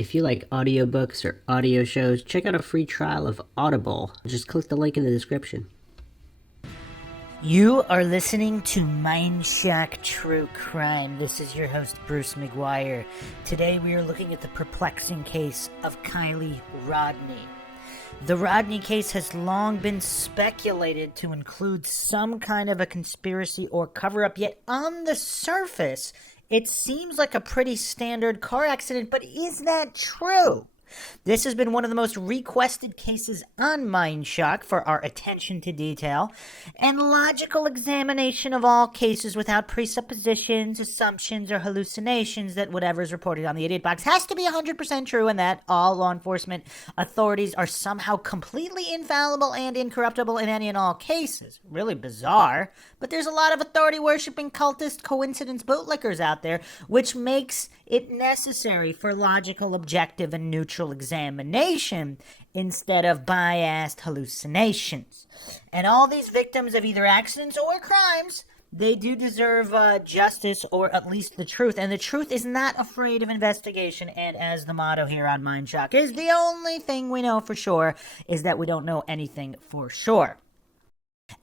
If you like audiobooks or audio shows, check out a free trial of Audible. Just click the link in the description. You are listening to MINDSHOCK True Crime. This is your host, Bruce McGuire. Today we are looking at the perplexing case of Kiely Rodni. The Rodni case has long been speculated to include some kind of a conspiracy or cover-up, yet on the surface, it seems like a pretty standard car accident, but is that true? This has been one of the most requested cases on MINDSHOCK for our attention to detail and logical examination of all cases without presuppositions, assumptions, or hallucinations that whatever is reported on the idiot box has to be 100% true and that all law enforcement authorities are somehow completely infallible and incorruptible in any and all cases. Really bizarre, but there's a lot of authority-worshipping cultist coincidence bootlickers out there, which makes it necessary for logical, objective, and neutral examination instead of biased hallucinations. And all these victims of either accidents or crimes, they do deserve justice or at least the truth. And the truth is not afraid of investigation. And as the motto here on MINDSHOCK is, the only thing we know for sure is that we don't know anything for sure.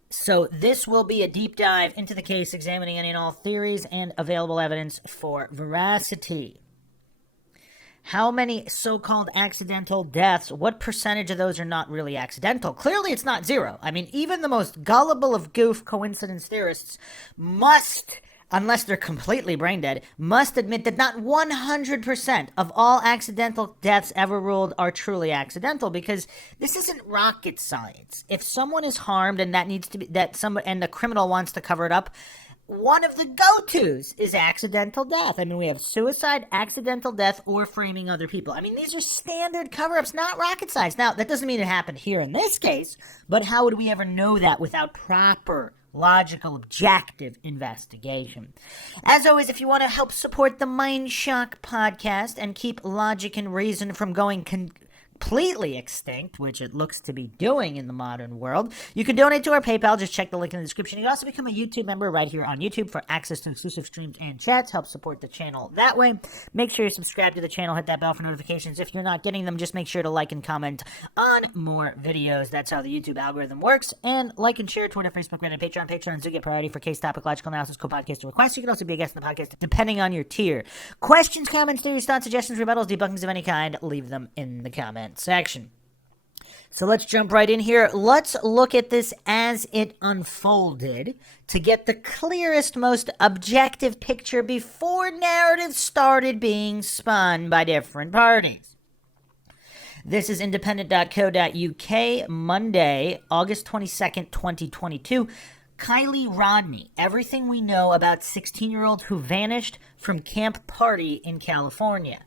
So this will be a deep dive into the case, examining any and all theories and available evidence for veracity. How many so-called accidental deaths, what percentage of those are not really accidental? Clearly it's not zero. I mean, even the most gullible of goof coincidence theorists must, unless they're completely brain dead, must admit that not 100% of all accidental deaths ever ruled are truly accidental, because this isn't rocket science. If someone is harmed and that needs to be, and the criminal wants to cover it up, one of the go-tos is accidental death. I mean, we have suicide, accidental death, or framing other people. I mean, these are standard cover-ups, not rocket science. Now, that doesn't mean it happened here in this case, but how would we ever know that without proper, logical, objective investigation? As always, if you want to help support the MINDSHOCK podcast and keep logic and reason from going completely extinct, which it looks to be doing in the modern world, you can donate to our PayPal. Just check the link in the description. You can also become a YouTube member right here on YouTube for access to exclusive streams and chats. Help support the channel that way. Make sure you subscribe to the channel. Hit that bell for notifications. If you're not getting them, just make sure to like and comment on more videos. That's how the YouTube algorithm works. And like and share Twitter, Facebook, Reddit, Patreon. Patrons do get priority for case topic, logical analysis, co-podcast requests. You can also be a guest in the podcast depending on your tier. Questions, comments, theories, thoughts, suggestions, rebuttals, debunkings of any kind, leave them in the comments section. So let's jump right in here. Let's look at this as it unfolded to get the clearest, most objective picture before narratives started being spun by different parties. This is independent.co.uk, Monday, August 22nd, 2022. Kiely Rodni, everything we know about 16-year-old who vanished from camp party in California.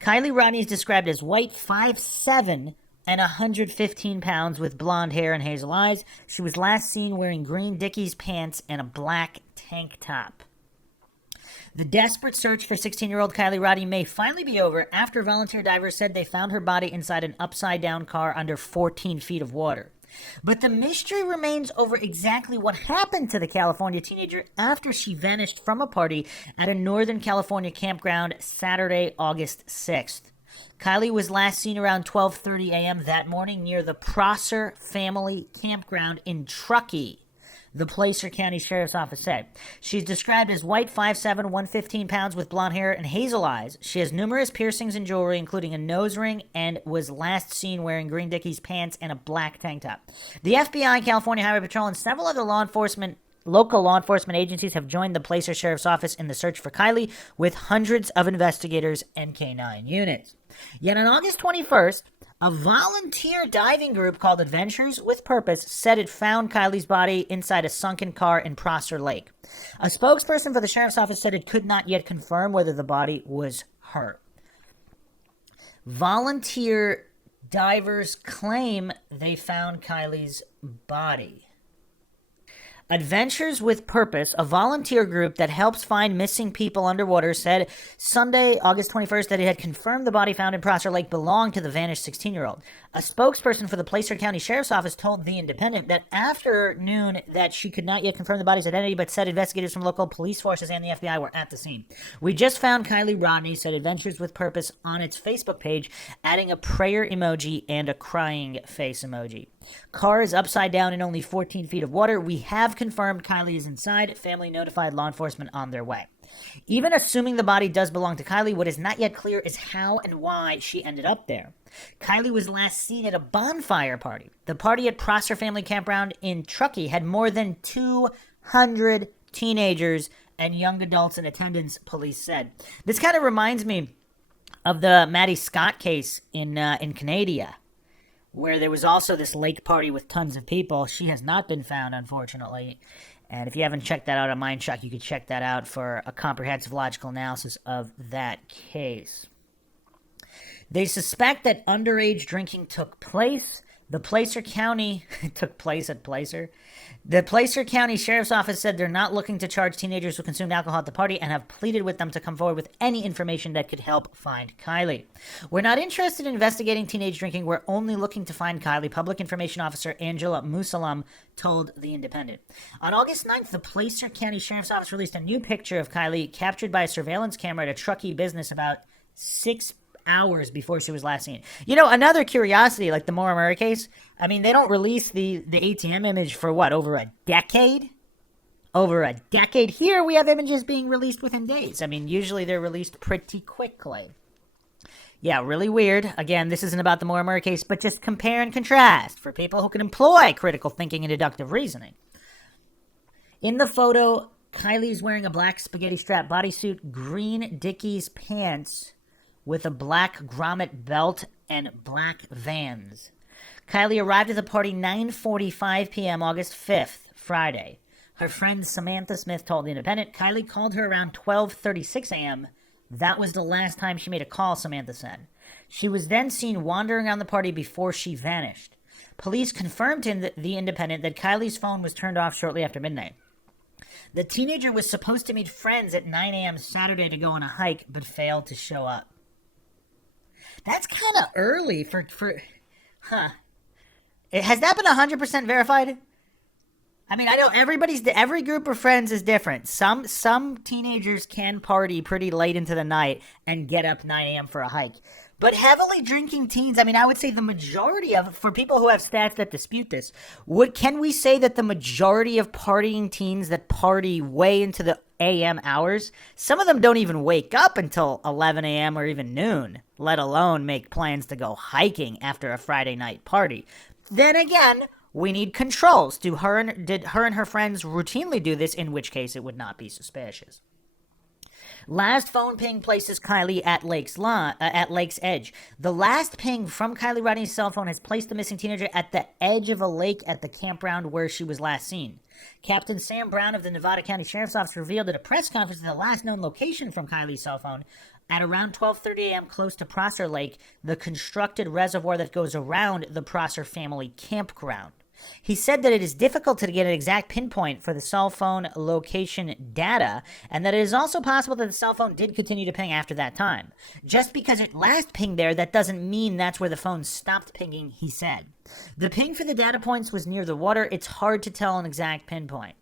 Kiely Rodni is described as white, 5'7", and 115 pounds with blonde hair and hazel eyes. She was last seen wearing green Dickies pants and a black tank top. The desperate search for 16-year-old Kiely Rodni may finally be over after volunteer divers said they found her body inside an upside-down car under 14 feet of water. But the mystery remains over exactly what happened to the California teenager after she vanished from a party at a Northern California campground Saturday, August 6th. Kiely was last seen around 12:30 a.m. that morning near the Prosser Family Campground in Truckee, the Placer County Sheriff's Office said. She's described as white, 5'7", 115 pounds with blonde hair and hazel eyes. She has numerous piercings and jewelry, including a nose ring, and was last seen wearing green Dickies pants and a black tank top. The FBI, California Highway Patrol, and several other local law enforcement agencies have joined the Placer Sheriff's Office in the search for Kiely, with hundreds of investigators and K-9 units. Yet on August 21st, a volunteer diving group called Adventures with Purpose said it found Kiely's body inside a sunken car in Prosser Lake. A spokesperson for the sheriff's office said it could not yet confirm whether the body was her. Volunteer divers claim they found Kiely's body. Adventures with Purpose, a volunteer group that helps find missing people underwater, said Sunday, August 21st, that it had confirmed the body found in Prosser Lake belonged to the vanished 16-year-old. A spokesperson for the Placer County Sheriff's Office told The Independent that after noon that she could not yet confirm the body's identity, but said investigators from local police forces and the FBI were at the scene. "We just found Kiely Rodni," said Adventures with Purpose on its Facebook page, adding a prayer emoji and a crying face emoji. "Car is upside down in only 14 feet of water. We have confirmed Kiely is inside. Family notified law enforcement on their way." Even assuming the body does belong to Kiely, what is not yet clear is how and why she ended up there. Kiely was last seen at a bonfire party. The party at Prosser Family Campground in Truckee had more than 200 teenagers and young adults in attendance, police said. This kind of reminds me of the Maddie Scott case in Canada, where there was also this lake party with tons of people. She has not been found, unfortunately. And if you haven't checked that out on MINDSHOCK, you could check that out for a comprehensive logical analysis of that case. They suspect that underage drinking took place. The Placer County took place at Placer. The Placer County Sheriff's Office said they're not looking to charge teenagers who consumed alcohol at the party and have pleaded with them to come forward with any information that could help find Kiely. "We're not interested in investigating teenage drinking. We're only looking to find Kiely," Public Information Officer Angela Musalam told The Independent. On August 9th, the Placer County Sheriff's Office released a new picture of Kiely captured by a surveillance camera at a Truckee business about 6 hours before she was last seen. You know, another curiosity, like the Maura Murray case, I mean, they don't release the ATM image for what, over a decade? Over a decade. Here we have images being released within days. I mean, usually they're released pretty quickly. Yeah, really weird. Again, this isn't about the Maura Murray case, but just compare and contrast for people who can employ critical thinking and deductive reasoning. In the photo, Kiely's wearing a black spaghetti strap bodysuit, green Dickies pants, with a black grommet belt and black Vans. Kiely arrived at the party 9:45 p.m. August 5th, Friday. Her friend Samantha Smith told The Independent Kiely called her around 12:36 a.m. That was the last time she made a call, Samantha said. She was then seen wandering around the party before she vanished. Police confirmed to The Independent that Kiely's phone was turned off shortly after midnight. The teenager was supposed to meet friends at 9 a.m. Saturday to go on a hike, but failed to show up. That's kind of early for. Has that been 100% verified? I mean, I know every group of friends is different. Some teenagers can party pretty late into the night and get up 9 a.m. for a hike. But heavily drinking teens, I mean, I would say the majority of, for people who have stats that dispute this, can we say that the majority of partying teens that party way into the AM hours, some of them don't even wake up until 11 a.m. or even noon, let alone make plans to go hiking after a Friday night party. Then again, we need controls. Did her and her friends routinely do this, in which case it would not be suspicious. Last phone ping places Kiely at Lake's Edge. The last ping from Kiely Rodni's cell phone has placed the missing teenager at the edge of a lake at the campground where she was last seen. Captain Sam Brown of the Nevada County Sheriff's Office revealed at a press conference that the last known location from Kiely's cell phone at around 12:30 a.m. close to Prosser Lake, the constructed reservoir that goes around the Prosser family campground. He said that it is difficult to get an exact pinpoint for the cell phone location data, and that it is also possible that the cell phone did continue to ping after that time. Just because it last pinged there, that doesn't mean that's where the phone stopped pinging, he said. The ping for the data points was near the water. It's hard to tell an exact pinpoint.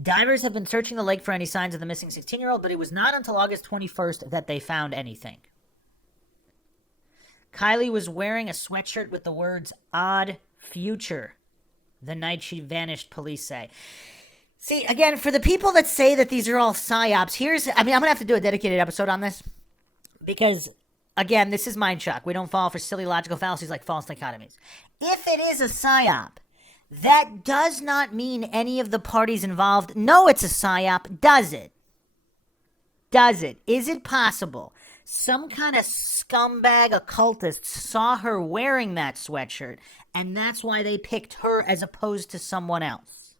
Divers have been searching the lake for any signs of the missing 16-year-old, but it was not until August 21st that they found anything. Kiely was wearing a sweatshirt with the words "Odd Future" the night she vanished, police say. See, again, for the people that say that these are all psyops, I'm going to have to do a dedicated episode on this. Because, again, this is MINDSHOCK. We don't fall for silly logical fallacies like false dichotomies. If it is a psyop, that does not mean any of the parties involved know it's a psyop, does it? Does it? Is it possible some kind of scumbag occultist saw her wearing that sweatshirt, and that's why they picked her as opposed to someone else?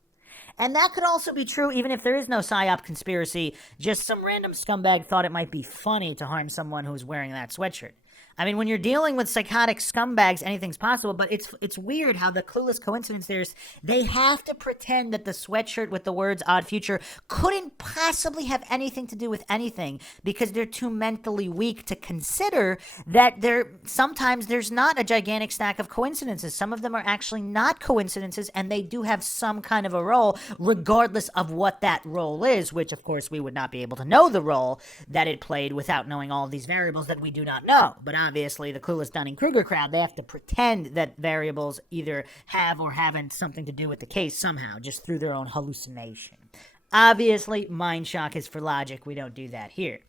And that could also be true even if there is no psyop conspiracy, just some random scumbag thought it might be funny to harm someone who's wearing that sweatshirt. I mean, when you're dealing with psychotic scumbags, anything's possible, but it's weird how the clueless coincidence there's, they have to pretend that the sweatshirt with the words odd future couldn't possibly have anything to do with anything because they're too mentally weak to consider that sometimes there's not a gigantic stack of coincidences. Some of them are actually not coincidences, and they do have some kind of a role, regardless of what that role is, which, of course, we would not be able to know the role that it played without knowing all of these variables that we do not know. But obviously, the clueless Dunning-Kruger crowd, they have to pretend that variables either have or haven't something to do with the case somehow, just through their own hallucination. Obviously, mind shock is for logic. We don't do that here.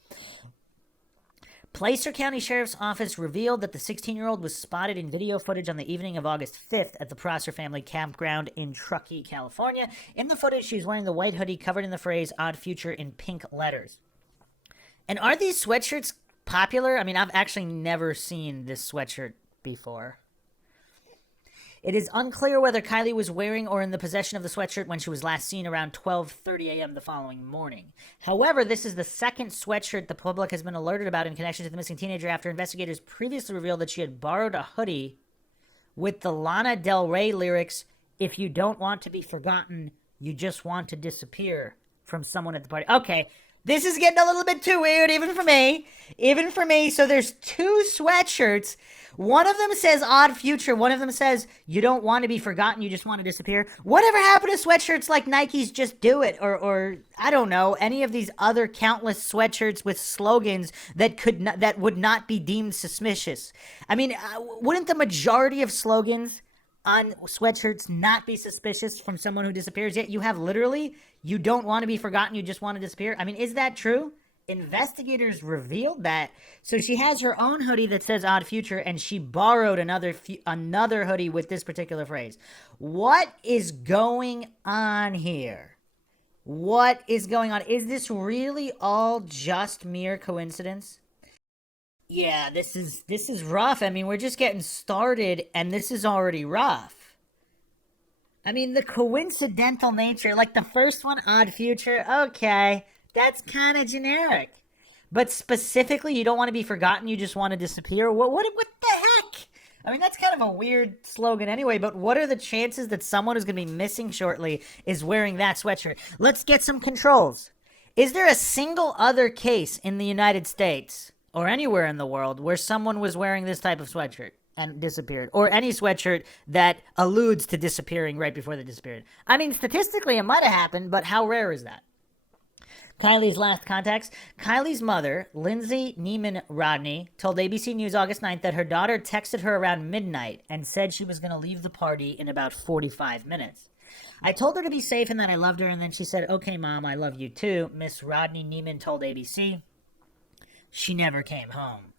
Placer County Sheriff's Office revealed that the 16-year-old was spotted in video footage on the evening of August 5th at the Prosser family campground in Truckee, California. In the footage, she's wearing the white hoodie covered in the phrase odd future in pink letters. And are these sweatshirts popular? I mean, I've actually never seen this sweatshirt before. It is unclear whether Kiely was wearing or in the possession of the sweatshirt when she was last seen around 12:30 a.m. the following morning. However, this is the second sweatshirt the public has been alerted about in connection to the missing teenager after investigators previously revealed that she had borrowed a hoodie with the Lana Del Rey lyrics, "If you don't want to be forgotten, you just want to disappear," from someone at the party. Okay, this is getting a little bit too weird, even for me. Even for me. So there's two sweatshirts. One of them says odd future. One of them says you don't want to be forgotten, you just want to disappear. Whatever happened to sweatshirts like Nike's Just Do It? Or I don't know, any of these other countless sweatshirts with slogans that would not be deemed suspicious. I mean, wouldn't the majority of slogans on sweatshirts not be suspicious from someone who disappears? Yet you have literally, you don't want to be forgotten, you just want to disappear. I mean, is that true? Investigators revealed that. So she has her own hoodie that says odd future, and she borrowed another hoodie with this particular phrase. What is going on here? What is going on? Is this really all just mere coincidence? Yeah, this is rough. I mean, we're just getting started, and this is already rough. I mean, the coincidental nature, like the first one, odd future, okay, that's kind of generic. But specifically, you don't want to be forgotten, you just want to disappear? What the heck? I mean, that's kind of a weird slogan anyway, but what are the chances that someone who's going to be missing shortly is wearing that sweatshirt? Let's get some controls. Is there a single other case in the United States or anywhere in the world where someone was wearing this type of sweatshirt and disappeared, or any sweatshirt that alludes to disappearing right before they disappeared? I mean, statistically, it might have happened, but how rare is that? Kiely's last contacts. Kiely's mother, Lindsay Neiman Rodni, told ABC News August 9th that her daughter texted her around midnight and said she was going to leave the party in about 45 minutes. "I told her to be safe and that I loved her, and then she said, 'Okay, Mom, I love you too,' Miss Rodney Neiman told ABC. She never came home."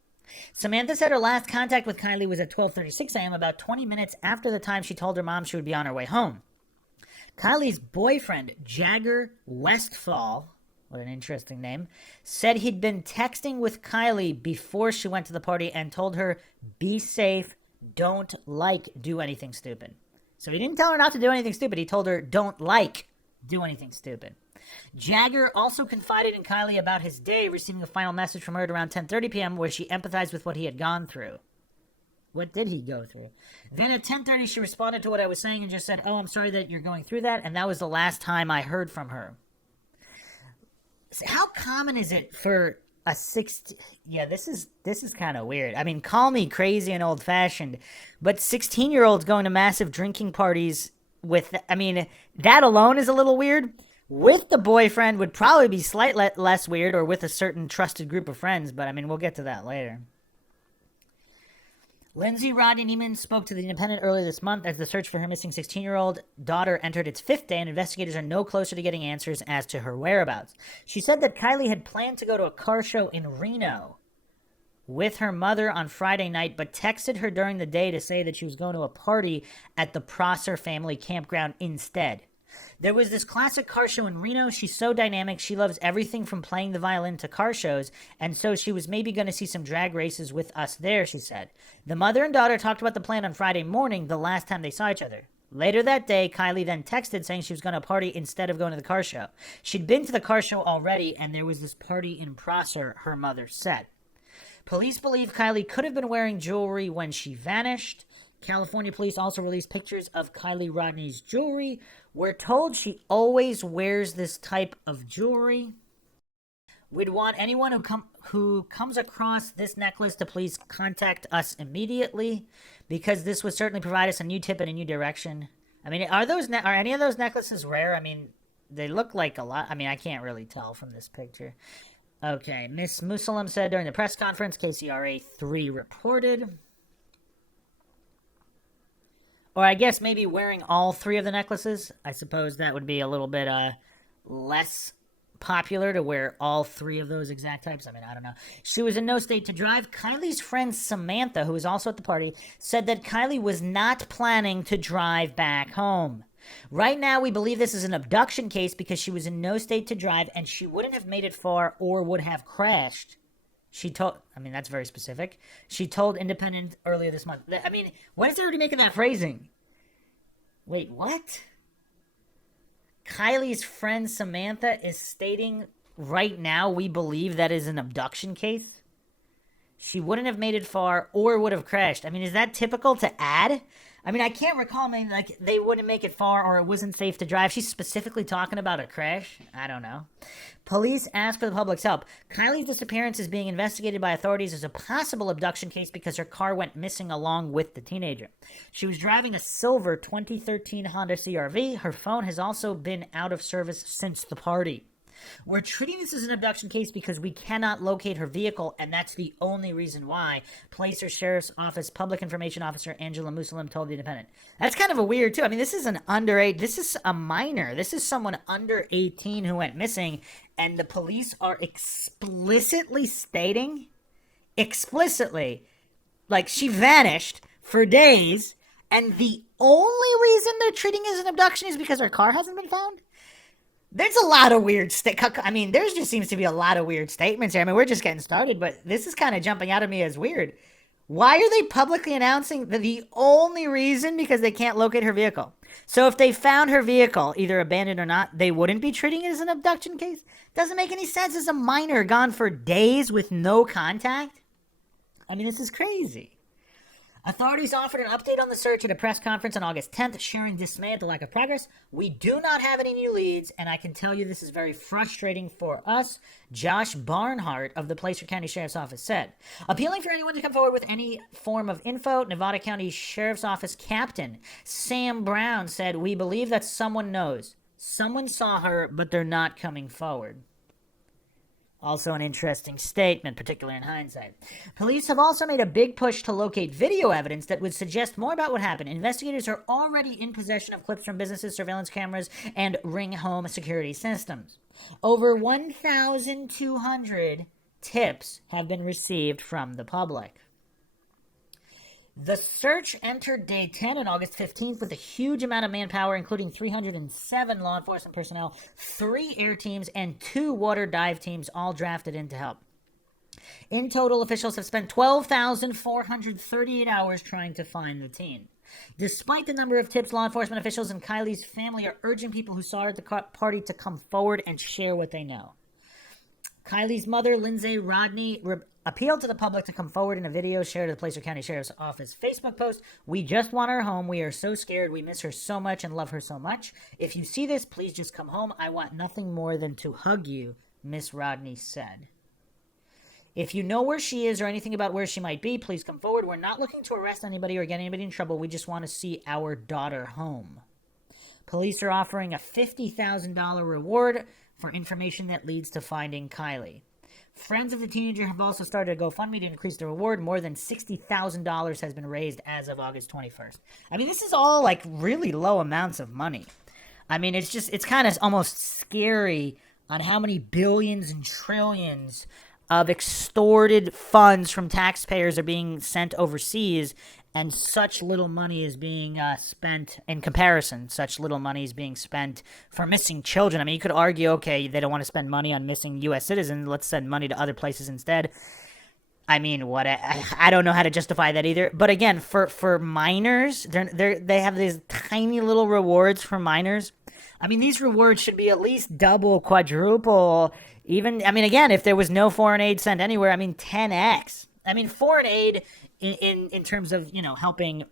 Samantha said her last contact with Kiely was at 12:36 a.m., about 20 minutes after the time she told her mom she would be on her way home. Kiely's boyfriend, Jagger Westfall, what an interesting name, said he'd been texting with Kiely before she went to the party and told her, "Be safe, don't do anything stupid." So he didn't tell her not to do anything stupid. He told her, don't do anything stupid. Jagger also confided in Kiely about his day, receiving a final message from her at around 10:30 p.m. where she empathized with what he had gone through. What did he go through? Then at 10:30, she responded to what I was saying and just said, "Oh, I'm sorry that you're going through that," and that was the last time I heard from her. How common is it for a 16... Yeah, this is kind of weird. I mean, call me crazy and old-fashioned, but 16-year-olds going to massive drinking parties with... I mean, that alone is a little weird. With the boyfriend would probably be slightly less weird, or with a certain trusted group of friends, but I mean, we'll get to that later. Lindsay Rodney Neiman spoke to The Independent earlier this month as the search for her missing 16-year-old daughter entered its fifth day, and investigators are no closer to getting answers as to her whereabouts. She said that Kiely had planned to go to a car show in Reno with her mother on Friday night, but texted her during the day to say that she was going to a party at the Prosser family campground instead. There was this classic car show in Reno. She's so dynamic. She loves everything from playing the violin to car shows, and so she was maybe going to see some drag races with us there, she said. The mother and daughter talked about the plan on Friday morning, the last time they saw each other. Later that day, Kiely then texted saying she was going to party instead of going to the car show. She'd been to the car show already, and there was this party in Prosser, her mother said. Police believe Kiely could have been wearing jewelry when she vanished. California police also released pictures of Kiely Rodni's jewelry. We're told she always wears this type of jewelry. We'd want anyone who comes across this necklace to please contact us immediately, because this would certainly provide us a new tip in a new direction. I mean, are any of those necklaces rare? I mean, they look like a lot. I mean, I can't really tell from this picture. Okay, Miss Musalam said during the press conference, KCRA 3 reported. Or I guess maybe wearing all 3 of the necklaces. I suppose that would be a little bit less popular to wear all 3 of those exact types. I mean, I don't know. She was in no state to drive. Kiely's friend Samantha, who was also at the party, said that Kiely was not planning to drive back home. Right now, we believe this is an abduction case because she was in no state to drive and she wouldn't have made it far or would have crashed. She told, I mean, that's very specific. She told Independent earlier this month. I mean, what is there to make of that phrasing? Wait, what? Kiely's friend Samantha is stating right now we believe that is an abduction case? She wouldn't have made it far or would have crashed. I mean, is that typical to add? I mean, I can't recall, maybe, like, they wouldn't make it far or it wasn't safe to drive. She's specifically talking about a crash? I don't know. Police ask for the public's help. Kiely's disappearance is being investigated by authorities as a possible abduction case because her car went missing along with the teenager. She was driving a silver 2013 Honda CR-V. Her phone has also been out of service since the party. We're treating this as an abduction case because we cannot locate her vehicle, and that's the only reason why, Placer Sheriff's Office Public Information Officer Angela Musalam told The Independent. That's kind of a weird, too. I mean, this is an underage, this is a minor. This is someone under 18 who went missing, and the police are explicitly stating, like, she vanished for days, and the only reason they're treating it as an abduction is because her car hasn't been found? There's a lot of weird there just seems to be a lot of weird statements here. I mean, we're just getting started, but this is kind of jumping out at me as weird. Why are they publicly announcing that the only reason because they can't locate her vehicle? So if they found her vehicle, either abandoned or not, they wouldn't be treating it as an abduction case? Doesn't make any sense. As a minor gone for days with no contact? I mean, this is crazy. Authorities offered an update on the search at a press conference on August 10th, sharing dismay at the lack of progress. We do not have any new leads, and I can tell you this is very frustrating for us, Josh Barnhart of the Placer County Sheriff's Office said. Appealing for anyone to come forward with any form of info, Nevada County Sheriff's Office Captain Sam Brown said, "We believe that someone knows. Someone saw her, but they're not coming forward." Also an interesting statement, particularly in hindsight. Police have also made a big push to locate video evidence that would suggest more about what happened. Investigators are already in possession of clips from businesses, surveillance cameras, and Ring home security systems. Over 1,200 tips have been received from the public. The search entered day 10 on August 15th with a huge amount of manpower, including 307 law enforcement personnel, 3 air teams, and 2 water dive teams, all drafted in to help. In total, officials have spent 12,438 hours trying to find the teen. Despite the number of tips, law enforcement officials and Kiely's family are urging people who saw her at the party to come forward and share what they know. Kiely's mother, Lindsay Rodni, appealed to the public to come forward in a video shared at the Placer County Sheriff's Office Facebook post. "We just want her home. We are so scared. We miss her so much and love her so much. If you see this, please just come home. I want nothing more than to hug you," Miss Rodney said. "If you know where she is or anything about where she might be, please come forward. We're not looking to arrest anybody or get anybody in trouble. We just want to see our daughter home." Police are offering a $50,000 reward for information that leads to finding Kiely. Friends of the teenager have also started a GoFundMe to increase the reward. More than $60,000 has been raised as of August 21st. I mean, this is all like really low amounts of money. I mean, it's kind of almost scary on how many billions and trillions of extorted funds from taxpayers are being sent overseas, and such little money is being spent in comparison. Such little money is being spent for missing children. I mean, you could argue, okay, they don't want to spend money on missing U.S. citizens. Let's send money to other places instead. I mean, what? I don't know how to justify that either. But again, for minors, they have these tiny little rewards for minors. I mean, these rewards should be at least double, quadruple, even. I mean, again, if there was no foreign aid sent anywhere, I mean, 10x. I mean, foreign aid in terms of, helping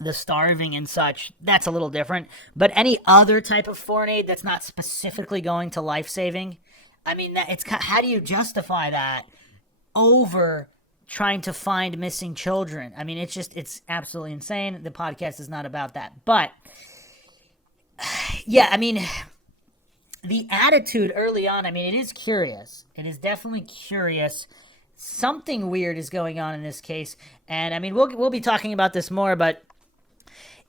the starving and such, that's a little different. But any other type of foreign aid that's not specifically going to life saving, I mean, how do you justify that over trying to find missing children? I mean, it's absolutely insane. The podcast is not about that. But yeah, I mean, the attitude early on, I mean, it is curious. It is definitely curious. Something weird is going on in this case. And I mean, we'll be talking about this more, but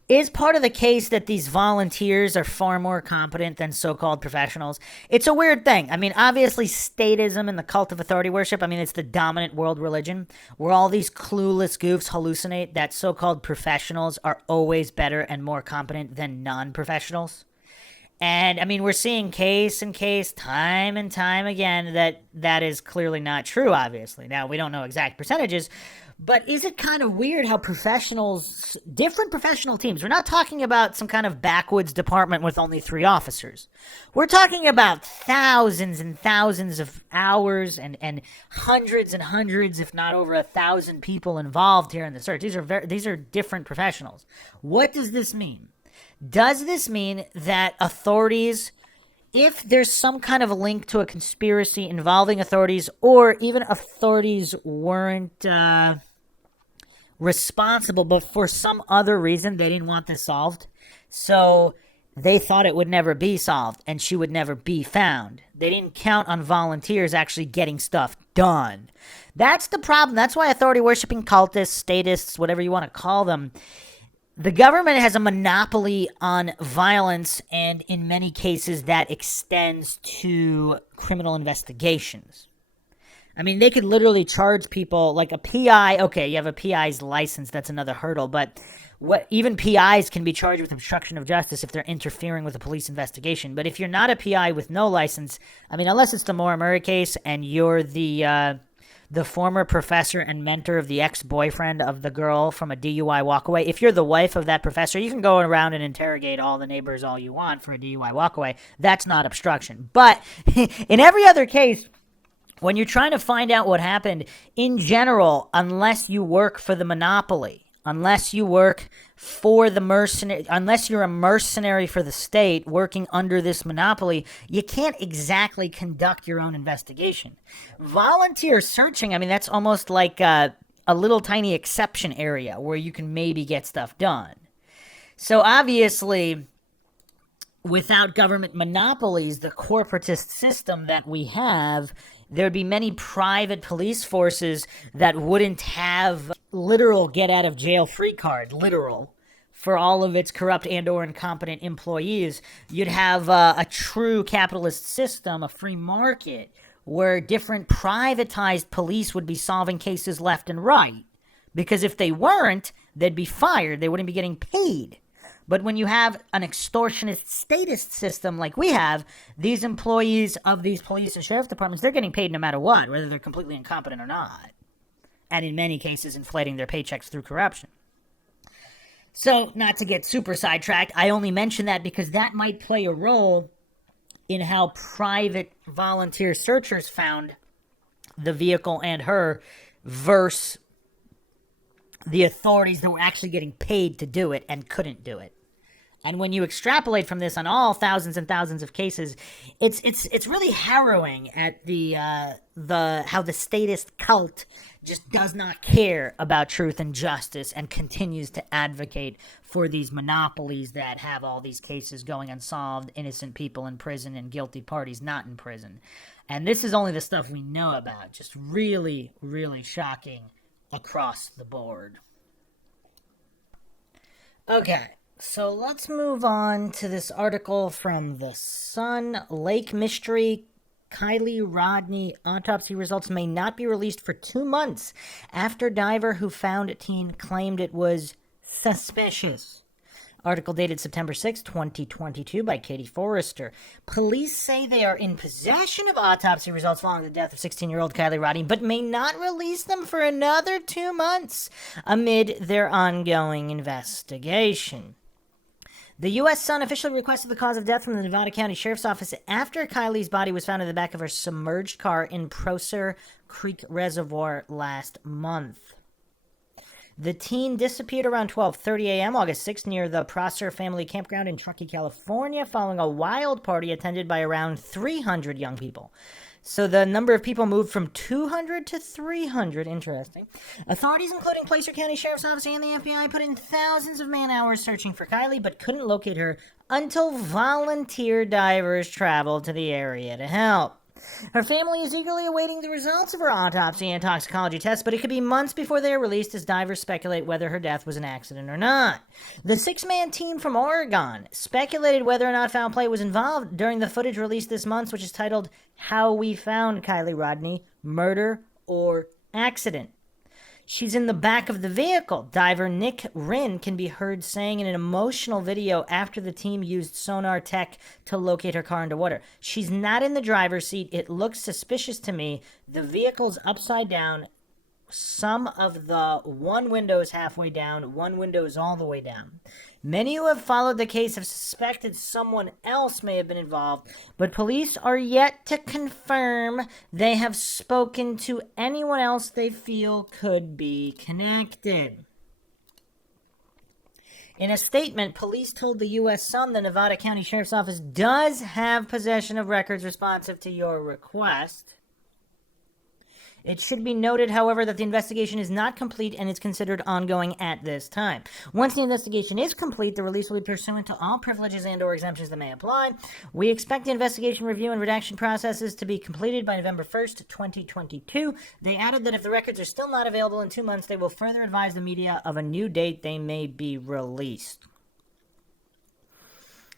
is part of the case that these volunteers are far more competent than so-called professionals? It's a weird thing. I mean, obviously, statism and the cult of authority worship, I mean, it's the dominant world religion where all these clueless goofs hallucinate that so-called professionals are always better and more competent than non-professionals. And, I mean, we're seeing case and case, time and time again, that is clearly not true, obviously. Now, we don't know exact percentages, but is it kind of weird how different professional teams, we're not talking about some kind of backwoods department with only 3 officers. We're talking about thousands and thousands of hours and hundreds and hundreds, if not over 1,000 people involved here in the search. These are different professionals. What does this mean? Does this mean that authorities, if there's some kind of a link to a conspiracy involving authorities, or even authorities weren't responsible, but for some other reason they didn't want this solved, so they thought it would never be solved and she would never be found. They didn't count on volunteers actually getting stuff done. That's the problem. That's why authority-worshipping cultists, statists, whatever you want to call them, the government has a monopoly on violence, and in many cases that extends to criminal investigations. I mean, they could literally charge people like a PI. Okay, you have a PI's license. That's another hurdle. But even PIs can be charged with obstruction of justice if they're interfering with a police investigation. But if you're not a PI with no license, I mean, unless it's the Maura Murray case and you're the former professor and mentor of the ex-boyfriend of the girl from a DUI walkaway. If you're the wife of that professor, you can go around and interrogate all the neighbors all you want for a DUI walkaway. That's not obstruction. But in every other case, when you're trying to find out what happened, in general, unless you work for the monopoly, unless you work for the mercenary, unless you're a mercenary for the state working under this monopoly, you can't exactly conduct your own investigation. Volunteer searching, I mean, that's almost like a little tiny exception area where you can maybe get stuff done. So obviously, without government monopolies, the corporatist system that we have, there'd be many private police forces that wouldn't have literal get-out-of-jail-free card, literal, for all of its corrupt and or incompetent employees. You'd have a true capitalist system, a free market, where different privatized police would be solving cases left and right. Because if they weren't, they'd be fired. They wouldn't be getting paid. But when you have an extortionist statist system like we have, these employees of these police and sheriff departments, they're getting paid no matter what, whether they're completely incompetent or not. And in many cases, inflating their paychecks through corruption. So, not to get super sidetracked, I only mention that because that might play a role in how private volunteer searchers found the vehicle and her versus the authorities that were actually getting paid to do it and couldn't do it. And when you extrapolate from this on all thousands and thousands of cases, it's really harrowing at the how the statist cult just does not care about truth and justice and continues to advocate for these monopolies that have all these cases going unsolved, innocent people in prison and guilty parties not in prison. And this is only the stuff we know about. Just really, really shocking across the board. Okay. So let's move on to this article from The Sun. Lake Mystery, Kiely Rodni autopsy results may not be released for 2 months after diver who found teen claimed it was suspicious. Article dated September 6, 2022 by Katie Forrester. Police say they are in possession of autopsy results following the death of 16-year-old Kiely Rodni, but may not release them for another 2 months amid their ongoing investigation. The U.S. Sun officially requested the cause of death from the Nevada County Sheriff's Office after Kiely's body was found in the back of her submerged car in Prosser Creek Reservoir last month. The teen disappeared around 12:30 a.m. August 6 near the Prosser family campground in Truckee, California, following a wild party attended by around 300 young people. So the number of people moved from 200 to 300. Interesting. Authorities, including Placer County Sheriff's Office and the FBI, put in thousands of man-hours searching for Kiely, but couldn't locate her until volunteer divers traveled to the area to help. Her family is eagerly awaiting the results of her autopsy and toxicology tests, but it could be months before they are released as divers speculate whether her death was an accident or not. The six-man team from Oregon speculated whether or not foul play was involved during the footage released this month, which is titled How We Found Kiely Rodni, Murder or Accident. She's in the back of the vehicle. Diver Nick Rinn can be heard saying in an emotional video after the team used sonar tech to locate her car underwater. She's not in the driver's seat. It looks suspicious to me. The vehicle's upside down. Some of the one window is halfway down. One window is all the way down. Many who have followed the case have suspected someone else may have been involved, but police are yet to confirm they have spoken to anyone else they feel could be connected. In a statement, police told the U.S. Sun the Nevada County Sheriff's Office does have possession of records responsive to your request. It should be noted, however, that the investigation is not complete and is considered ongoing at this time. Once the investigation is complete, the release will be pursuant to all privileges and or exemptions that may apply. We expect the investigation review and redaction processes to be completed by November 1st, 2022. They added that if the records are still not available in 2 months, they will further advise the media of a new date they may be released.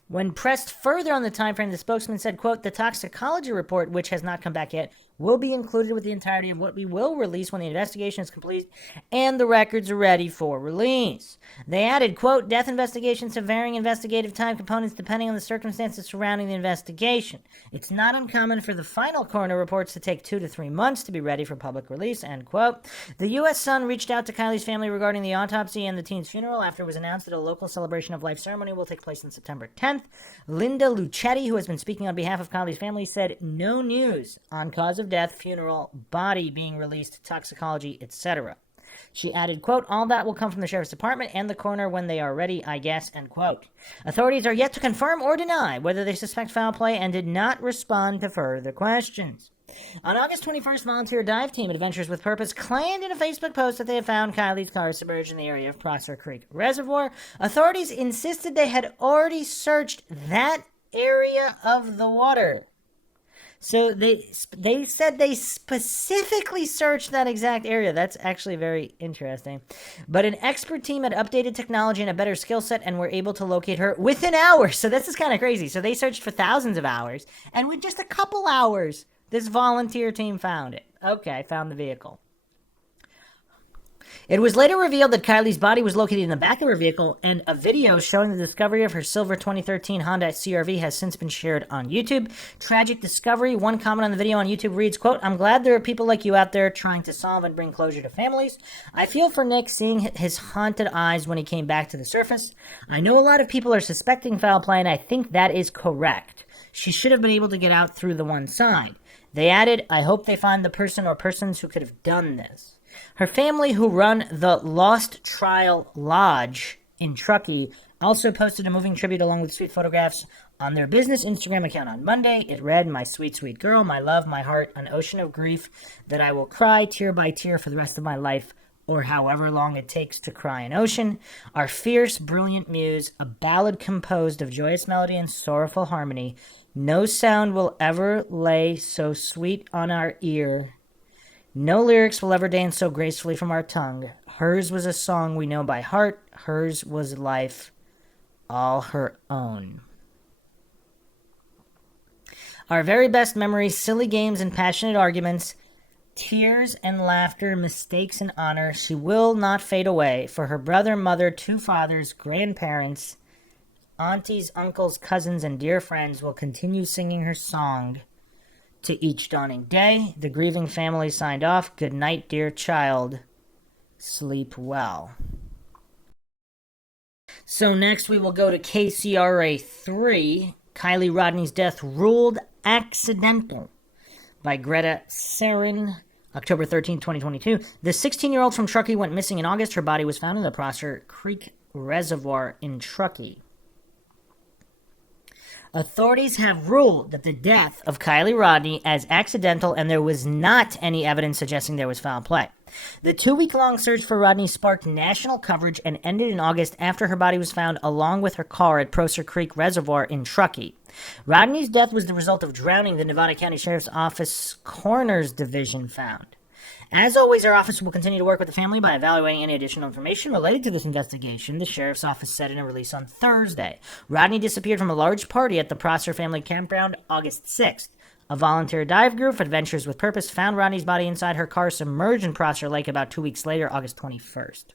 When pressed further on the time frame, the spokesman said, quote, the toxicology report, which has not come back yet, will be included with the entirety of what we will release when the investigation is complete and the records are ready for release. They added, quote, death investigations have varying investigative time components depending on the circumstances surrounding the investigation. It's not uncommon for the final coroner reports to take 2 to 3 months to be ready for public release, end quote. The U.S. Sun reached out to Kiely's family regarding the autopsy and the teen's funeral after it was announced that a local celebration of life ceremony will take place on September 10th. Linda Lucetti, who has been speaking on behalf of Kiely's family, said no news on cause of death, funeral, body being released, toxicology, etc. She added, quote, all that will come from the sheriff's department and the coroner when they are ready, I guess, end quote. Authorities are yet to confirm or deny whether they suspect foul play and did not respond to further questions. On August 21st, volunteer dive team Adventures with Purpose claimed in a Facebook post that they had found Kiely's car submerged in the area of Prosser Creek Reservoir. Authorities insisted they had already searched that area of the water. So they said they specifically searched that exact area. That's actually very interesting. But an expert team had updated technology and a better skill set and were able to locate her within hours. So this is kind of crazy. So they searched for thousands of hours, and with just a couple hours, this volunteer team found it. Okay, found the vehicle. It was later revealed that Kiely's body was located in the back of her vehicle, and a video showing the discovery of her silver 2013 Honda CR-V has since been shared on YouTube. Tragic discovery. One comment on the video on YouTube reads, quote, I'm glad there are people like you out there trying to solve and bring closure to families. I feel for Nick seeing his haunted eyes when he came back to the surface. I know a lot of people are suspecting foul play, and I think that is correct. She should have been able to get out through the one side. They added, I hope they find the person or persons who could have done this. Her family, who run the Lost Trial Lodge in Truckee, also posted a moving tribute along with sweet photographs on their business Instagram account on Monday. It read, my sweet, sweet girl, my love, my heart, an ocean of grief that I will cry tear by tear for the rest of my life, or however long it takes to cry an ocean. Our fierce, brilliant muse, a ballad composed of joyous melody and sorrowful harmony. No sound will ever lay so sweet on our ear. No lyrics will ever dance so gracefully from our tongue. Hers was a song we know by heart. Hers was life, all her own. Our very best memories, silly games and passionate arguments, tears and laughter, mistakes and honor. She will not fade away. For her brother, mother, 2 fathers, grandparents, aunties, uncles, cousins, and dear friends will continue singing her song to each dawning day. The grieving family signed off. Good night, dear child. Sleep well. So next we will go to KCRA 3, Kiely Rodni's death ruled accidental, by Greta Sarin, October 13, 2022. The 16-year-old from Truckee went missing in August. Her body was found in the Prosser Creek Reservoir in Truckee. Authorities have ruled that the death of Kiely Rodni as accidental, and there was not any evidence suggesting there was foul play. The 2-week-long search for Rodni sparked national coverage and ended in August after her body was found along with her car at Prosser Creek Reservoir in Truckee. Rodni's death was the result of drowning, the Nevada County Sheriff's Office Coroner's Division found. As always, our office will continue to work with the family by evaluating any additional information related to this investigation, the Sheriff's Office said in a release on Thursday. Rodni disappeared from a large party at the Prosser family campground August 6th. A volunteer dive group, Adventures with Purpose, found Rodni's body inside her car submerged in Prosser Lake about 2 weeks later, August 21st.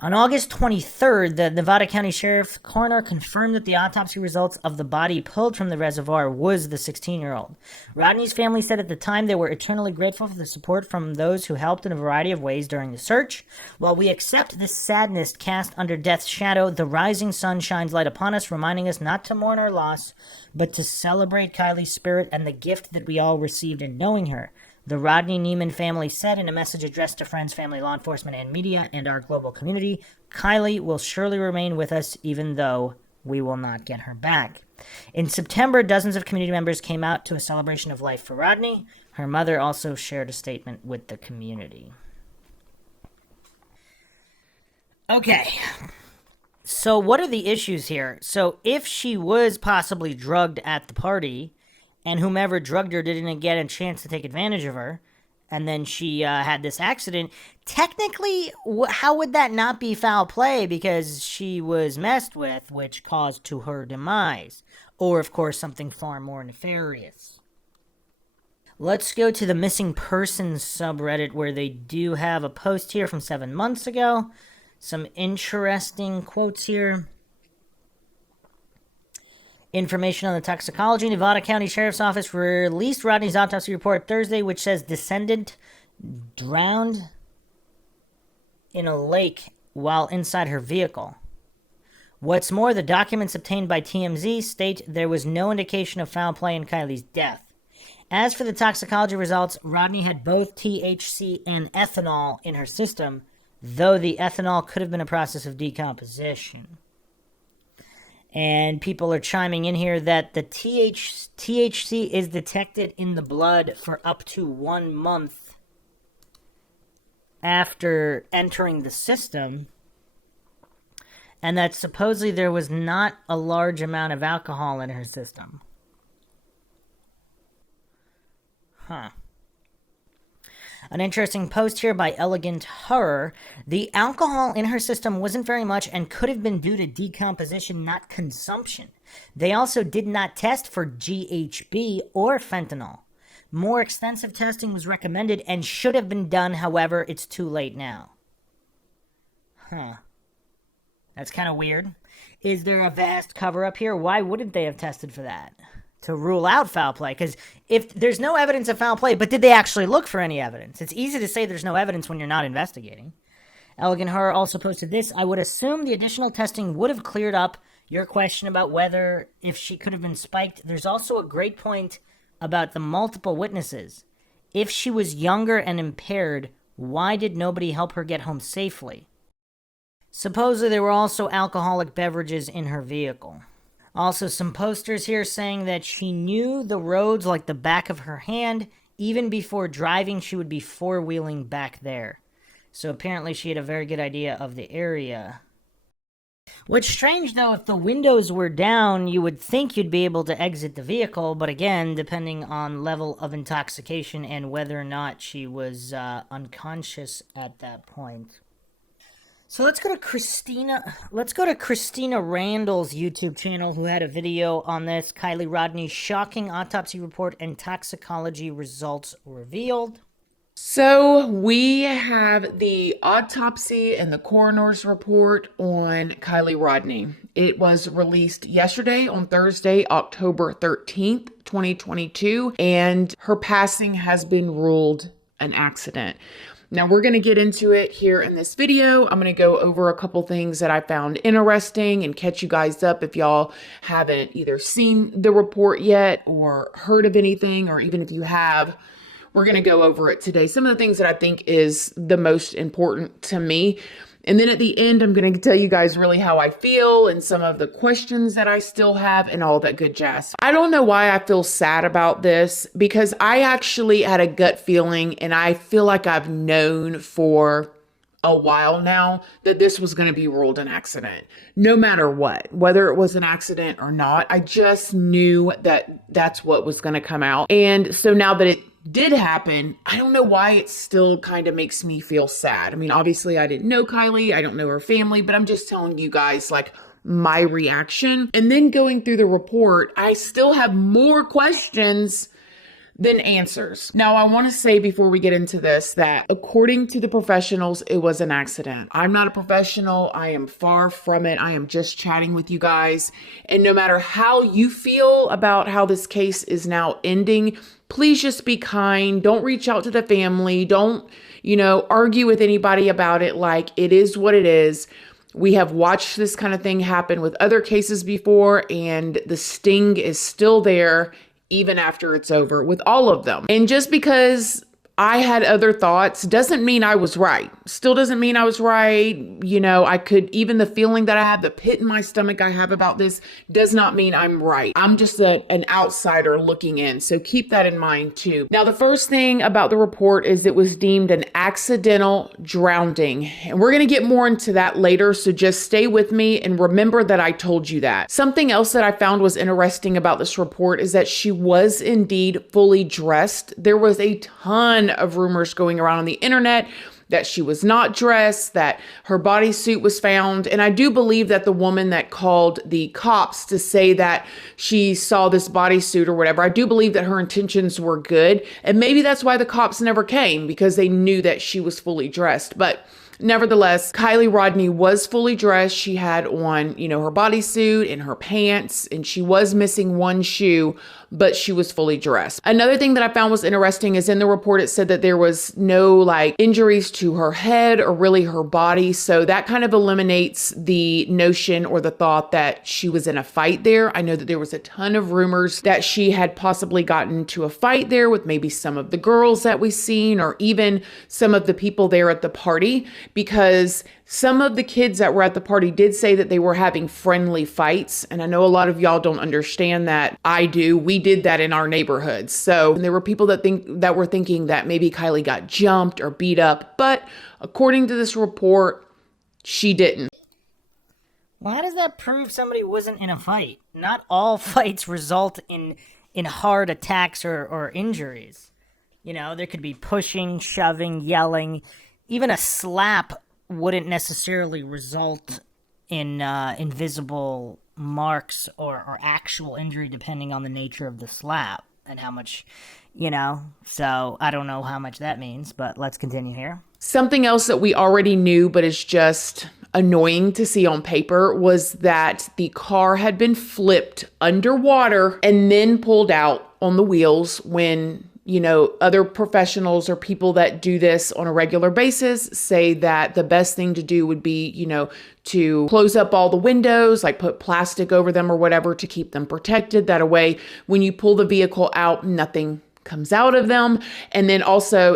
On August 23rd, the Nevada County Sheriff's Coroner confirmed that the autopsy results of the body pulled from the reservoir was the 16-year-old. Rodni's family said at the time they were eternally grateful for the support from those who helped in a variety of ways during the search. While we accept this sadness cast under death's shadow, the rising sun shines light upon us, reminding us not to mourn our loss, but to celebrate Kiely's spirit and the gift that we all received in knowing her. The Rodni Neiman family said in a message addressed to friends, family, law enforcement, and media, and our global community, Kiely will surely remain with us even though we will not get her back. In September, dozens of community members came out to a celebration of life for Rodni. Her mother also shared a statement with the community. Okay, so what are the issues here? So if she was possibly drugged at the party, and whomever drugged her didn't get a chance to take advantage of her, and then she had this accident, technically, how would that not be foul play? Because she was messed with, which caused to her demise. Or, of course, something far more nefarious. Let's go to the missing persons subreddit, where they do have a post here from 7 months ago. Some interesting quotes here. Information on the toxicology. Nevada County Sheriff's Office released Rodni's autopsy report Thursday, which says descendant drowned in a lake while inside her vehicle. What's more, the documents obtained by TMZ state there was no indication of foul play in Kiely's death. As for the toxicology results, Rodni had both THC and ethanol in her system, though the ethanol could have been a process of decomposition. And people are chiming in here that the THC is detected in the blood for up to 1 month after entering the system. And that supposedly there was not a large amount of alcohol in her system. Huh. An interesting post here by Elegant Horror. The alcohol in her system wasn't very much and could have been due to decomposition, not consumption. They also did not test for GHB or fentanyl. More extensive testing was recommended and should have been done, however, it's too late now. Huh. That's kind of weird. Is there a vast cover-up here? Why wouldn't they have tested for that? To rule out foul play, because if there's no evidence of foul play, but did they actually look for any evidence? It's easy to say there's no evidence when you're not investigating. Elegant Horror also posted this. I would assume the additional testing would have cleared up your question about whether if she could have been spiked. There's also a great point about the multiple witnesses. If she was younger and impaired, why did nobody help her get home safely? Supposedly there were also alcoholic beverages in her vehicle. Also, some posters here saying that she knew the roads like the back of her hand. Even before driving, she would be four-wheeling back there. So apparently she had a very good idea of the area. What's strange, though, if the windows were down, you would think you'd be able to exit the vehicle. But again, depending on level of intoxication and whether or not she was unconscious at that point. So let's go to Christina Randall's YouTube channel, who had a video on this. Kiely Rodni's shocking autopsy report and toxicology results revealed. So we have the autopsy and the coroner's report on Kiely Rodni. It was released yesterday on Thursday, October 13th, 2022, and her passing has been ruled an accident. Now we're going to get into it here in this video. I'm going to go over a couple things that I found interesting and catch you guys up if y'all haven't either seen the report yet or heard of anything, or even if you have, we're going to go over it today. Some of the things that I think is the most important to me. And then at the end, I'm going to tell you guys really how I feel and some of the questions that I still have and all that good jazz. I don't know why I feel sad about this, because I actually had a gut feeling, and I feel like I've known for a while now that this was going to be ruled an accident. No matter what, whether it was an accident or not, I just knew that that's what was going to come out. And so now that it did happen, I don't know why it still kind of makes me feel sad. I mean, obviously I didn't know Kiely, I don't know her family, but I'm just telling you guys like my reaction. And then going through the report, I still have more questions than answers. Now, I want to say before we get into this that according to the professionals, it was an accident. I'm not a professional. I am far from it. I am just chatting with you guys. And no matter how you feel about how this case is now ending, please just be kind. Don't reach out to the family. Don't, argue with anybody about it. Like, it is what it is. We have watched this kind of thing happen with other cases before, and the sting is still there even after it's over with all of them. And just because I had other thoughts doesn't mean I was right. Still doesn't mean I was right. I could, even the feeling that I have, the pit in my stomach I have about this does not mean I'm right. I'm just an outsider looking in. So keep that in mind too. Now, the first thing about the report is it was deemed an accidental drowning. And we're going to get more into that later. So just stay with me and remember that I told you that. Something else that I found was interesting about this report is that she was indeed fully dressed. There was a ton of rumors going around on the internet that she was not dressed, that her bodysuit was found. And I do believe that the woman that called the cops to say that she saw this bodysuit or whatever, I do believe that her intentions were good. And maybe that's why the cops never came, because they knew that she was fully dressed. But nevertheless, Kiely Rodni was fully dressed. She had on, her bodysuit and her pants, and she was missing one shoe, but she was fully dressed. Another thing that I found was interesting is in the report, it said that there was no injuries to her head or really her body. So that kind of eliminates the notion or the thought that she was in a fight there. I know that there was a ton of rumors that she had possibly gotten into a fight there with maybe some of the girls that we've seen, or even some of the people there at the party, because some of the kids that were at the party did say that they were having friendly fights. And I know a lot of y'all don't understand that. I do. We did that in our neighborhoods. So there were people that were thinking that maybe Kiely got jumped or beat up. But according to this report, she didn't. Well, how does that prove somebody wasn't in a fight? Not all fights result in hard attacks or injuries. There could be pushing, shoving, yelling. Even a slap wouldn't necessarily result in invisible marks or actual injury, depending on the nature of the slap and how much, So I don't know how much that means, but let's continue here. Something else that we already knew, but is just annoying to see on paper, was that the car had been flipped underwater and then pulled out on the wheels when other professionals or people that do this on a regular basis say that the best thing to do would be, to close up all the windows, put plastic over them or whatever to keep them protected. That way, when you pull the vehicle out, nothing comes out of them. And then also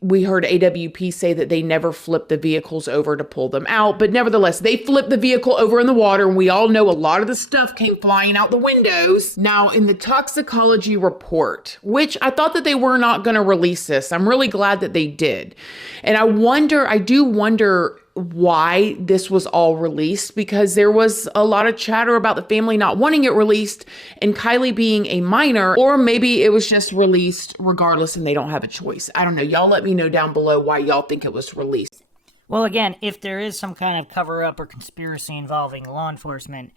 we heard AWP say that they never flipped the vehicles over to pull them out, but nevertheless, they flipped the vehicle over in the water, and we all know a lot of the stuff came flying out the windows. Now, in the toxicology report, which I thought that they were not going to release this, I'm really glad that they did. And I do wonder why this was all released, because there was a lot of chatter about the family not wanting it released and Kiely being a minor, or maybe it was just released regardless and they don't have a choice. I don't know. Y'all let me know down below why y'all think it was released. Well, again, if there is some kind of cover-up or conspiracy involving law enforcement,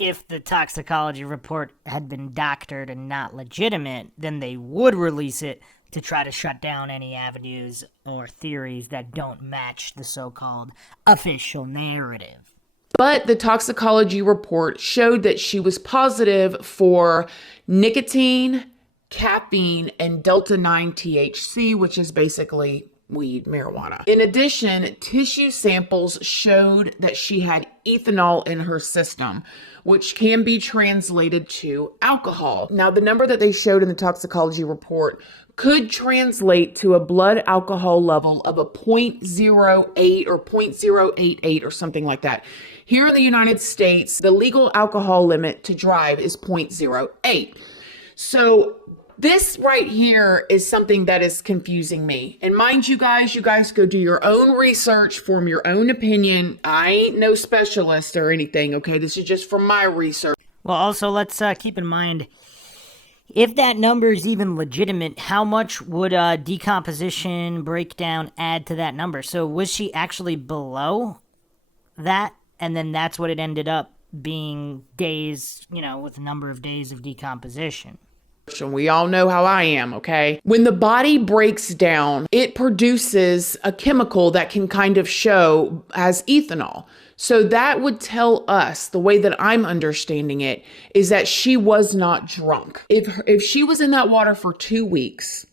if the toxicology report had been doctored and not legitimate, then they would release it to try to shut down any avenues or theories that don't match the so-called official narrative. But the toxicology report showed that she was positive for nicotine, caffeine, and Delta-9 THC, which is basically weed, marijuana. In addition, tissue samples showed that she had ethanol in her system, which can be translated to alcohol. Now, the number that they showed in the toxicology report could translate to a blood alcohol level of a 0.08 or 0.088 or something like that. Here in the United States, the legal alcohol limit to drive is 0.08. So this right here is something that is confusing me. And mind you guys go do your own research, form your own opinion. I ain't no specialist or anything, okay? This is just from my research. Well, also, let's keep in mind, if that number is even legitimate, how much would decomposition, breakdown add to that number? So was she actually below that? And then that's what it ended up being days, with a number of days of decomposition. And we all know how I am, okay? When the body breaks down, it produces a chemical that can kind of show as ethanol. So that would tell us, the way that I'm understanding it, is that she was not drunk. If she was in that water for 2 weeks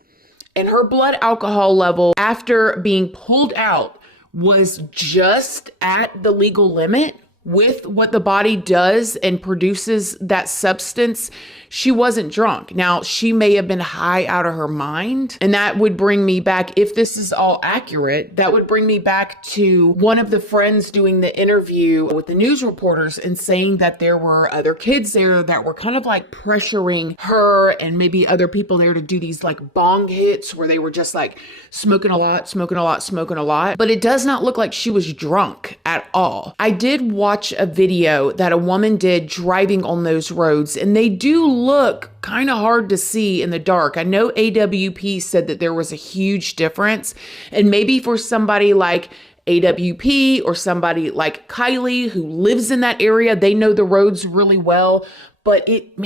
and her blood alcohol level after being pulled out was just at the legal limit with what the body does and produces that substance, she wasn't drunk. Now, she may have been high out of her mind. And that would bring me back, if this is all accurate, that would bring me back to one of the friends doing the interview with the news reporters and saying that there were other kids there that were kind of like pressuring her and maybe other people there to do these like bong hits where they were just like smoking a lot, smoking a lot, smoking a lot. But it does not look like she was drunk at all. I did watch a video that a woman did driving on those roads, and they do look kind of hard to see in the dark. I know AWP said that there was a huge difference, and maybe for somebody like AWP or somebody like Kiely who lives in that area, they know the roads really well. But it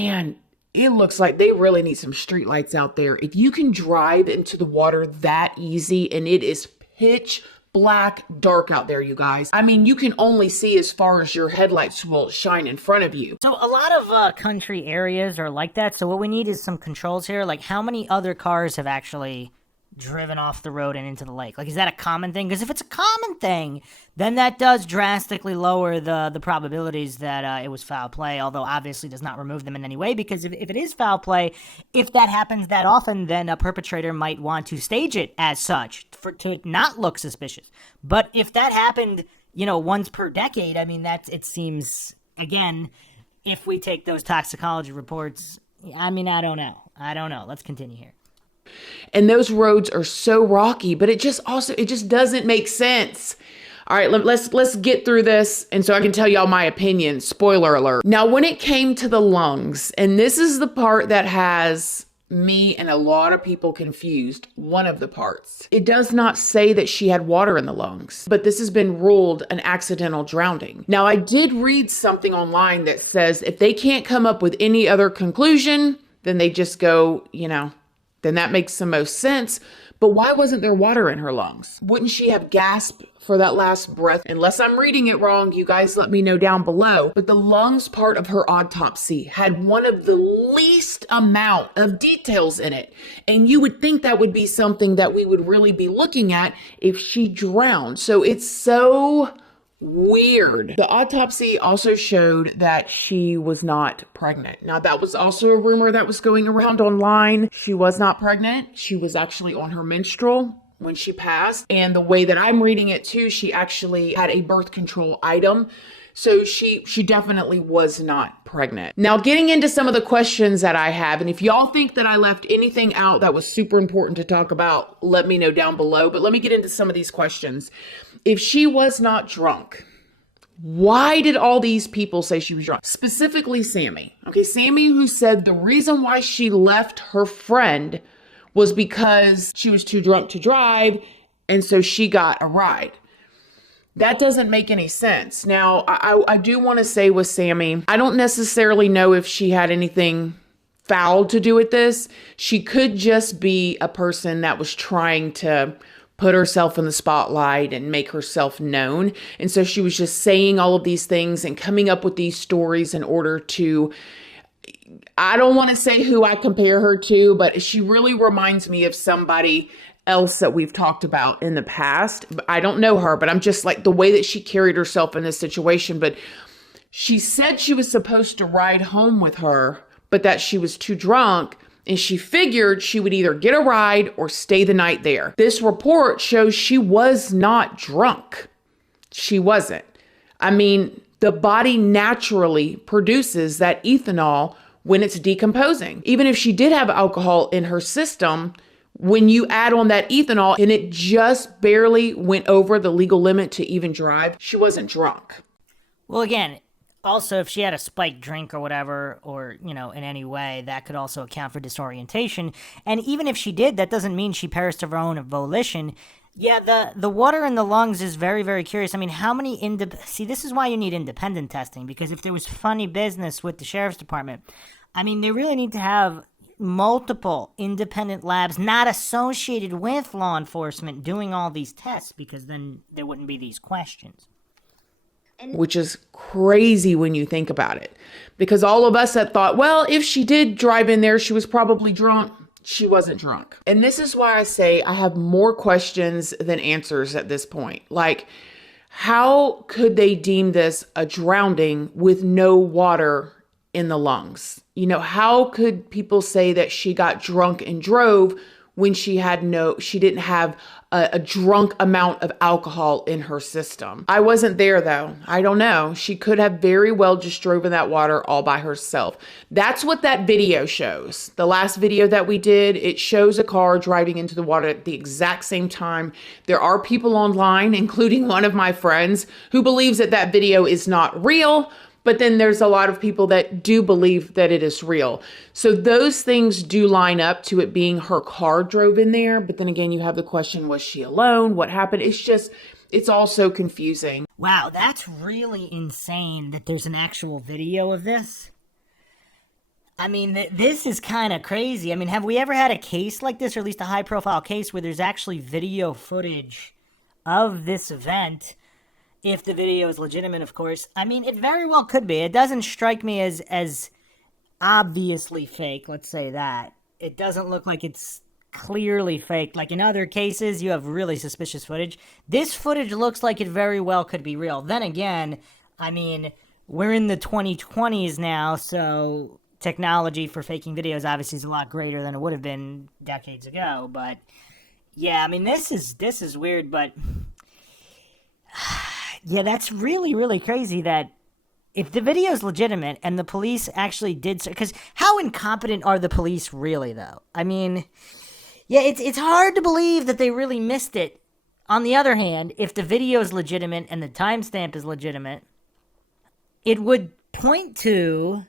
looks like they really need some street lights out there. If you can drive into the water that easy and it is pitch black dark out there, you guys. I mean, you can only see as far as your headlights will shine in front of you. So a lot of country areas are like that. So what we need is some controls here. Like, how many other cars have actually driven off the road and into the lake? Like, is that a common thing? Because if it's a common thing, then that does drastically lower the probabilities that it was foul play, although obviously does not remove them in any way, because if it is foul play, if that happens that often, then a perpetrator might want to stage it as such to not look suspicious. But if that happened, once per decade, I mean, it seems, again, if we take those toxicology reports, I mean, I don't know. Let's continue here. And those roads are so rocky, but it just doesn't make sense. All right, let's get through this. And so I can tell y'all my opinion. Spoiler alert. Now, when it came to the lungs, and this is the part that has me and a lot of people confused, one of the parts. It does not say that she had water in the lungs, but this has been ruled an accidental drowning. Now, I did read something online that says if they can't come up with any other conclusion, then they just go, then that makes the most sense. But why wasn't there water in her lungs? Wouldn't she have gasped for that last breath? Unless I'm reading it wrong, you guys let me know down below. But the lungs part of her autopsy had one of the least amount of details in it. And you would think that would be something that we would really be looking at if she drowned. So it's so weird. The autopsy also showed that she was not pregnant. Now, that was also a rumor that was going around online. She was not pregnant. She was actually on her menstrual when she passed. And the way that I'm reading it too, she actually had a birth control item. So she definitely was not pregnant. Now, getting into some of the questions that I have, and if y'all think that I left anything out that was super important to talk about, let me know down below. But let me get into some of these questions. If she was not drunk, why did all these people say she was drunk? Specifically Sammy. Okay, Sammy, who said the reason why she left her friend was because she was too drunk to drive, and so she got a ride. That doesn't make any sense. Now, I do want to say with Sammy, I don't necessarily know if she had anything foul to do with this. She could just be a person that was trying to put herself in the spotlight and make herself known. And so she was just saying all of these things and coming up with these stories in order to, I don't want to say who I compare her to, but she really reminds me of somebody else that we've talked about in the past. I don't know her, but I'm just like the way that she carried herself in this situation. But she said she was supposed to ride home with her, but that she was too drunk. And she figured she would either get a ride or stay the night there. This report shows she was not drunk. She wasn't. I mean, the body naturally produces that ethanol when it's decomposing. Even if she did have alcohol in her system, when you add on that ethanol and it just barely went over the legal limit to even drive, she wasn't drunk. Well, again, also, if she had a spiked drink or whatever, or, in any way, that could also account for disorientation. And even if she did, that doesn't mean she perished of her own volition. Yeah, the water in the lungs is very, very curious. I mean, how many see, this is why you need independent testing, because if there was funny business with the sheriff's department, I mean, they really need to have multiple independent labs not associated with law enforcement doing all these tests, because then there wouldn't be these questions. Which is crazy when you think about it. Because all of us had thought, well, if she did drive in there, she was probably drunk. She wasn't drunk. And this is why I say I have more questions than answers at this point. Like, how could they deem this a drowning with no water in the lungs? How could people say that she got drunk and drove when she didn't have a drunk amount of alcohol in her system? I wasn't there though. I don't know. She could have very well just drove in that water all by herself. That's what that video shows. The last video that we did, it shows a car driving into the water at the exact same time. There are people online, including one of my friends, who believes that that video is not real. But then there's a lot of people that do believe that it is real. So those things do line up to it being her car drove in there. But then again, you have the question, was she alone? What happened? It's all so confusing. Wow, that's really insane that there's an actual video of this. I mean, this is kind of crazy. I mean, have we ever had a case like this, or at least a high-profile case, where there's actually video footage of this event? If the video is legitimate, of course. I mean, it very well could be. It doesn't strike me as obviously fake, let's say that. It doesn't look like it's clearly fake. Like in other cases, you have really suspicious footage. This footage looks like it very well could be real. Then again, I mean, we're in the 2020s now, so technology for faking videos obviously is a lot greater than it would have been decades ago. But yeah, I mean, this is weird, but yeah, that's really, really crazy that if the video is legitimate and the police actually did so, because how incompetent are the police really, though? I mean, yeah, it's hard to believe that they really missed it. On the other hand, if the video is legitimate and the timestamp is legitimate, it would point to,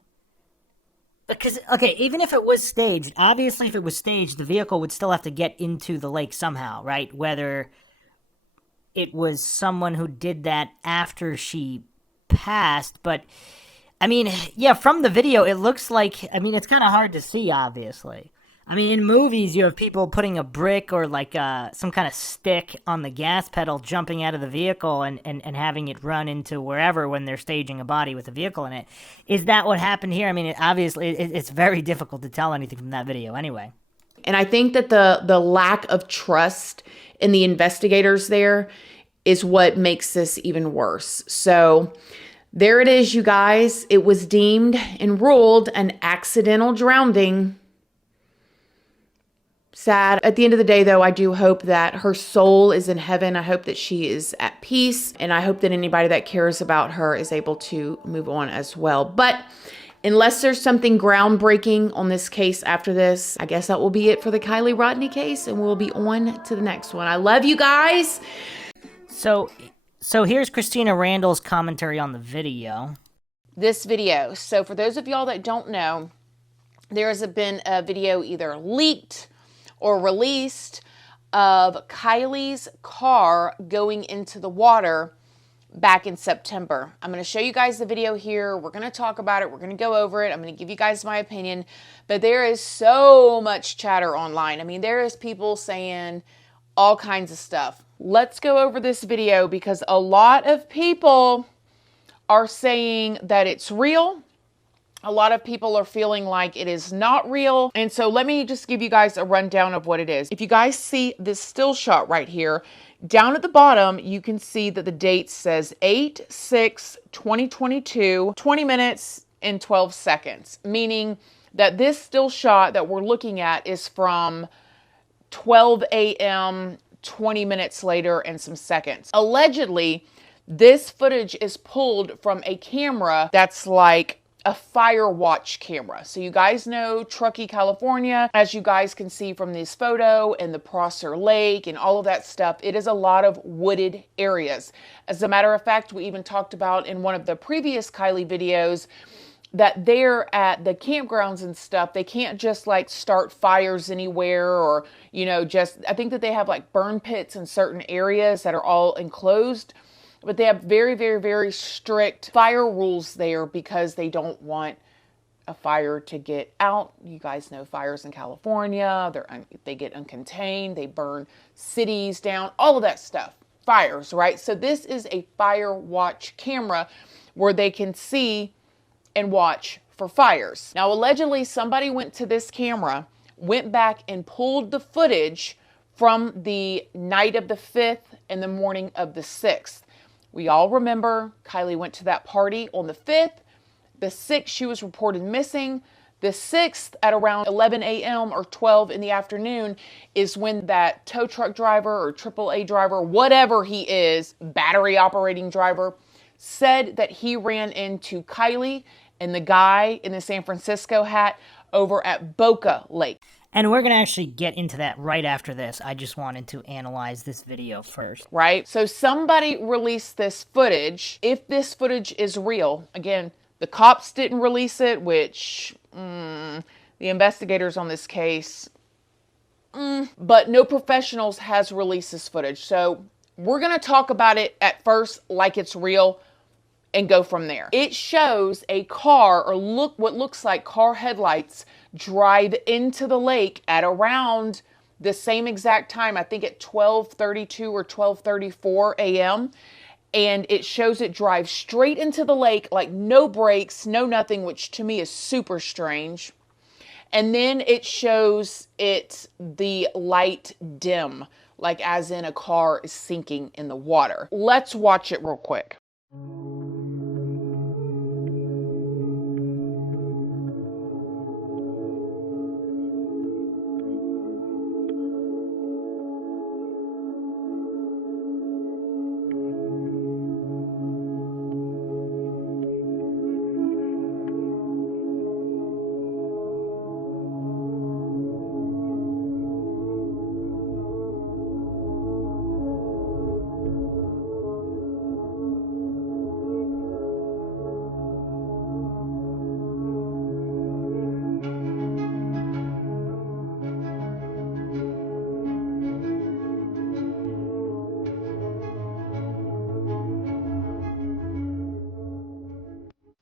because, okay, even if it was staged, obviously if it was staged, the vehicle would still have to get into the lake somehow, right? Whether it was someone who did that after she passed, but I mean, yeah, from the video, it looks like, I mean, it's kind of hard to see, obviously. I mean, in movies, you have people putting a brick or like some kind of stick on the gas pedal, jumping out of the vehicle and having it run into wherever when they're staging a body with a vehicle in it. Is that what happened here? I mean, it's very difficult to tell anything from that video anyway. And I think that the lack of trust in the investigators there is what makes this even worse. So there it is, you guys. It was deemed and ruled an accidental drowning. Sad. At the end of the day, though, I do hope that her soul is in heaven. I hope that she is at peace. And I hope that anybody that cares about her is able to move on as well. But unless there's something groundbreaking on this case after this, I guess that will be it for the Kiely Rodni case, and we'll be on to the next one. I love you guys. So here's Christina Randall's commentary on the video. This video. So for those of y'all that don't know, there has been a video either leaked or released of Kiely's car going into the water back in September. I'm going to show you guys the video here. We're going to talk about it. We're going to go over it. I'm going to give you guys my opinion. But there is so much chatter online. I mean, there is people saying all kinds of stuff. Let's go over this video because a lot of people are saying that it's real. A lot of people are feeling like it is not real. And so let me just give you guys a rundown of what it is. If you guys see this still shot right here, down at the bottom, you can see that the date says 8/6/2022, 20 minutes and 12 seconds, meaning that this still shot that we're looking at is from 12 a.m., 20 minutes later and some seconds. Allegedly, this footage is pulled from a camera that's like a fire watch camera. So you guys know Truckee, California, as you guys can see from this photo, and the Prosser Lake and all of that stuff, it is a lot of wooded areas. As a matter of fact, we even talked about in one of the previous Kiely videos that they're at the campgrounds and stuff, they can't just like start fires anywhere, or, you know, just, I think that they have like burn pits in certain areas that are all enclosed. But they have very, very, very strict fire rules there because they don't want a fire to get out. You guys know fires in California, they get uncontained, they burn cities down, all of that stuff. Fires, right? So this is a fire watch camera where they can see and watch for fires. Now, allegedly, somebody went to this camera, went back and pulled the footage from the night of the 5th and the morning of the 6th. We all remember Kiely went to that party on the 5th. The 6th, she was reported missing. The 6th at around 11 a.m. or 12 in the afternoon is when that tow truck driver or AAA driver, whatever he is, battery operating driver, said that he ran into Kiely and the guy in the San Francisco hat over at Boca Lake. And we're going to actually get into that right after this. I just wanted to analyze this video first. Right? So somebody released this footage. If this footage is real, again, the cops didn't release it, which the investigators on this case, but no professionals has released this footage. So we're going to talk about it at first like it's real and go from there. It shows a car, or what looks like car headlights, drive into the lake at around the same exact time, I think at 12:32 or 12:34 a.m. And it shows it drive straight into the lake, like no brakes, no nothing, which to me is super strange. And then it shows the light dim, like as in a car is sinking in the water. Let's watch it real quick.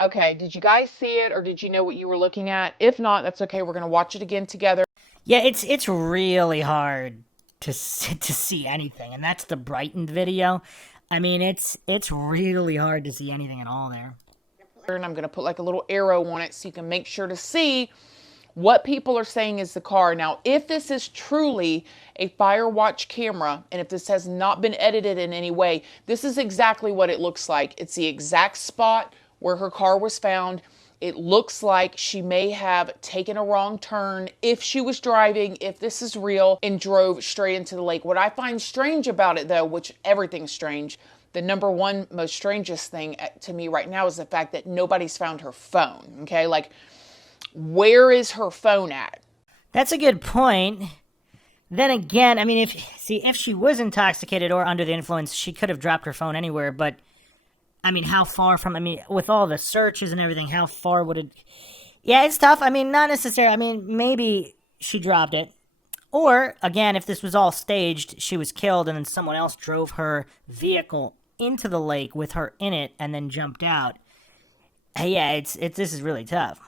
Okay, did you guys see it, or did you know what you were looking at? If not, that's okay. We're going to watch it again together. Yeah, it's really hard to see anything, and that's the brightened video. I mean, it's really hard to see anything at all there. And I'm going to put like a little arrow on it so you can make sure to see what people are saying is the car. Now, if this is truly a fire watch camera, and if this has not been edited in any way, this is exactly what it looks like. It's the exact spot where her car was found. It looks like she may have taken a wrong turn if she was driving, if this is real, and drove straight into the lake. What I find strange about it, though, which everything's strange, the number one most strangest thing to me right now is the fact that nobody's found her phone, okay? Like, where is her phone at? That's a good point. Then again, I mean, if she was intoxicated or under the influence, she could have dropped her phone anywhere, but I mean, how far from, I mean, with all the searches and everything, how far would it... Yeah, it's tough. I mean, not necessarily. I mean, maybe she dropped it. Or, again, if this was all staged, she was killed and then someone else drove her vehicle into the lake with her in it and then jumped out. Yeah, this is really tough.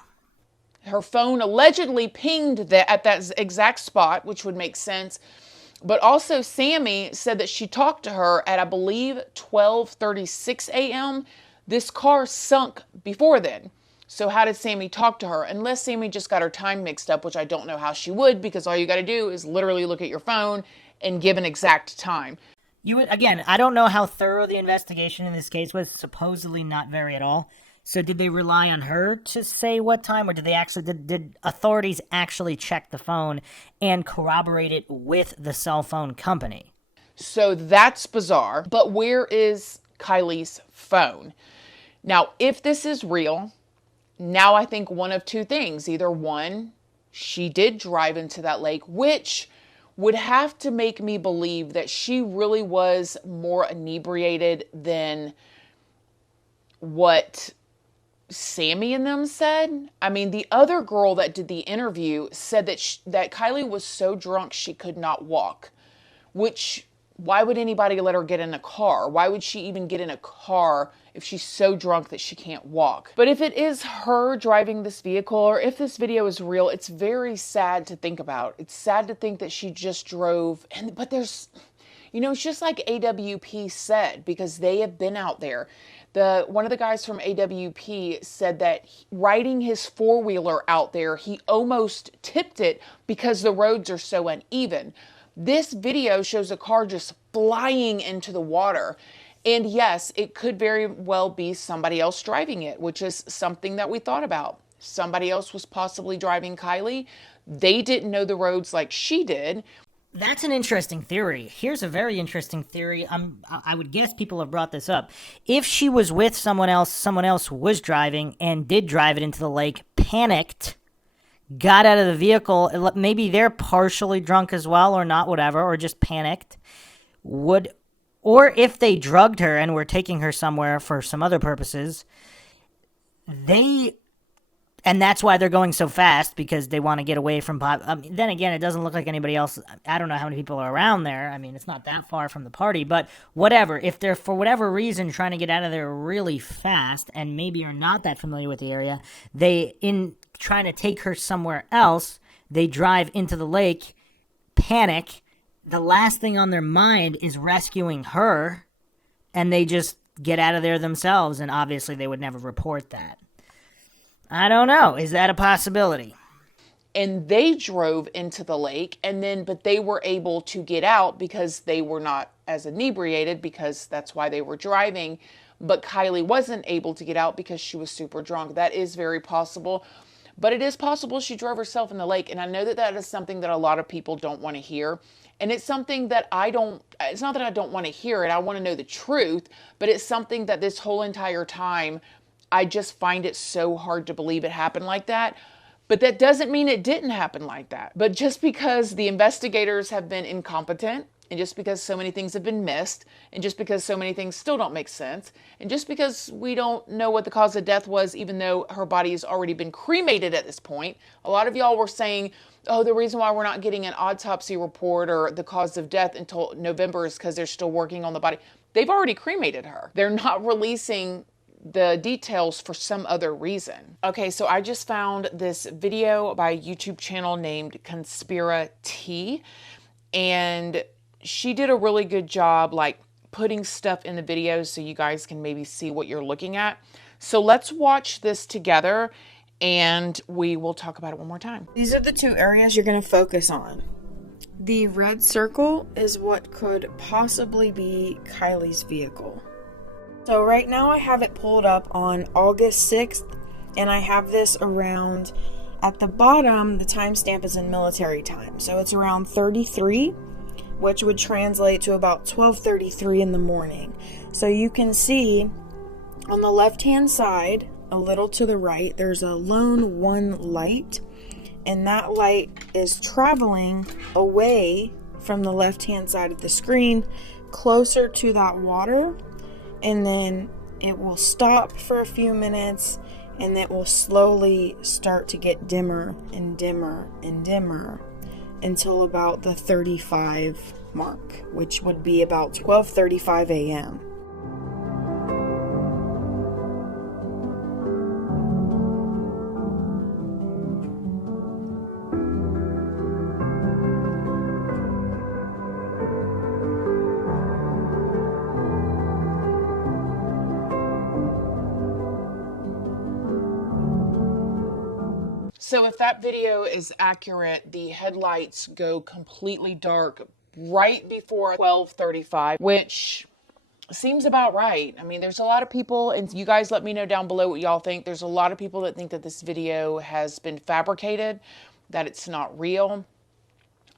Her phone allegedly pinged at that exact spot, which would make sense. But also, Sammy said that she talked to her at, I believe, 12:36 a.m. This car sunk before then. So how did Sammy talk to her? Unless Sammy just got her time mixed up, which I don't know how she would, because all you got to do is literally look at your phone and give an exact time. You would, again, I don't know how thorough the investigation in this case was, supposedly not very at all. So did they rely on her to say what time, or did they actually, did authorities actually check the phone and corroborate it with the cell phone company? So that's bizarre. But where is Kiely's phone? Now, if this is real, now I think one of two things. Either one, she did drive into that lake, which would have to make me believe that she really was more inebriated than what Sammy and them said. I mean, the other girl that did the interview said that that Kiely was so drunk she could not walk, which, why would anybody let her get in a car? Why would she even get in a car if she's so drunk that she can't walk? But if it is her driving this vehicle, or if this video is real, it's very sad to think about. It's sad to think that she just drove, but there's, it's just like AWP said, because they have been out there. One of the guys from AWP said that riding his four-wheeler out there, he almost tipped it because the roads are so uneven. This video shows a car just flying into the water. And yes, it could very well be somebody else driving it, which is something that we thought about. Somebody else was possibly driving Kiely. They didn't know the roads like she did. That's an interesting theory. Here's a very interesting theory. I would guess people have brought this up. If she was with someone else was driving and did drive it into the lake, panicked, got out of the vehicle, maybe they're partially drunk as well, or not, whatever, or just panicked, or if they drugged her and were taking her somewhere for some other purposes, and that's why they're going so fast, because they want to get away from then again, it doesn't look like anybody else. I don't know how many people are around there. I mean, it's not that far from the party, but whatever. If they're, for whatever reason, trying to get out of there really fast and maybe are not that familiar with the area, in trying to take her somewhere else, they drive into the lake, panic. The last thing on their mind is rescuing her, and they just get out of there themselves, and obviously they would never report that. I don't know. Is that a possibility? And they drove into the lake, but they were able to get out because they were not as inebriated, because that's why they were driving. But Kiely wasn't able to get out because she was super drunk. That is very possible. But it is possible she drove herself in the lake. And I know that that is something that a lot of people don't want to hear. And it's something that it's not that I don't want to hear it. I want to know the truth. But it's something that this whole entire time, I just find it so hard to believe it happened like that. But that doesn't mean it didn't happen like that. But just because the investigators have been incompetent, and just because so many things have been missed, and just because so many things still don't make sense, and just because we don't know what the cause of death was, even though her body has already been cremated at this point. A lot of y'all were saying, oh, the reason why we're not getting an autopsy report or the cause of death until November is because they're still working on the body. They've already cremated her. They're not releasing the details for some other reason. Okay, so I just found this video by a YouTube channel named Conspira-T, and she did a really good job like putting stuff in the video so you guys can maybe see what you're looking at. So let's watch this together and we will talk about it one more time. These are the two areas you're going to focus on. The red circle is what could possibly be Kiely's vehicle. So right now I have it pulled up on August 6th, and I have this around, at the bottom, the timestamp is in military time. So it's around 33, which would translate to about 12:33 in the morning. So you can see on the left-hand side, a little to the right, there's a lone one light, and that light is traveling away from the left-hand side of the screen, closer to that water. And then it will stop for a few minutes, and it will slowly start to get dimmer and dimmer and dimmer until about the 35 mark, which would be about 12:35 a.m. So if that video is accurate, the headlights go completely dark right before 12:35, which seems about right. I mean, there's a lot of people, and you guys let me know down below what y'all think. There's a lot of people that think that this video has been fabricated, that it's not real.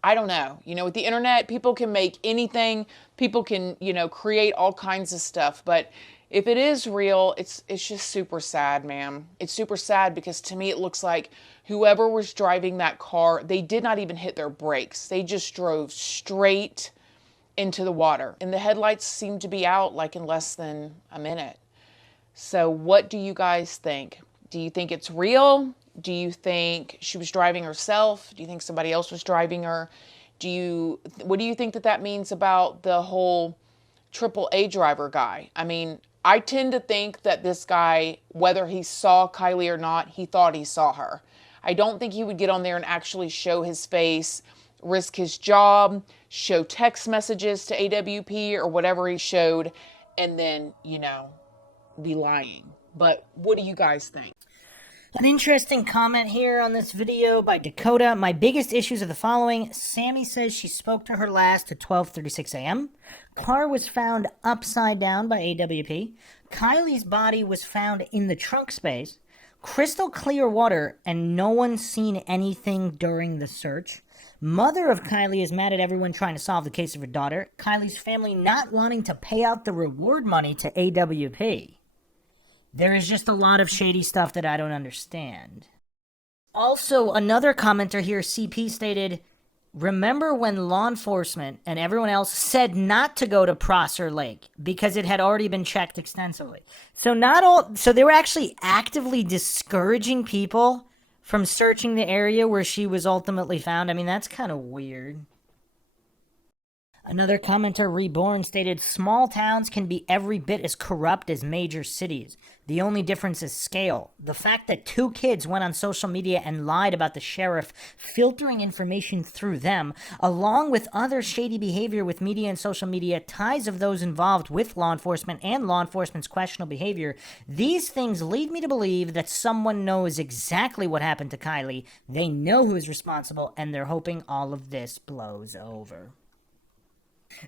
I don't know. You know, with the internet, people can make anything. People can, you know, create all kinds of stuff. But if it is real, it's just super sad, man. It's super sad because to me it looks like whoever was driving that car, they did not even hit their brakes. They just drove straight into the water. And the headlights seem to be out like in less than a minute. So what do you guys think? Do you think it's real? Do you think she was driving herself? Do you think somebody else was driving her? What do you think that means about the whole AAA driver guy? I mean, I tend to think that this guy, whether he saw Kiely or not, he thought he saw her. I don't think he would get on there and actually show his face, risk his job, show text messages to AWP or whatever he showed, and then, you know, be lying. But what do you guys think? An interesting comment here on this video by Dakota. My biggest issues are the following. Sammy says she spoke to her last at 12:36 a.m. Car was found upside down by AWP. Kylie's body was found in the trunk space. Crystal clear water, and no one's seen anything during the search. Mother of Kiely is mad at everyone trying to solve the case of her daughter. Kylie's family not wanting to pay out the reward money to AWP. There is just a lot of shady stuff that I don't understand. Also, another commenter here, CP, stated, remember when law enforcement and everyone else said not to go to Prosser Lake because it had already been checked extensively. So they were actually actively discouraging people from searching the area where she was ultimately found. I mean, that's kind of weird. Another commenter, Reborn, stated, small towns can be every bit as corrupt as major cities. The only difference is scale. The fact that 2 kids went on social media and lied about the sheriff filtering information through them, along with other shady behavior with media and social media, ties of those involved with law enforcement and law enforcement's questionable behavior, these things lead me to believe that someone knows exactly what happened to Kiely, they know who is responsible, and they're hoping all of this blows over.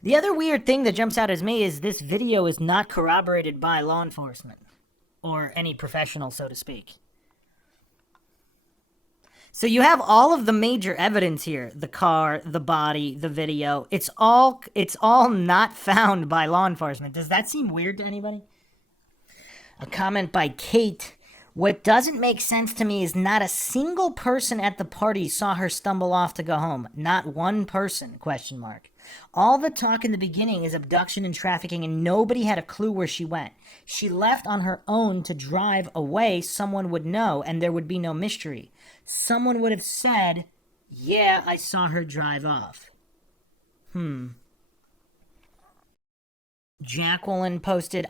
The other weird thing that jumps out at me is this video is not corroborated by law enforcement, or any professional, so to speak. So you have all of the major evidence here, the car, the body, the video. It's all not found by law enforcement. Does that seem weird to anybody? A comment by Kate. What doesn't make sense to me is not a single person at the party saw her stumble off to go home. Not one person, question mark. All the talk in the beginning is abduction and trafficking, and nobody had a clue where she went. She left on her own to drive away. Someone would know, and there would be no mystery. Someone would have said, yeah, I saw her drive off. Jacqueline posted,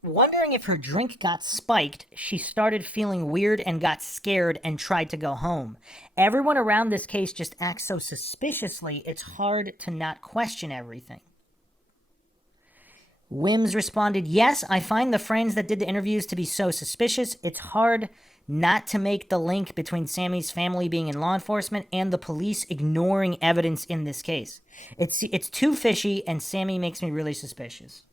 wondering if her drink got spiked, she started feeling weird and got scared and tried to go home. Everyone around this case just acts so suspiciously, it's hard to not question everything. Wims responded, yes, I find the friends that did the interviews to be so suspicious, it's hard not to make the link between Sammy's family being in law enforcement and the police ignoring evidence in this case. It's too fishy, and Sammy makes me really suspicious.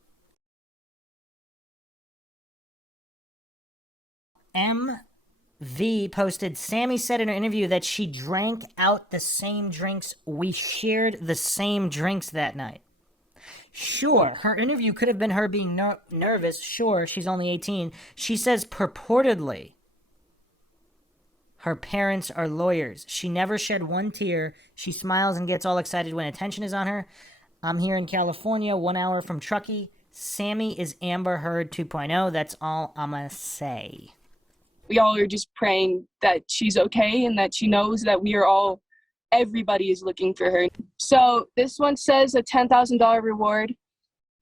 MV posted, Sammy said in her interview that she drank out the same drinks. We shared the same drinks that night. Sure, her interview could have been her being nervous. Sure, she's only 18. She says purportedly her parents are lawyers. She never shed one tear. She smiles and gets all excited when attention is on her. I'm here in California, 1 hour from Truckee. Sammy is Amber Heard 2.0. That's all I'm going to say. We all are just praying that she's okay and that she knows that everybody is looking for her. So this one says a $10,000 reward.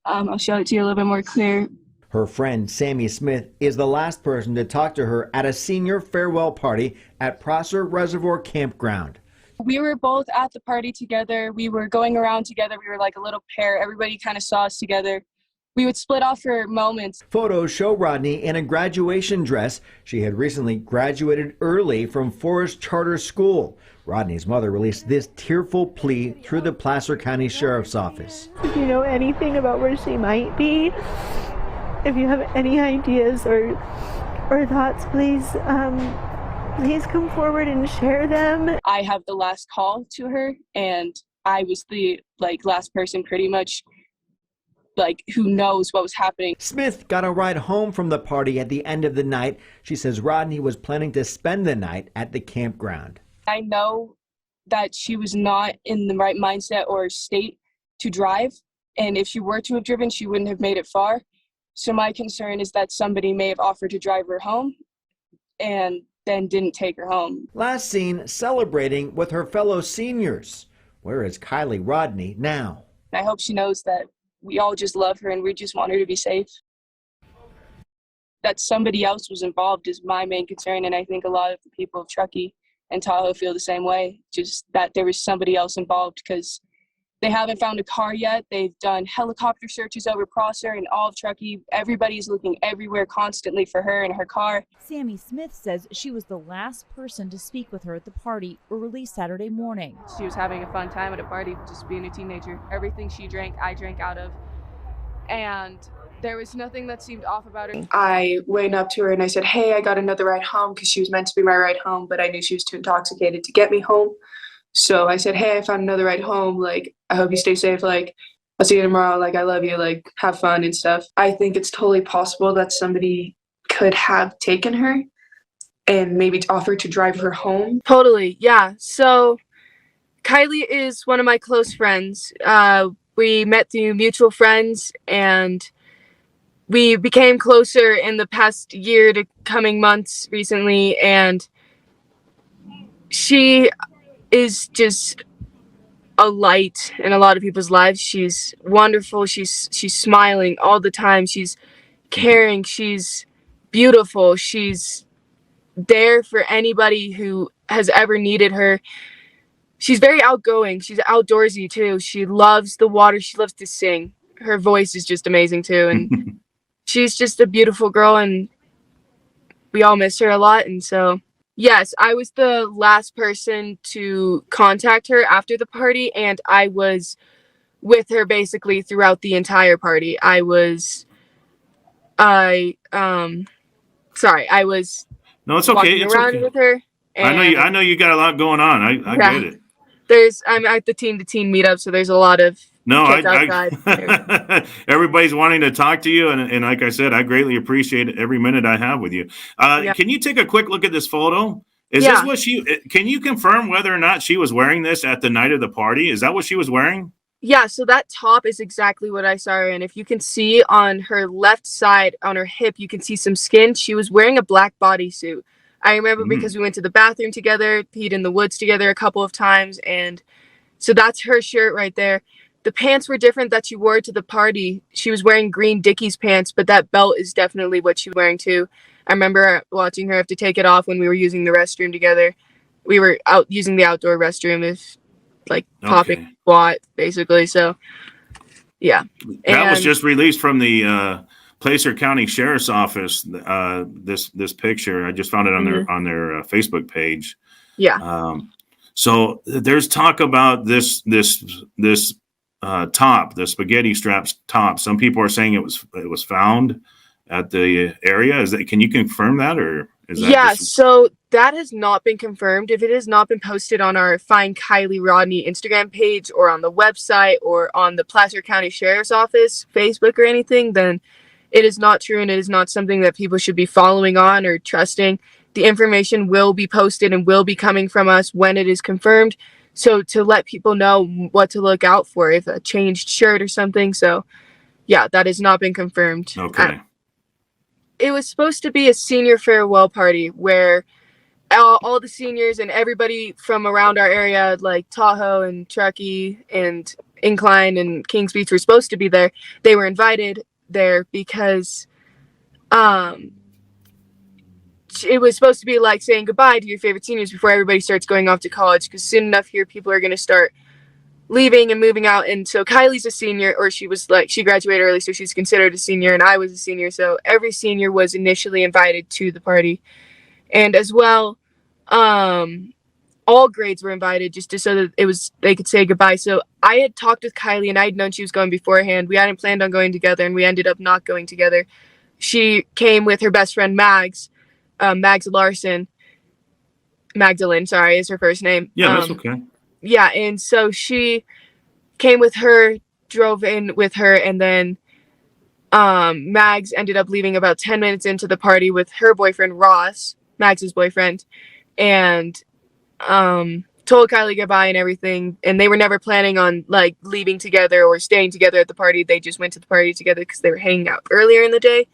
I'll show it to you a little bit more clear. Her friend Sammy Smith is the last person to talk to her at a senior farewell party at Prosser Reservoir Campground. We were both at the party together. We were going around together. We were like a little pair. Everybody kind of saw us together. We would split off for moments. Photos show Rodney in a graduation dress. She had recently graduated early from Forest Charter School. Rodney's mother released this tearful plea through the Placer County Sheriff's Office. If you know anything about where she might be, if you have any ideas or thoughts, please come forward and share them. I have the last call to her, and I was the last person pretty much who knows what was happening. Smith got a ride home from the party at the end of the night. She says Rodney was planning to spend the night at the campground. I know that she was not in the right mindset or state to drive, and if she were to have driven, she wouldn't have made it far. So my concern is that somebody may have offered to drive her home and then didn't take her home. Last seen celebrating with her fellow seniors. Where is Kiely Rodni now? I hope she knows that we all just love her and we just want her to be safe. That somebody else was involved is my main concern, and I think a lot of the people of Truckee and Tahoe feel the same way, just that there was somebody else involved, because they haven't found a car yet. They've done helicopter searches over Prosser and all of Truckee. Everybody's looking everywhere constantly for her and her car. Sammy Smith says she was the last person to speak with her at the party early Saturday morning. She was having a fun time at a party, just being a teenager. Everything she drank, I drank out of. And there was nothing that seemed off about her. I went up to her and I said, hey, I got another ride home, because she was meant to be my ride home, but I knew she was too intoxicated to get me home. So I said, hey, I found another ride home. I hope you stay safe. I'll see you tomorrow. I love you. Have fun and stuff. I think it's totally possible that somebody could have taken her and maybe offered to drive her home. Totally, yeah. So Kiely is one of my close friends. We met through mutual friends, and we became closer in the past year to coming months recently, and she is just a light in a lot of people's lives. She's wonderful. She's smiling all the time. She's caring. She's beautiful. She's there for anybody who has ever needed her. She's very outgoing. She's outdoorsy too. She loves the water. She loves to sing. Her voice is just amazing too. And she's just a beautiful girl, and we all miss her a lot. And so, yes, I was the last person to contact her after the party, and I was with her basically throughout the entire party. I was No, it's okay. walking It's around okay. with her. I know you got a lot going on. I Yeah. get it. I'm at the teen to teen meetup, so there's a lot of No, kids outside. everybody's wanting to talk to you, and like I said, I greatly appreciate every minute I have with you. Yeah. Can you take a quick look at this photo? Is Yeah. this what she? Can you confirm whether or not she was wearing this at the night of the party? Is that what she was wearing? Yeah, so that top is exactly what I saw her in. If you can see on her left side, on her hip, you can see some skin. She was wearing a black bodysuit. I remember because we went to the bathroom together, peed in the woods together a couple of times, and so that's her shirt right there. The pants were different that she wore to the party. She was wearing green Dickies pants, but that belt is definitely what she was wearing too. I remember watching her have to take it off when we were using the restroom together. We were out using the outdoor restroom, popping squat, basically. So, yeah. That was just released from the Placer County Sheriff's Office. This picture, I just found it on their Facebook page. Yeah. So there's talk about this top, the spaghetti straps top. Some people are saying it was found at the area. Can you confirm that, or is that so that has not been confirmed. If it has not been posted on our Find Kiely Rodni Instagram page, or on the website, or on the Placer County Sheriff's Office Facebook or anything, then it is not true, and it is not something that people should be following on or trusting. The information will be posted and will be coming from us when it is confirmed. So to let people know what to look out for, if a changed shirt or something. So yeah, that has not been confirmed. Okay. It was supposed to be a senior farewell party where all the seniors and everybody from around our area, like Tahoe and Truckee and Incline and Kings Beach, were supposed to be there. They were invited there because it was supposed to be like saying goodbye to your favorite seniors before everybody starts going off to college, because soon enough here people are going to start leaving and moving out. And so Kylie's a senior, or she graduated early, so she's considered a senior, and I was a senior. So every senior was initially invited to the party. And as well, all grades were invited just so that they could say goodbye. So I had talked with Kiely, and I had known she was going beforehand. We hadn't planned on going together, and we ended up not going together. She came with her best friend Mags Larson. Magdalene, sorry, is her first name. Yeah, that's okay. Yeah, and so she came with her, drove in with her, and then Mags ended up leaving about 10 minutes into the party with her boyfriend Ross, Mags's boyfriend, and told Kiely goodbye and everything. And they were never planning on like leaving together or staying together at the party. They just went to the party together because they were hanging out earlier in the day.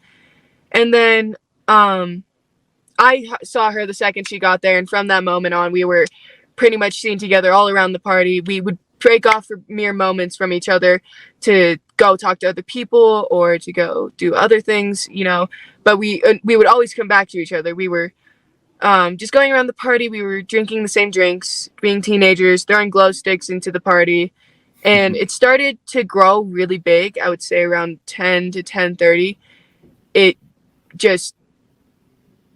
And then I saw her the second she got there, and from that moment on, we were pretty much seen together all around the party. We would break off for mere moments from each other to go talk to other people or to go do other things, you know. But we would always come back to each other. We were just going around the party. We were drinking the same drinks, being teenagers, throwing glow sticks into the party, and it started to grow really big. I would say around 10 to 10:30. It just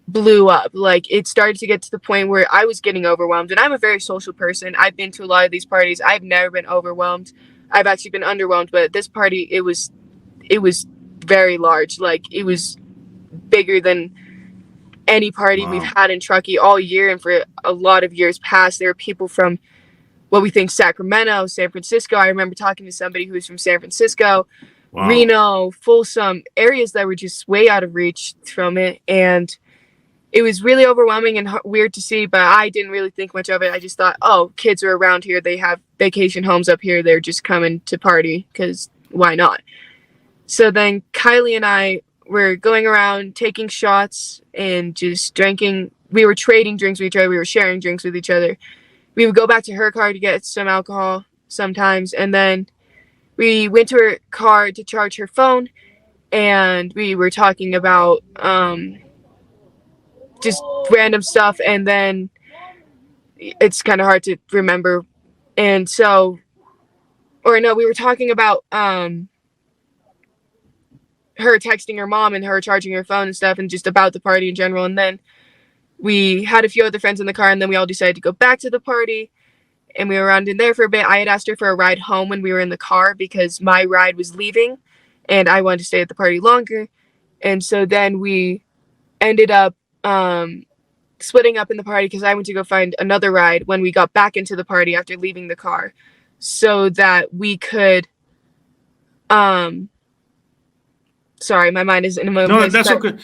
blew up. Like, it started to get to the point where I was getting overwhelmed, and I'm a very social person. I've been to a lot of these parties. I've never been overwhelmed. I've actually been underwhelmed, but at this party it was very large. Like, it was bigger than any party we've had in Truckee all year, and for a lot of years past. There were people from what we think Sacramento, San Francisco. I remember talking to somebody who was from San Francisco, Reno, Folsom, areas that were just way out of reach from it. And it was really overwhelming and weird to see, but I didn't really think much of it. I just thought, oh, kids are around here. They have vacation homes up here. They're just coming to party because why not? So then Kiely and I were going around taking shots and just drinking. We were trading drinks with each other. We were sharing drinks with each other. We would go back to her car to get some alcohol sometimes. And then we went to her car to charge her phone. And we were talking about just random stuff, and then it's kind of hard to remember. And so, or no, we were talking about her texting her mom and her charging her phone and stuff, and just about the party in general. And then we had a few other friends in the car, and then we all decided to go back to the party, and we were around in there for a bit. I had asked her for a ride home when we were in the car because my ride was leaving and I wanted to stay at the party longer. And so then we ended up splitting up in the party because I went to go find another ride when we got back into the party after leaving the car, so that we could sorry, my mind is in a moment. No, that's okay.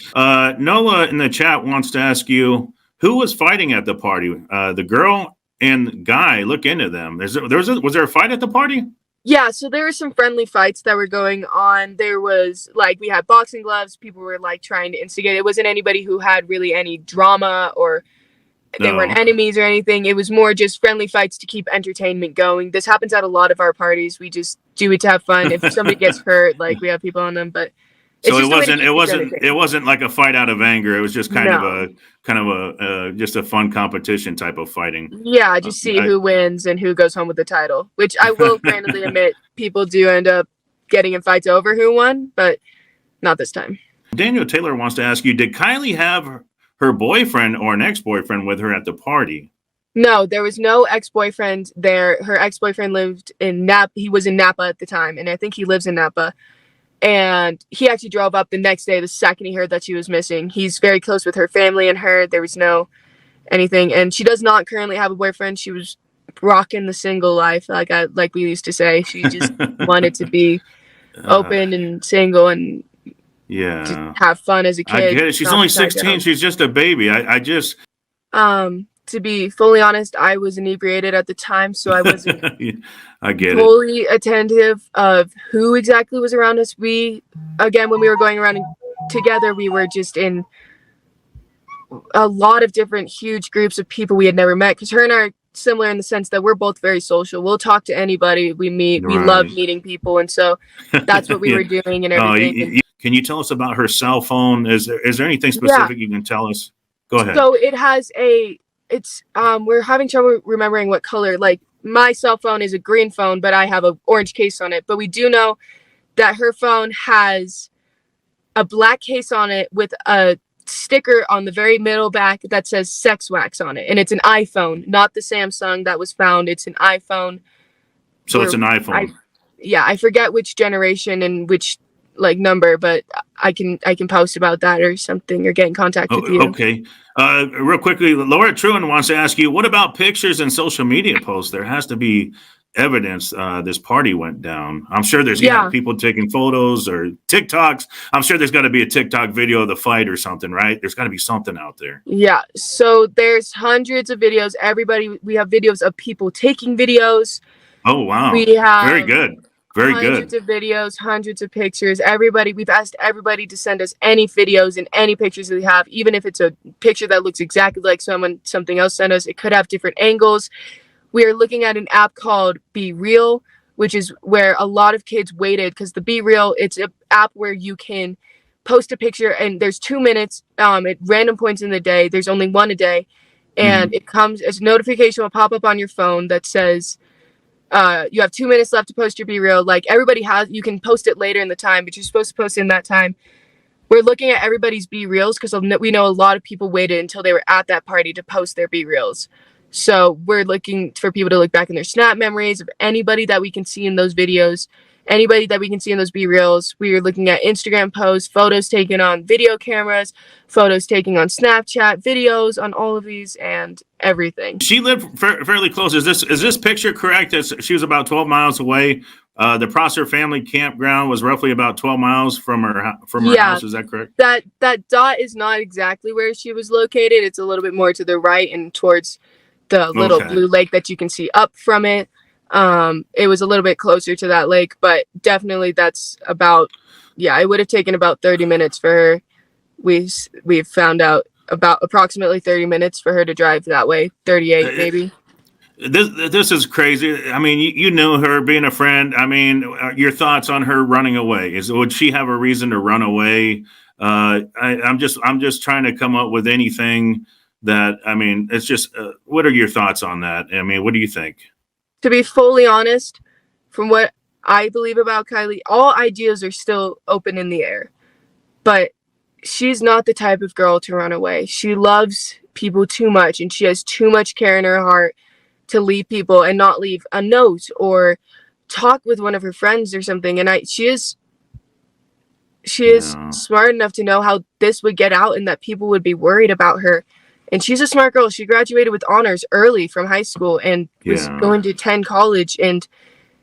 Noah in the chat wants to ask you, who was fighting at the party? The girl and guy. Look into them. Was there a fight at the party? Yeah, so there were some friendly fights that were going on. There was, like, we had boxing gloves. People were, like, trying to instigate. It wasn't anybody who had really any drama or they weren't enemies or anything. It was more just friendly fights to keep entertainment going. This happens at a lot of our parties. We just do it to have fun. If somebody gets hurt, like, we have people on them, but so it wasn't like a fight out of anger. It was just kind of a just a fun competition type of fighting. Yeah, just see who wins and who goes home with the title, which I will randomly admit people do end up getting in fights over who won, but not this time. Daniel Taylor wants to ask you, did Kiely have her boyfriend or an ex-boyfriend with her at the party? No, there was no ex-boyfriend there. Her ex-boyfriend lived in Napa. He was in Napa at the time, and I think he lives in Napa. And he actually drove up the next day, the second he heard that she was missing. He's very close with her family and her. There was no anything. And she does not currently have a boyfriend. She was rocking the single life, like we used to say. She just wanted to be open and single and just have fun as a kid. I get it. She's only 16. She's just a baby. I just... To be fully honest, I was inebriated at the time, so I wasn't I get fully attentive of who exactly was around us. When we were going around together, we were just in a lot of different huge groups of people we had never met, because her and I are similar in the sense that we're both very social. We'll talk to anybody we meet. Right. We love meeting people, and so that's what we were doing and everything. Can you tell us about her cell phone? Is there anything specific you can tell us? Go ahead. So it has we're having trouble remembering what color. Like, my cell phone is a green phone, but I have an orange case on it. But we do know that her phone has a black case on it with a sticker on the very middle back that says sex wax on it. And it's an iPhone, not the Samsung that was found. It's an iPhone. So it's an iPhone. I forget which generation and which like number, but I can post about that or something, or get in contact with you. Okay. Real quickly, Laura Truan wants to ask you, what about pictures and social media posts? There has to be evidence this party went down. I'm sure there's people taking photos or TikToks. I'm sure there's got to be a TikTok video of the fight or something, right? There's got to be something out there. Yeah. So there's hundreds of videos. We have videos of people taking videos. Oh, wow. We have very good. Very hundreds good. of videos, hundreds of pictures. We've asked everybody to send us any videos and any pictures that they have, even if it's a picture that looks exactly like something else sent us. It could have different angles. We are looking at an app called Be Real, which is where a lot of kids waited, because the Be Real, it's an app where you can post a picture and there's 2 minutes at random points in the day. There's only one a day. And it comes as a notification will pop up on your phone that says, you have 2 minutes left to post your Be Real. Like, everybody you can post it later in the time, but you're supposed to post it in that time. We're looking at everybody's Be Reals because we know a lot of people waited until they were at that party to post their Be Reals. So we're looking for people to look back in their Snap memories of anybody that we can see in those videos, anybody that we can see in those Be Reals. We are looking at Instagram posts, photos taken on video cameras, photos taken on Snapchat, videos on all of these, and everything. She lived fairly close. Is this picture correct? That she was about 12 miles away. The Prosser family campground was roughly about 12 miles from her house. Is that correct? That dot is not exactly where she was located. It's a little bit more to the right and towards the little blue lake that you can see up from it. It was a little bit closer to that lake, but definitely that's about, it would have taken about 30 minutes for her. We've found out about approximately 30 minutes for her to drive that way, 38 maybe. This is crazy. I mean, you knew her, being a friend. I mean, your thoughts on her running away? Would she have a reason to run away? I'm just trying to come up with anything that, I mean, it's just, what are your thoughts on that? I mean, what do you think? To be fully honest, from what I believe about Kiely, all ideas are still open in the air. But she's not the type of girl to run away. She loves people too much, and she has too much care in her heart to leave people and not leave a note or talk with one of her friends or something. And she is smart enough to know how this would get out and that people would be worried about her. And she's a smart girl. She graduated with honors early from high school and was going to attend college, and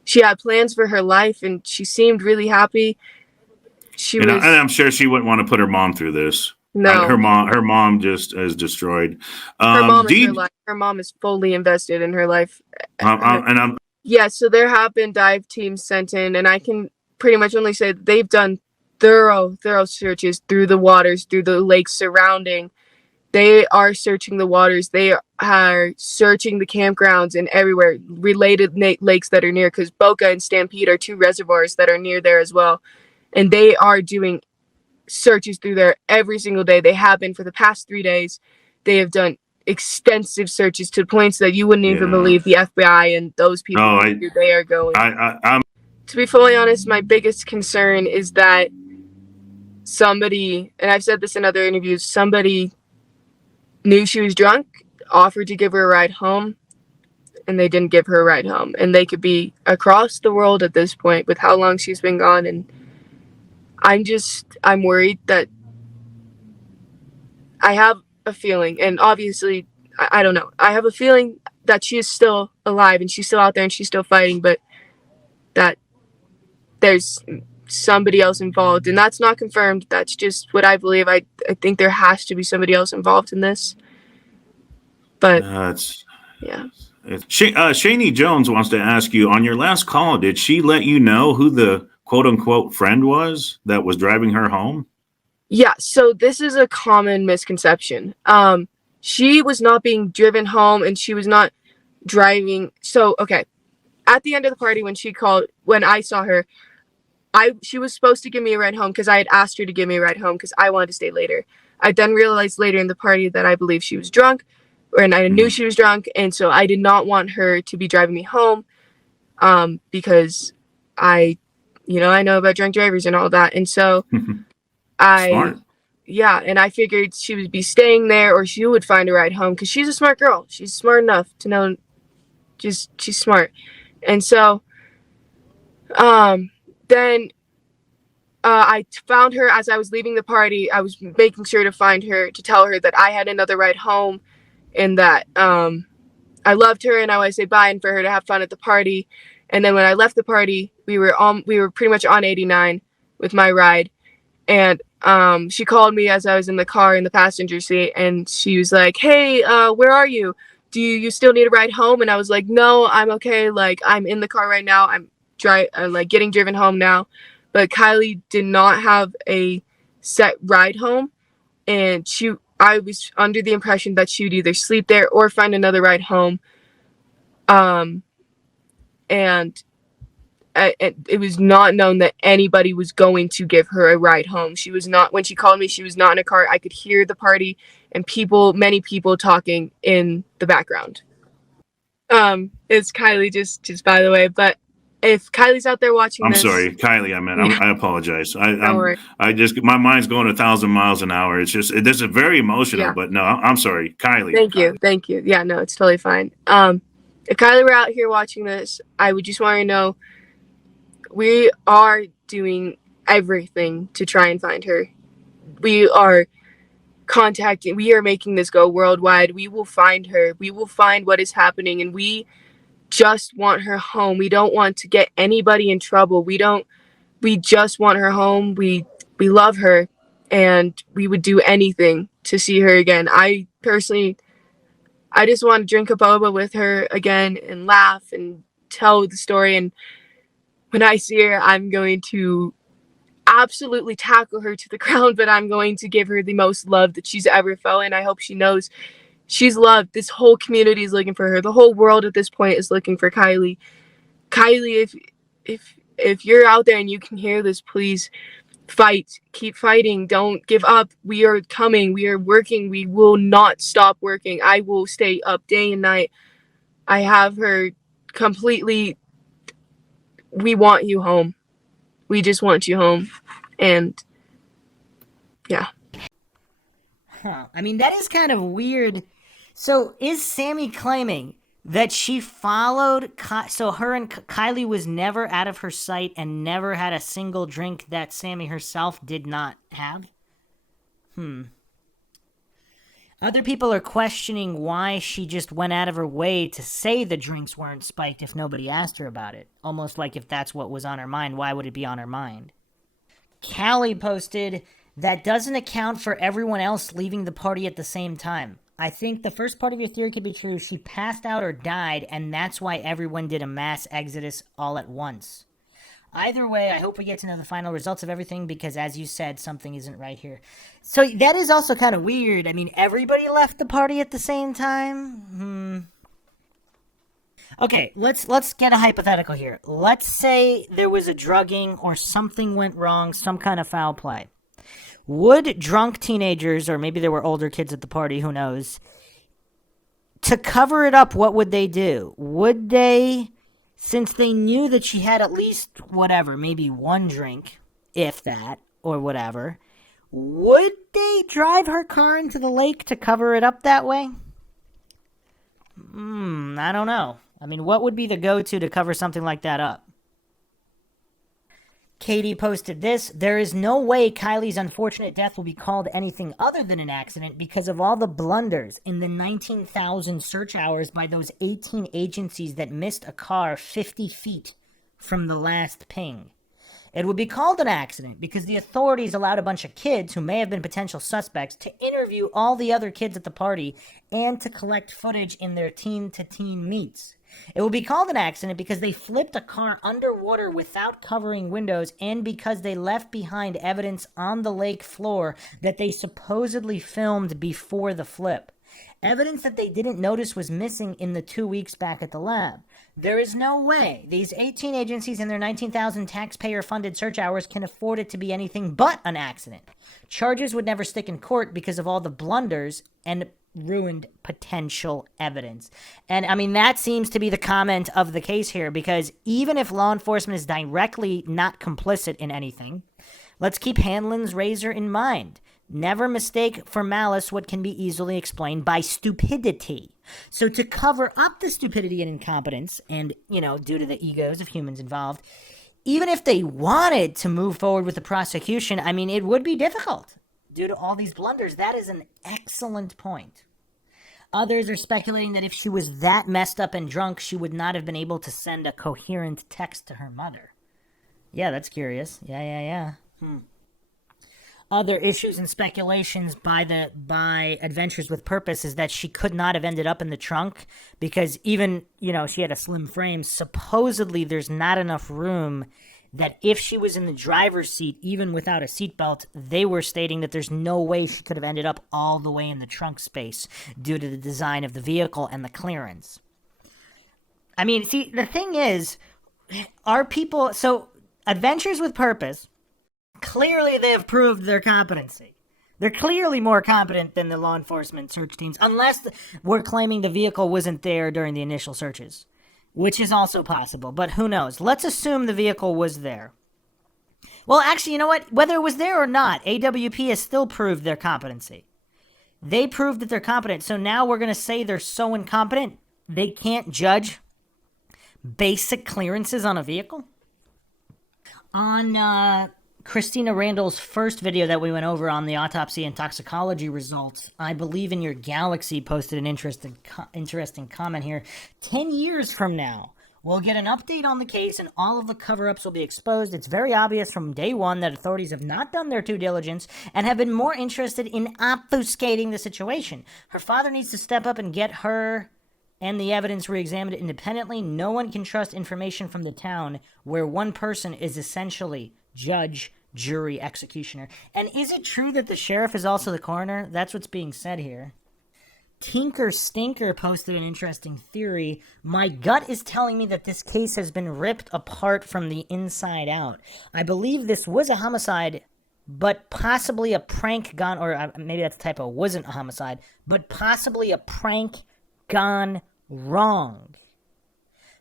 she had plans for her life, and she seemed really happy. And I'm sure she wouldn't want to put her mom through this. No. Her mom just is destroyed. Her mom is her life. Her mom is fully invested in her life. So there have been dive teams sent in, and I can pretty much only say that they've done thorough searches through the waters, through the lakes surrounding. They are searching the waters. They are searching the campgrounds and everywhere, related lakes that are near, because Boca and Stampede are two reservoirs that are near there as well. And they are doing searches through there every single day. They have been for the past 3 days. They have done extensive searches to points that you wouldn't even believe the FBI and those people they are going. To be fully honest, my biggest concern is that somebody, and I've said this in other interviews, somebody knew she was drunk, offered to give her a ride home, and they didn't give her a ride home. And they could be across the world at this point with how long she's been gone. And I'm worried that I have a feeling, and obviously, I don't know. I have a feeling that she is still alive and she's still out there and she's still fighting, but that there's somebody else involved, and that's not confirmed. That's just what I believe. I think there has to be somebody else involved in this. But Shani Jones wants to ask you, on your last call, did she let you know who the quote unquote friend was that was driving her home? Yeah, so this is a common misconception. She was not being driven home, and she was not driving. So, okay, at the end of the party, when I saw her, she was supposed to give me a ride home because I had asked her to give me a ride home because I wanted to stay later. I then realized later in the party that I believe she was drunk. and I knew she was drunk, and so I did not want her to be driving me home, because I know about drunk drivers and all that, and so Smart. and I figured she would be staying there, or she would find a ride home, because she's a smart girl. She's smart enough to know, she's smart, and so then I found her as I was leaving the party. I was making sure to find her, to tell her that I had another ride home, and that I loved her and I wanted to say bye and for her to have fun at the party. And then when I left the party, we were pretty much on 89 with my ride. And she called me as I was in the car in the passenger seat, and she was like, "Hey, where are you? Do you still need a ride home?" And I was like, "No, I'm okay. Like, I'm in the car right now. I'm getting driven home now." But Kiely did not have a set ride home, and I was under the impression that she would either sleep there or find another ride home. And it was not known that anybody was going to give her a ride home. She was not, when she called me, she was not in a car. I could hear the party and many people talking in the background. It's Kiely, just by the way, but if Kiely's out there watching I'm this. sorry, Kiely. I apologize. Don't worry. My mind's going 1,000 miles an hour. It's just, this is very emotional, Yeah. but no, I'm sorry, Kiely. Thank you. Yeah, no, it's totally fine. If Kiely were out here watching this, I would just want to know, we are doing everything to try and find her. We are making this go worldwide. We will find her. We will find what is happening, and we just want her home. We don't want to get anybody in trouble. We just want her home. We love her, and we would do anything to see her again. I just want to drink a boba with her again and laugh and tell the story. And when I see her, I'm going to absolutely tackle her to the ground, but I'm going to give her the most love that she's ever felt. And I hope she knows she's loved. This whole community is looking for her. The whole world at this point is looking for Kiely. Kiely, if you're out there and you can hear this, please fight. Keep fighting. Don't give up. We are coming. We are working. We will not stop working. I will stay up day and night. I have her completely. We want you home. We just want you home. And yeah. Huh. I mean, that is kind of weird. So is Sammy claiming that she followed, so her and Kiely was never out of her sight and never had a single drink that Sammy herself did not have? Other people are questioning why she just went out of her way to say the drinks weren't spiked if nobody asked her about it. Almost like if that's what was on her mind, why would it be on her mind? Callie posted, "That doesn't account for everyone else leaving the party at the same time. I think the first part of your theory could be true. She passed out or died, and that's why everyone did a mass exodus all at once. Either way, I hope we get to know the final results of everything, because as you said, something isn't right here." So that is also kind of weird. I mean, everybody left the party at the same time? Okay, let's get a hypothetical here. Let's say there was a drugging or something went wrong, some kind of foul play. Would drunk teenagers, or maybe there were older kids at the party, who knows, to cover it up, what would they do? Would they, since they knew that she had at least, whatever, maybe one drink, if that, or whatever, would they drive her car into the lake to cover it up that way? I don't know. I mean, what would be the go-to to cover something like that up? Katie posted this: "There is no way Kiely's unfortunate death will be called anything other than an accident because of all the blunders in the 19,000 search hours by those 18 agencies that missed a car 50 feet from the last ping. It would be called an accident because the authorities allowed a bunch of kids who may have been potential suspects to interview all the other kids at the party and to collect footage in their teen-to-teen meets. It will be called an accident because they flipped a car underwater without covering windows and because they left behind evidence on the lake floor that they supposedly filmed before the flip. Evidence that they didn't notice was missing in the 2 weeks back at the lab. There is no way these 18 agencies and their 19,000 taxpayer-funded search hours can afford it to be anything but an accident. Charges would never stick in court because of all the blunders, and ruined potential evidence. And I mean, that seems to be the comment of the case here, because even if law enforcement is directly not complicit in anything, let's keep Hanlon's razor in mind. Never mistake for malice what can be easily explained by stupidity. So to cover up the stupidity and incompetence, and, due to the egos of humans involved, even if they wanted to move forward with the prosecution, I mean, it would be difficult due to all these blunders. That is an excellent point. Others are speculating that if she was that messed up and drunk, she would not have been able to send a coherent text to her mother. Yeah, that's curious. Yeah. Other issues and speculations by Adventures with Purpose is that she could not have ended up in the trunk because even, she had a slim frame. Supposedly there's not enough room, that if she was in the driver's seat, even without a seatbelt, they were stating that there's no way she could have ended up all the way in the trunk space due to the design of the vehicle and the clearance. I mean, see, the thing is, so Adventures with Purpose, clearly they have proved their competency. They're clearly more competent than the law enforcement search teams, unless we're claiming the vehicle wasn't there during the initial searches, which is also possible, but who knows? Let's assume the vehicle was there. Well, actually, you know what? Whether it was there or not, AWP has still proved their competency. They proved that they're competent, so now we're going to say they're so incompetent, they can't judge basic clearances on a vehicle? On Christina Randall's first video that we went over on the autopsy and toxicology results, I believe In Your Galaxy posted an interesting comment here. 10 years from now, we'll get an update on the case and all of the cover-ups will be exposed. It's very obvious from day one that authorities have not done their due diligence and have been more interested in obfuscating the situation. Her father needs to step up and get her and the evidence re-examined independently. No one can trust information from the town where one person is essentially judge, jury, executioner. And is it true that the sheriff is also the coroner? That's what's being said here. Tinker Stinker posted an interesting theory. My gut is telling me that this case has been ripped apart from the inside out. I believe this was a homicide, but possibly a prank gone, or maybe that's a typo, wasn't a homicide, but possibly a prank gone wrong.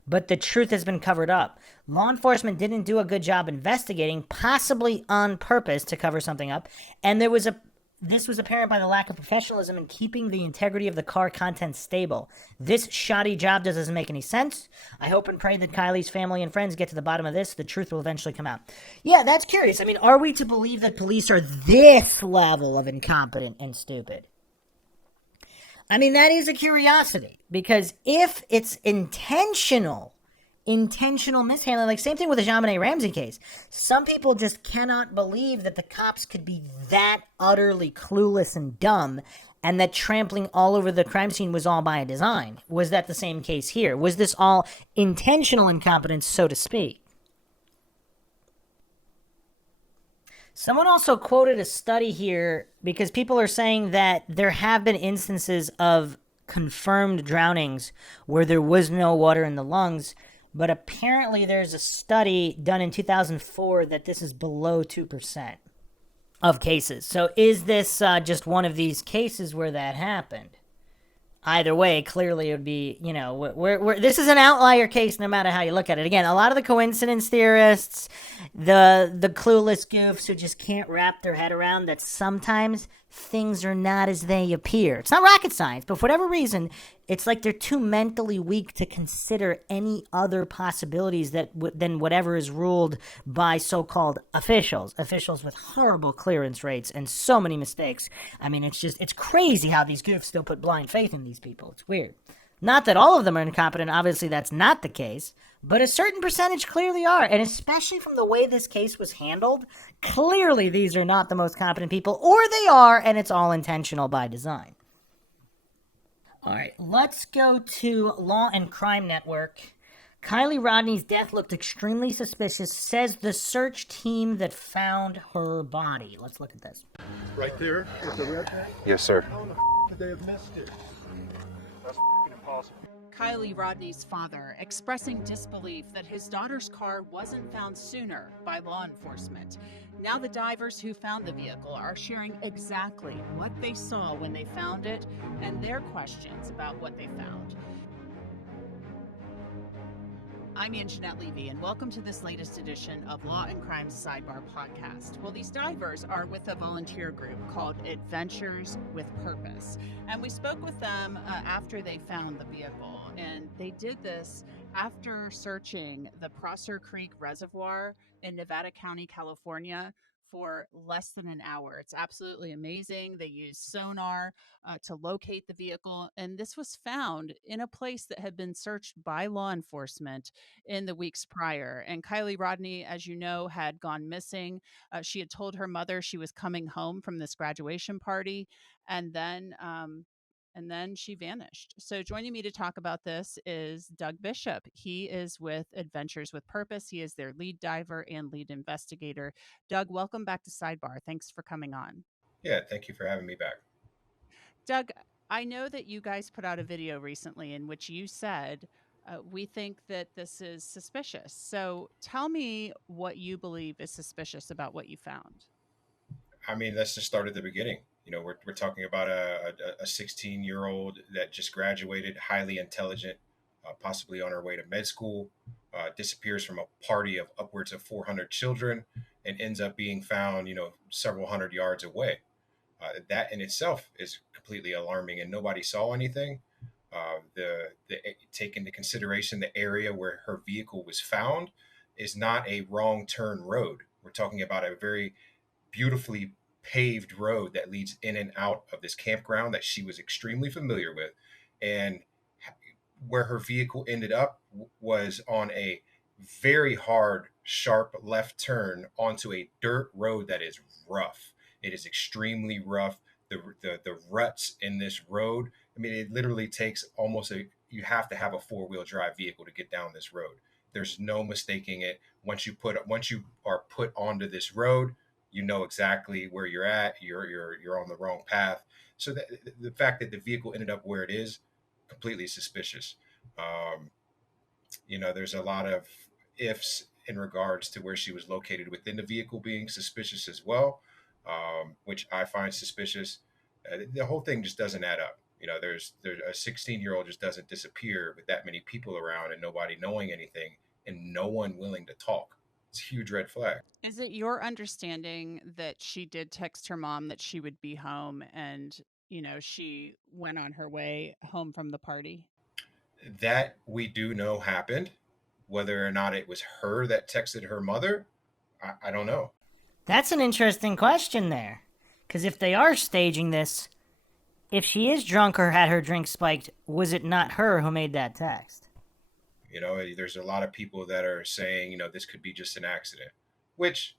But the truth has been covered up. Law enforcement didn't do a good job investigating, possibly on purpose to cover something up, and this was apparent by the lack of professionalism in keeping the integrity of the car contents stable. This shoddy job doesn't make any sense. I hope and pray that Kylie's family and friends get to the bottom of this. The truth will eventually come out. Yeah, that's curious. I mean, are we to believe that police are this level of incompetent and stupid? I mean, that is a curiosity, because if it's intentional mishandling, like same thing with the JonBenet Ramsey case, some people just cannot believe that the cops could be that utterly clueless and dumb, and that trampling all over the crime scene was all by design. Was that the same case here? Was this all intentional incompetence, so to speak? Someone also quoted a study here because people are saying that there have been instances of confirmed drownings where there was no water in the lungs, but apparently there's a study done in 2004 that this is below 2% of cases. So is this just one of these cases where that happened? Either way, clearly it would be, this is an outlier case no matter how you look at it. Again, a lot of the coincidence theorists, the clueless goofs who just can't wrap their head around that sometimes things are not as they appear. It's not rocket science, but for whatever reason, it's like they're too mentally weak to consider any other possibilities than whatever is ruled by so-called officials with horrible clearance rates and so many mistakes. I mean, it's crazy how these goofs still put blind faith in these people. It's weird. Not that all of them are incompetent. Obviously, that's not the case. But a certain percentage clearly are. And especially from the way this case was handled, clearly these are not the most competent people. Or they are, and it's all intentional by design. All right, let's go to Law and Crime Network. Kiely Rodni's death looked extremely suspicious, says the search team that found her body. Let's look at this. Right there with the red tag? Yes, sir. How in the did they have missed it? That's impossible. Kiely Rodni's father, expressing disbelief that his daughter's car wasn't found sooner by law enforcement. Now the divers who found the vehicle are sharing exactly what they saw when they found it and their questions about what they found. I'm Jeanette Levy, and welcome to this latest edition of Law and Crime Sidebar Podcast. Well, these divers are with a volunteer group called Adventures with Purpose, and we spoke with them after they found the vehicle, and they did this after searching the Prosser Creek Reservoir in Nevada County, California, for less than an hour. It's absolutely amazing. They used sonar to locate the vehicle, and this was found in a place that had been searched by law enforcement in the weeks prior. And Kiely Rodni, as you know, had gone missing. She had told her mother she was coming home from this graduation party, and then she vanished. So joining me to talk about this is Doug Bishop. He is with Adventures with Purpose. He is their lead diver and lead investigator. Doug, welcome back to Sidebar. Thanks for coming on. Yeah, thank you for having me back. Doug, I know that you guys put out a video recently in which you said, we think that this is suspicious. So tell me what you believe is suspicious about what you found. I mean, let's just start at the beginning. You know, we're talking about a 16-year-old that just graduated, highly intelligent, possibly on her way to med school, disappears from a party of upwards of 400 children and ends up being found, several hundred yards away. That in itself is completely alarming, and nobody saw anything. Take into consideration the area where her vehicle was found is not a wrong turn road. We're talking about a very beautifully paved road that leads in and out of this campground that she was extremely familiar with. And where her vehicle ended up was on a very hard, sharp left turn onto a dirt road that is rough. It is extremely rough. The ruts in this road, I mean, it literally takes you have to have a four-wheel drive vehicle to get down this road. There's no mistaking it. Once you are put onto this road, you know exactly where you're at. You're on the wrong path. So the fact that the vehicle ended up where it is, completely suspicious. There's a lot of ifs in regards to where she was located within the vehicle being suspicious as well, which I find suspicious. The whole thing just doesn't add up. There's a 16-year-old just doesn't disappear with that many people around and nobody knowing anything and no one willing to talk. It's a huge red flag. Is it your understanding that she did text her mom that she would be home and, she went on her way home from the party? That we do know happened. Whether or not it was her that texted her mother, I don't know. That's an interesting question there. Because if they are staging this, if she is drunk or had her drink spiked, was it not her who made that text? There's a lot of people that are saying, this could be just an accident, which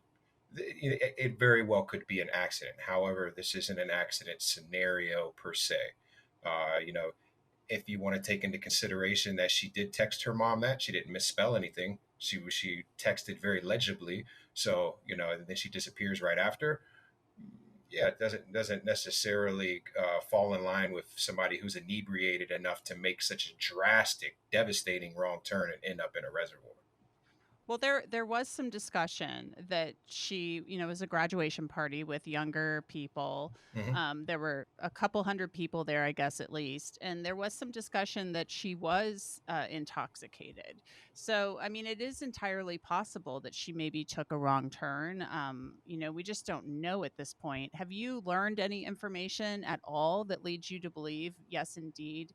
it very well could be an accident. However, this isn't an accident scenario per se. If you want to take into consideration that she did text her mom that she didn't misspell anything, she texted very legibly. So, and then she disappears right after. Yeah, it doesn't necessarily fall in line with somebody who's inebriated enough to make such a drastic, devastating wrong turn and end up in a reservoir. Well, there was some discussion that she, it was a graduation party with younger people. Mm-hmm. There were a couple hundred people there, I guess, at least. And there was some discussion that she was intoxicated. So, I mean, it is entirely possible that she maybe took a wrong turn. We just don't know at this point. Have you learned any information at all that leads you to believe, yes, indeed,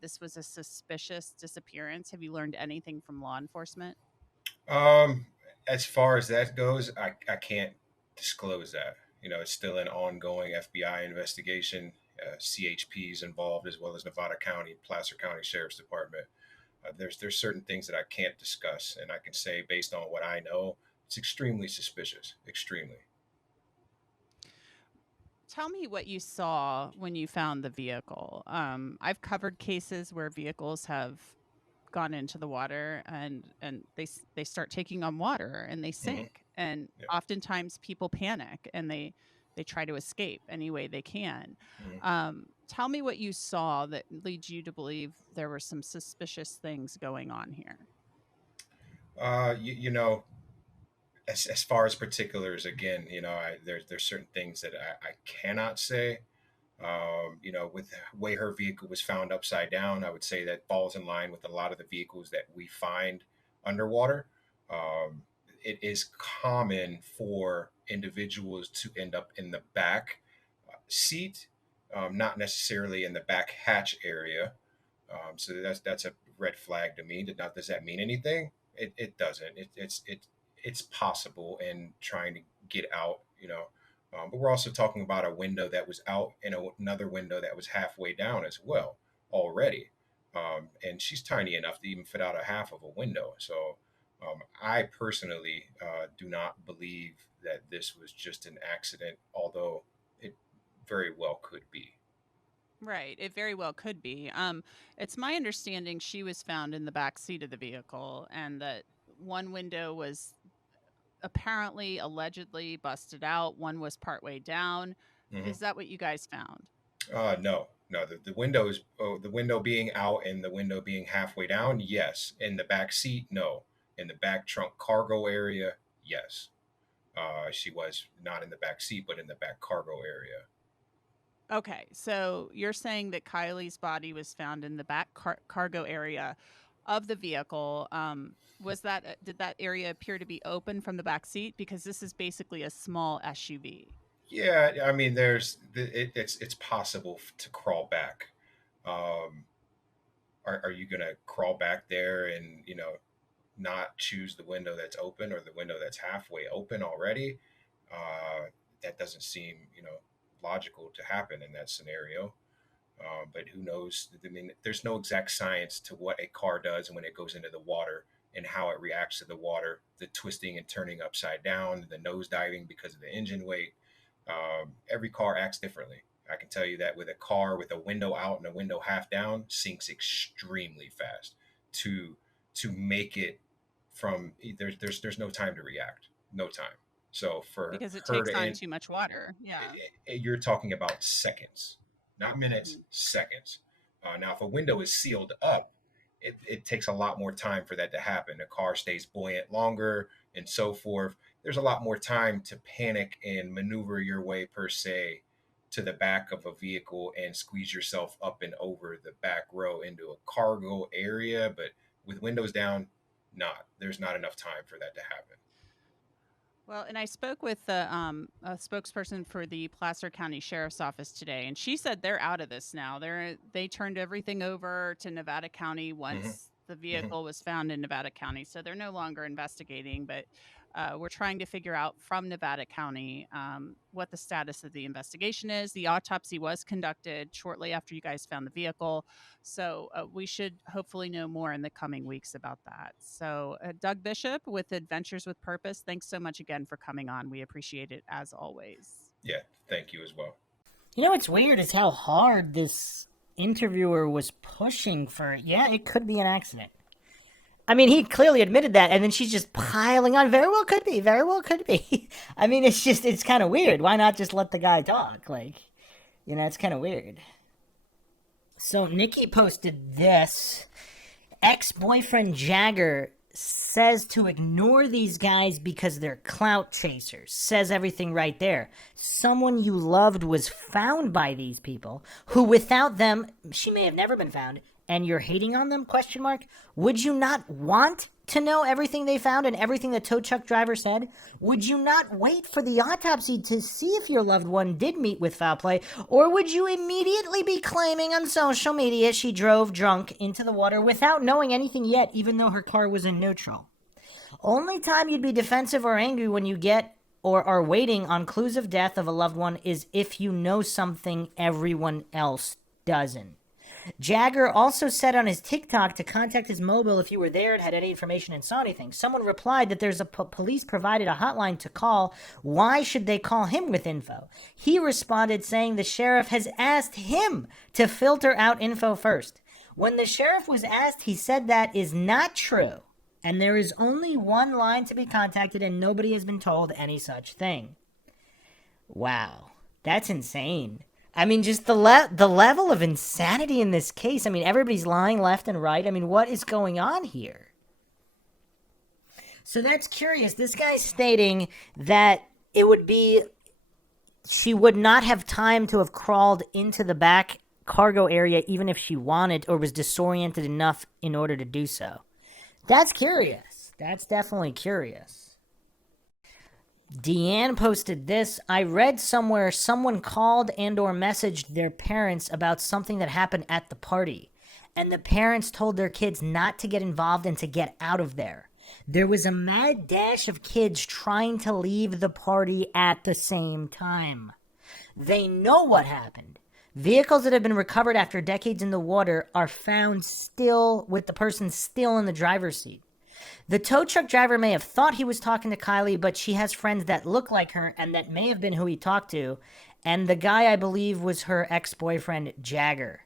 this was a suspicious disappearance? Have you learned anything from law enforcement? As far as that goes, I can't disclose that. It's still an ongoing FBI investigation. CHP's involved as well as Nevada County, Placer County Sheriff's Department. There's certain things that I can't discuss, and I can say based on what I know, it's extremely suspicious. Extremely. Tell me what you saw when you found the vehicle. I've covered cases where vehicles have gone into the water and they start taking on water and they sink. Mm-hmm. And Yep. oftentimes people panic and they try to escape any way they can. Mhm. Tell me what you saw that leads you to believe there were some suspicious things going on here. You know, as far as particulars, again, there's certain things that I cannot say. You know, with the way her vehicle was found upside down, I would say that falls in line with a lot of the vehicles that we find underwater. Um, it is common for individuals to end up in the back seat, not necessarily in the back hatch area. So that's a red flag to me. Now, does that mean anything? It doesn't. It's possible in trying to get out. But we're also talking about a window that was out and another window that was halfway down as well already. And she's tiny enough to even fit out a half of a window. So I personally do not believe that this was just an accident, although it very well could be. Right. It very well could be. It's my understanding she was found in the back seat of the vehicle and that one window was apparently, allegedly busted out. One was partway down. Mhm. Is that what you guys found? No. The windows, the window being out and the window being halfway down, yes. In the back seat, no. In the back trunk cargo area, yes. She was not in the back seat, but in the back cargo area. Okay. So you're saying that Kylie's body was found in the back cargo area of the vehicle. Did that area appear to be open from the back seat? Because this is basically a small SUV. Yeah, I mean, it's possible to crawl back. Um, are you gonna crawl back there and not choose the window that's open or the window that's halfway open already? That doesn't seem logical to happen in that scenario. But who knows? I mean, there's no exact science to what a car does when it goes into the water and how it reacts to the water, the twisting and turning upside down, the nose diving because of the engine weight. Every car acts differently. I can tell you that with a car with a window out and a window half down sinks extremely fast to make it from there's no time to react, no time. So for Because it her takes on too much water. Yeah. you're talking about seconds, not minutes, Mhm. seconds. Now, if a window is sealed up, it takes a lot more time for that to happen. The car stays buoyant longer and so forth. There's a lot more time to panic and maneuver your way, per se, to the back of a vehicle and squeeze yourself up and over the back row into a cargo area. But with windows down, there's not enough time for that to happen. Well, and I spoke with a spokesperson for the Placer County Sheriff's Office today, and she said they're out of this now. They turned everything over to Nevada County Hmm. once the Hmm. vehicle was found in Nevada County, so they're no longer investigating. But we're trying to figure out from Nevada County what the status of the investigation is. The autopsy was conducted shortly after you guys found the vehicle, so we should hopefully know more in the coming weeks about that. So, Doug Bishop with Adventures with Purpose, thanks so much again for coming on. We appreciate it as always. Yeah, thank you as well. You know what's weird is how hard this interviewer was pushing for, yeah, it could be an accident. I mean, he clearly admitted that, and then she's just piling on. Very well could be. Very well could be. I mean, it's kind of weird. Why not just let the guy talk? Like, it's kind of weird. So Nikki posted this. Ex-boyfriend Jagger says to ignore these guys because they're clout chasers. Says everything right there. Someone you loved was found by these people who without them, she may have never been found. And you're hating on them? Question mark. Would you not want to know everything they found and everything the tow truck driver said? Would you not wait for the autopsy to see if your loved one did meet with foul play? Or would you immediately be claiming on social media she drove drunk into the water without knowing anything yet, even though her car was in neutral? Only time you'd be defensive or angry when you get or are waiting on clues of death of a loved one is if you know something everyone else doesn't. Jagger also said on his TikTok to contact his mobile if you were there and had any information and saw anything. Someone replied that there's a police provided a hotline to call. Why should they call him with info? He responded saying the sheriff has asked him to filter out info first. When the sheriff was asked, he said that is not true, and there is only one line to be contacted and nobody has been told any such thing. Wow. That's insane. I mean, just the level of insanity in this case. I mean, everybody's lying left and right. I mean, what is going on here? So that's curious. This guy's stating that it would be, she would not have time to have crawled into the back cargo area even if she wanted or was disoriented enough in order to do so. That's curious. That's definitely curious. Deanne posted this. I read somewhere someone called and or messaged their parents about something that happened at the party. And the parents told their kids not to get involved and to get out of there. There was a mad dash of kids trying to leave the party at the same time. They know what happened. Vehicles that have been recovered after decades in the water are found still with the person still in the driver's seat. The tow truck driver may have thought he was talking to Kiely, but she has friends that look like her and that may have been who he talked to. And the guy, I believe, was her ex-boyfriend, Jagger.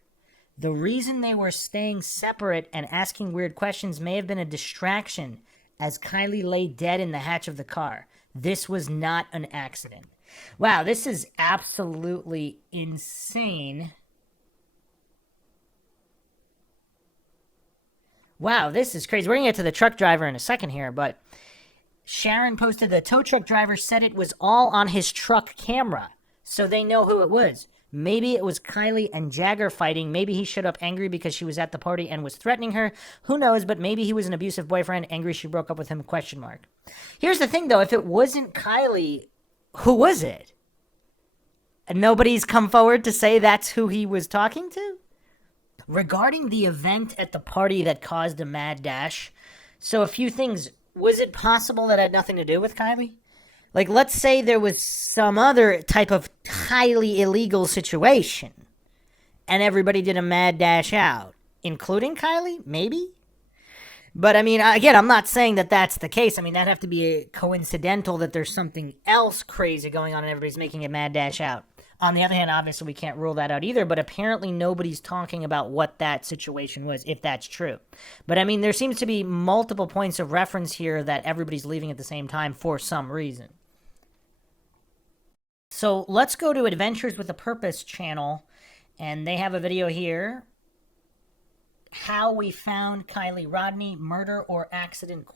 The reason they were staying separate and asking weird questions may have been a distraction as Kiely lay dead in the hatch of the car. This was not an accident. Wow, this is absolutely insane. Wow, this is crazy. We're going to get to the truck driver in a second here, but Sharon posted the tow truck driver said it was all on his truck camera, so they know who it was. Maybe it was Kiely and Jagger fighting. Maybe he showed up angry because she was at the party and was threatening her. Who knows, but maybe he was an abusive boyfriend, angry she broke up with him, ? Here's the thing, though. If it wasn't Kiely, who was it? And nobody's come forward to say that's who he was talking to? Regarding the event at the party that caused a mad dash, so a few things. Was it possible that it had nothing to do with Kiely? Like, let's say there was some other type of highly illegal situation, and everybody did a mad dash out, including Kiely, maybe? But, I mean, again, I'm not saying that that's the case. I mean, that'd have to be coincidental that there's something else crazy going on and everybody's making a mad dash out. On the other hand, obviously, we can't rule that out either, but apparently nobody's talking about what that situation was, if that's true. But, I mean, there seems to be multiple points of reference here that everybody's leaving at the same time for some reason. So, let's go to Adventures with a Purpose channel, and they have a video here. How we found Kiely Rodni, murder or accident, ?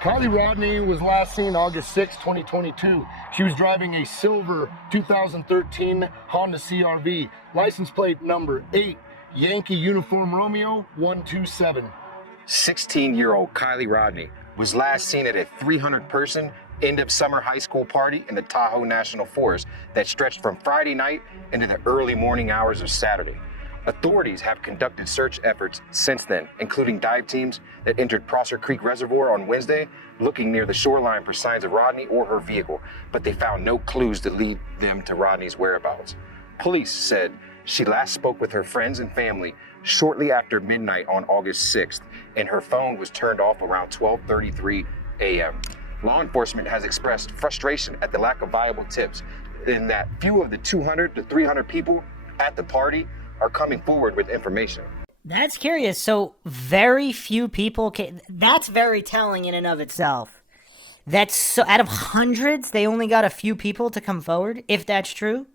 Kiely Rodni was last seen August 6, 2022. She was driving a silver 2013 Honda CR-V, license plate number 8, Yankee Uniform Romeo 127. 16-year-old Kiely Rodni was last seen at a 300-person end-of summer high school party in the Tahoe National Forest that stretched from Friday night into the early morning hours of Saturday. Authorities have conducted search efforts since then, including dive teams that entered Prosser Creek Reservoir on Wednesday, looking near the shoreline for signs of Rodni or her vehicle, but they found no clues to lead them to Rodni's whereabouts. Police said she last spoke with her friends and family shortly after midnight on August 6th, and her phone was turned off around 12:33 a.m. Law enforcement has expressed frustration at the lack of viable tips, in that few of the 200 to 300 people at the party are coming forward with information. That's curious. So very few people came. That's very telling in and of itself. That's so, out of hundreds, they only got a few people to come forward, if that's true.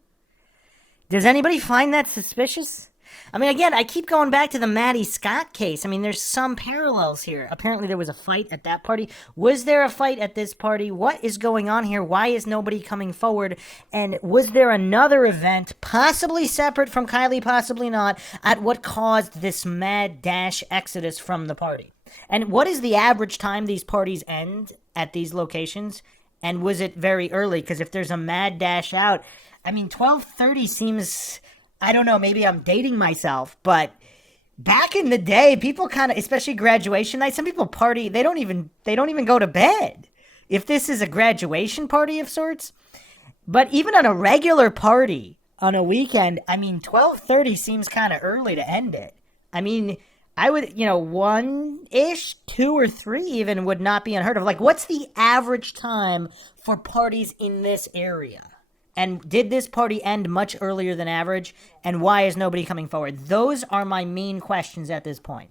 Does anybody find that suspicious? I mean, again, I keep going back to the Maddie Scott case. I mean, there's some parallels here. Apparently there was a fight at that party. Was there a fight at this party? What is going on here? Why is nobody coming forward? And was there another event, possibly separate from Kiely, possibly not, at what caused this mad dash exodus from the party? And what is the average time these parties end at these locations? And was it very early? Because if there's a mad dash out, I mean, 12:30 seems... I don't know, maybe I'm dating myself, but back in the day, people kind of, especially graduation night, some people party, they don't even go to bed. If this is a graduation party of sorts. But even on a regular party on a weekend, I mean, 12:30 seems kind of early to end it. I mean, I would, 1-ish, 2 or 3 even would not be unheard of. Like, what's the average time for parties in this area? And did this party end much earlier than average? And why is nobody coming forward? Those are my main questions at this point.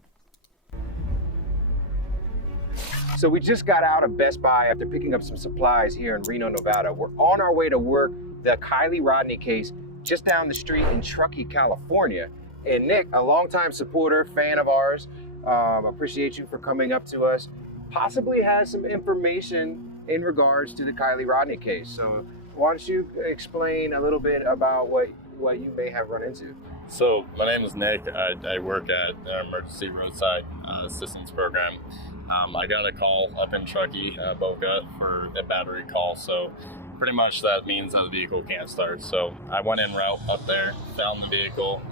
So we just got out of Best Buy after picking up some supplies here in Reno, Nevada. We're on our way to work the Kiely Rodni case just down the street in Truckee, California. And Nick, a longtime supporter, fan of ours, appreciate you for coming up to us, possibly has some information in regards to the Kiely Rodni case. So why don't you explain a little bit about what you may have run into? So my name is Nick. I work at an emergency roadside assistance program. I got a call up in Truckee, Boca, for a battery call. So pretty much that means that the vehicle can't start. So I went en route up there, found the vehicle.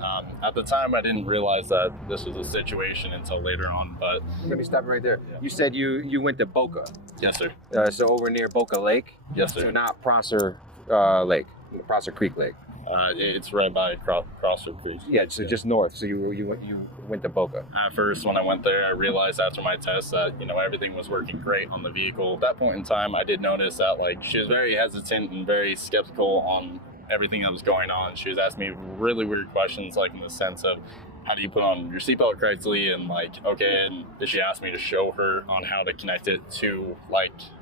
At the time, I didn't realize that this was a situation until later on. But let me stop right there. Yeah. You said you went to Boca. Yes, sir. So over near Boca Lake. Yes, sir. So not Prosser Lake, Prosser Creek Lake. It's right by Crossford Creek. Yeah, so just north. So you went to Boca. At first, when I went there, I realized after my test that everything was working great on the vehicle. At that point in time, I did notice that she was very hesitant and very skeptical on everything that was going on. She was asking me really weird questions, in the sense of, how do you put on your seatbelt correctly? And okay, and then she asked me to show her on how to connect it to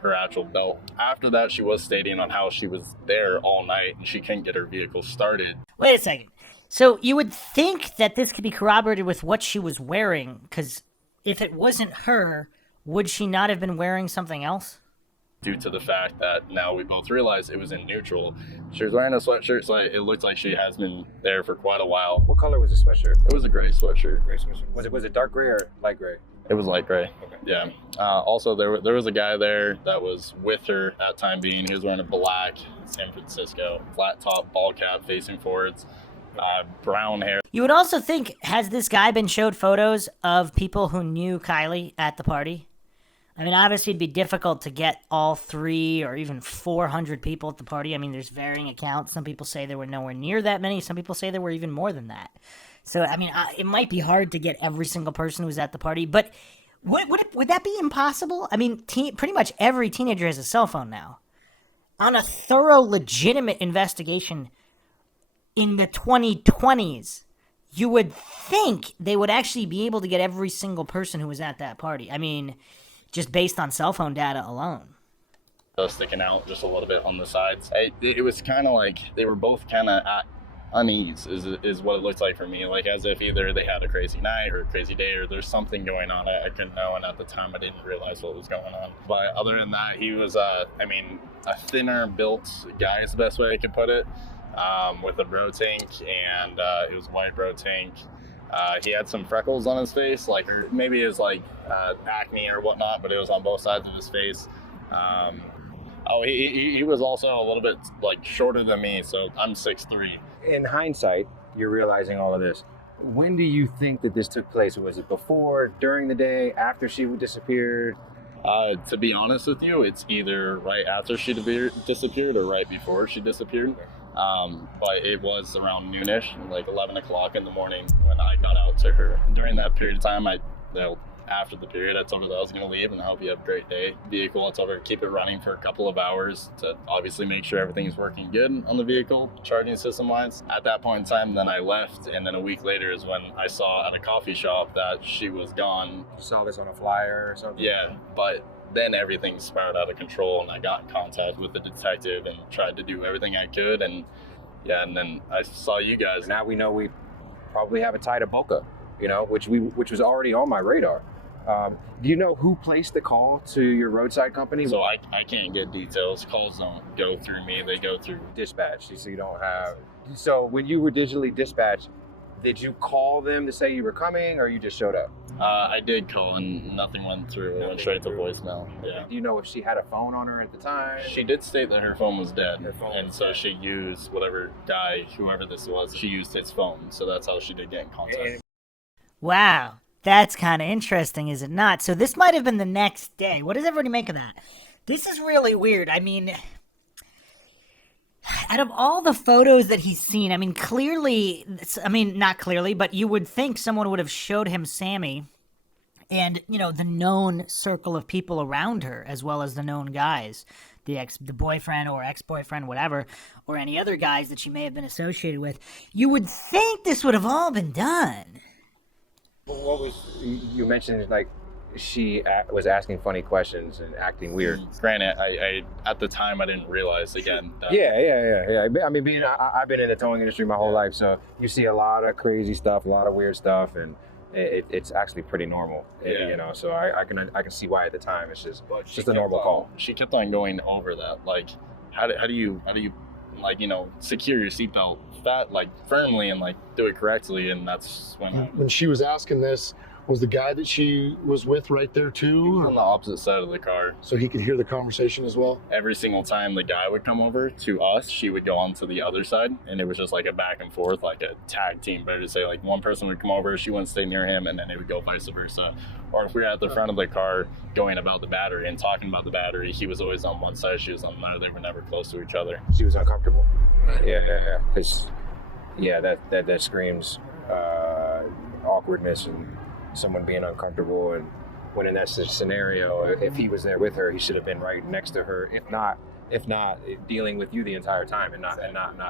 her actual belt. After that, she was stating on how she was there all night and she couldn't get her vehicle started. Wait a second. So you would think that this could be corroborated with what she was wearing, because if it wasn't her, would she not have been wearing something else? Due to the fact that now we both realized it was in neutral. She was wearing a sweatshirt, so it looked like she has been there for quite a while. What color was the sweatshirt? It was a gray sweatshirt. Gray sweatshirt. Was it dark gray or light gray? It was light gray. Okay. Yeah. Also, there was a guy there that was with her at time being. He was wearing a black San Francisco flat top, ball cap, facing forwards, brown hair. You would also think, has this guy been showed photos of people who knew Kiely at the party? I mean, obviously it'd be difficult to get all 300 or even 400 people at the party. I mean, there's varying accounts. Some people say there were nowhere near that many. Some people say there were even more than that. So, I mean, it might be hard to get every single person who was at the party. But would that be impossible? I mean, pretty much every teenager has a cell phone now. On a thorough, legitimate investigation in the 2020s, you would think they would actually be able to get every single person who was at that party. I mean, just based on cell phone data alone. Sticking out just a little bit on the sides. It was kind of like they were both kind of at unease is what it looked like for me. As if either they had a crazy night or a crazy day or there's something going on I couldn't know, and at the time I didn't realize what was going on. But other than that, he was, a thinner built guy is the best way I could put it, with a bro tank, and it was a white bro tank. He had some freckles on his face, or maybe it was acne or whatnot, but it was on both sides of his face. He was also a little bit shorter than me, so I'm 6'3". In hindsight, you're realizing all of this. When do you think that this took place? Was it before, during the day, after she disappeared? To be honest with you, it's either right after she disappeared or right before she disappeared. But it was around noonish, 11 o'clock in the morning when I got out to her. And during that period of time, after the period, I told her that I was going to leave and I hope you have a great day. Vehicle, I told her to keep it running for a couple of hours to obviously make sure everything's working good on the vehicle, charging system wise. At that point in time, then I left, and then a week later is when I saw at a coffee shop that she was gone. You saw this on a flyer or something? Yeah, but then everything spiraled out of control, and I got in contact with the detective and tried to do everything I could, and then I saw you guys. Now we know we probably have a tie to Boca, which was already on my radar. Do you know who placed the call to your roadside company? So I can't get details. Calls don't go through me. They go through dispatch. So you don't have... So when you were digitally dispatched, did you call them to say you were coming, or you just showed up? I did call, and nothing went through. It went straight to voicemail. Yeah. Do you know if she had a phone on her at the time? She did state that her phone was dead, so she used whoever this was, she used his phone. So that's how she did get in contact. Wow. That's kind of interesting, is it not? So this might have been the next day. What does everybody make of that? This is really weird. I mean, out of all the photos that he's seen, clearly, not clearly, but you would think someone would have showed him Sammy and, the known circle of people around her, as well as the known guys, the boyfriend or ex-boyfriend, whatever, or any other guys that she may have been associated with. You would think this would have all been done. What was, you mentioned she was asking funny questions and acting weird. Granted, I at the time I didn't realize again. That Yeah. I mean, I've been in the towing industry my whole life, so you see a lot of crazy stuff, a lot of weird stuff, and it's actually pretty normal. Yeah. You know, so I can see why at the time it's just a normal call. She kept on going over that, like, how do you like, you know, secure your seatbelt firmly and like do it correctly, and that's when she was asking this. Was the guy that she was with right there too? He was on the opposite side of the car. So he could hear the conversation as well? Every single time the guy would come over to us, she would go on to the other side, and it was just like a back and forth, like a tag team. Better to say, like one person would come over, she wouldn't stay near him, and then it would go vice versa. Or if we were at the front of the car going about the battery and talking about the battery, he was always on one side, she was on the other. They were never close to each other. She was uncomfortable. Yeah. Because, that screams awkwardness and someone being uncomfortable. And when in that scenario, if he was there with her, he should have been right next to her. If not dealing with you the entire time and not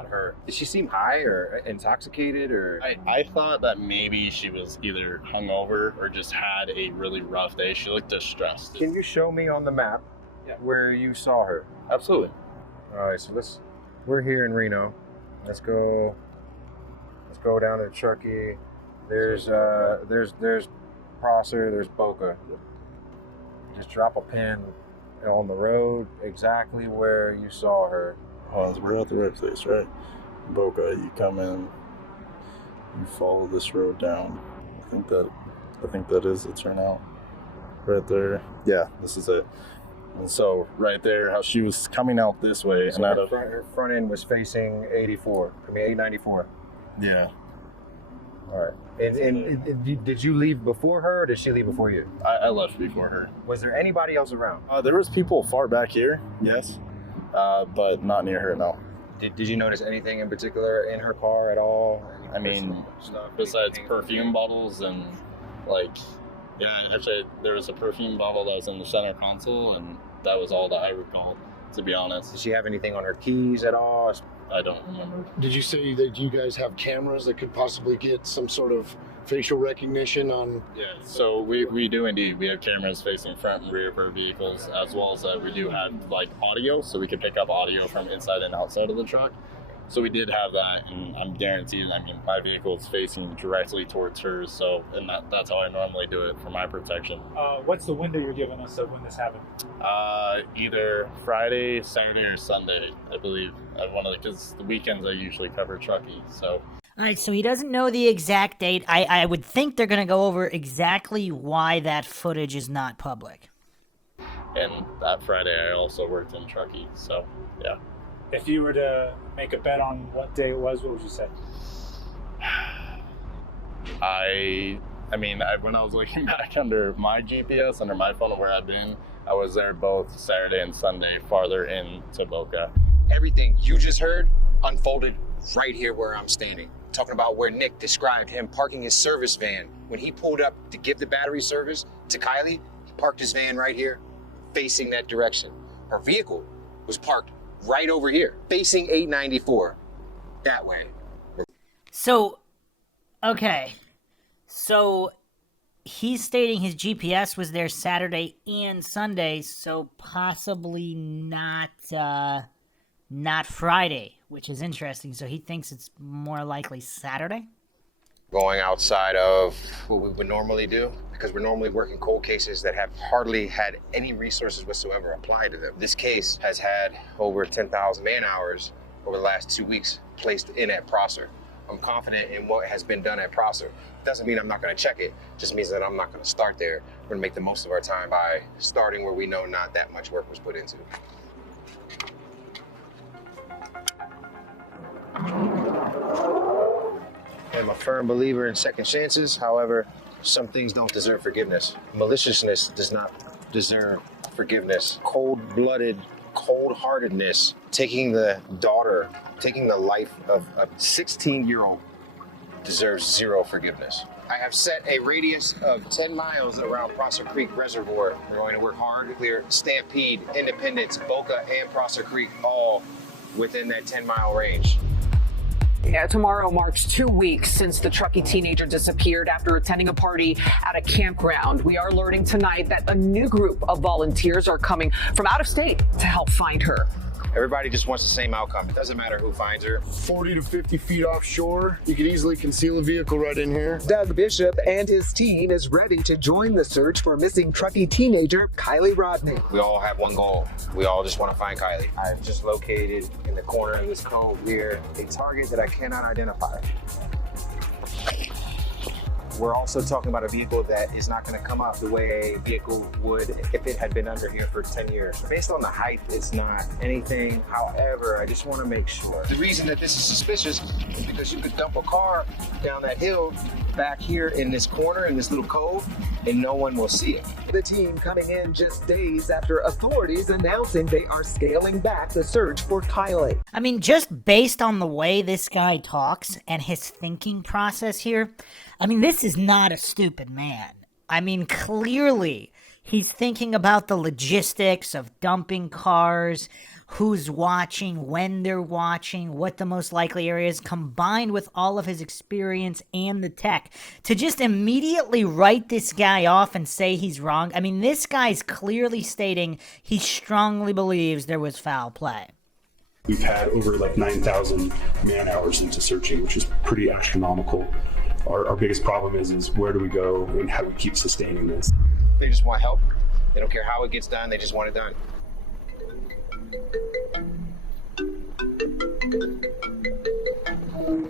her. Did she seem high or intoxicated or? I thought that maybe she was either hungover or just had a really rough day. She looked distressed. Can you show me on the map where you saw her? Absolutely. All right, so we're here in Reno. Let's go down to Truckee. There's Prosser, there's Boca. Just drop a pin on the road exactly where you saw her. Oh, we're at the right place, right? Boca, you come in, you follow this road down. I think that is the turnout. Right there. Yeah, this is it. And so right there, how she was coming out this way, So her front end was facing 894. Yeah. All right. And did you leave before her, or did she leave before you? I left before her. Was there anybody else around? There was people far back here, yes, but not near her, no. Did you notice anything in particular in her car at all? I mean, besides perfume bottles and actually there was a perfume bottle that was in the center console, and that was all that I recalled, to be honest. Did she have anything on her keys at all? I don't remember. Did you say that you guys have cameras that could possibly get some sort of facial recognition on? Yeah, so we do indeed. We have cameras facing front and rear of our vehicles, as well as we do have audio, so we can pick up audio from inside and outside of the truck. So we did have that, and I'm guaranteed, my vehicle is facing directly towards hers, and that's how I normally do it for my protection. What's the window you're giving us of when this happened? Either Friday, Saturday, or Sunday, I believe. Because the weekends I usually cover Truckee, so. All right, so he doesn't know the exact date. I would think they're going to go over exactly why that footage is not public. And that Friday I also worked in Truckee, so yeah. If you were to make a bet on what day it was, what would you say? When I was looking back under my GPS, under my phone of where I've been, I was there both Saturday and Sunday, farther into Boca. Everything you just heard unfolded right here where I'm standing. Talking about where Nick described him parking his service van. When he pulled up to give the battery service to Kiely, he parked his van right here, facing that direction. Her vehicle was parked right over here, facing 894, that way. So, okay. So, he's stating his GPS was there Saturday and Sunday, so possibly not Friday, which is interesting. So he thinks it's more likely Saturday? Going outside of what we would normally do, because we're normally working cold cases that have hardly had any resources whatsoever applied to them. This case has had over 10,000 man hours over the last 2 weeks placed in at Prosser. I'm confident in what has been done at Prosser. Doesn't mean I'm not going to check it, just means that I'm not going to start there. We're going to make the most of our time by starting where we know not that much work was put into. I'm a firm believer in second chances. However, some things don't deserve forgiveness. Maliciousness does not deserve forgiveness. Cold-blooded, cold-heartedness, taking the life of a 16-year-old deserves zero forgiveness. I have set a radius of 10 miles around Prosser Creek Reservoir. We're going to work hard to clear Stampede, Independence, Boca, and Prosser Creek, all within that 10-mile range. Yeah, tomorrow marks 2 weeks since the Truckee teenager disappeared after attending a party at a campground. We are learning tonight that a new group of volunteers are coming from out of state to help find her. Everybody just wants the same outcome. It doesn't matter who finds her. 40 to 50 feet offshore. You could easily conceal a vehicle right in here. Doug Bishop and his team is ready to join the search for missing Truckee teenager Kiely Rodni. We all have one goal. We all just want to find Kiely. I've just located in the corner of this cove here a target that I cannot identify. We're also talking about a vehicle that is not going to come up the way a vehicle would if it had been under here for 10 years. Based on the height, it's not anything. However, I just want to make sure. The reason that this is suspicious is because you could dump a car down that hill back here in this corner, in this little cove, and no one will see it. The team coming in just days after authorities announcing they are scaling back the search for Kiely. I mean, just based on the way this guy talks and his thinking process here, I mean, this is not a stupid man. I mean, clearly, he's thinking about the logistics of dumping cars, who's watching, when they're watching, what the most likely area is, combined with all of his experience and the tech. To just immediately write this guy off and say he's wrong, I mean, this guy's clearly stating he strongly believes there was foul play. We've had over like 9,000 man hours into searching, which is pretty astronomical. Our biggest problem is where do we go and how do we keep sustaining this? They just want help. They don't care how it gets done. They just want it done.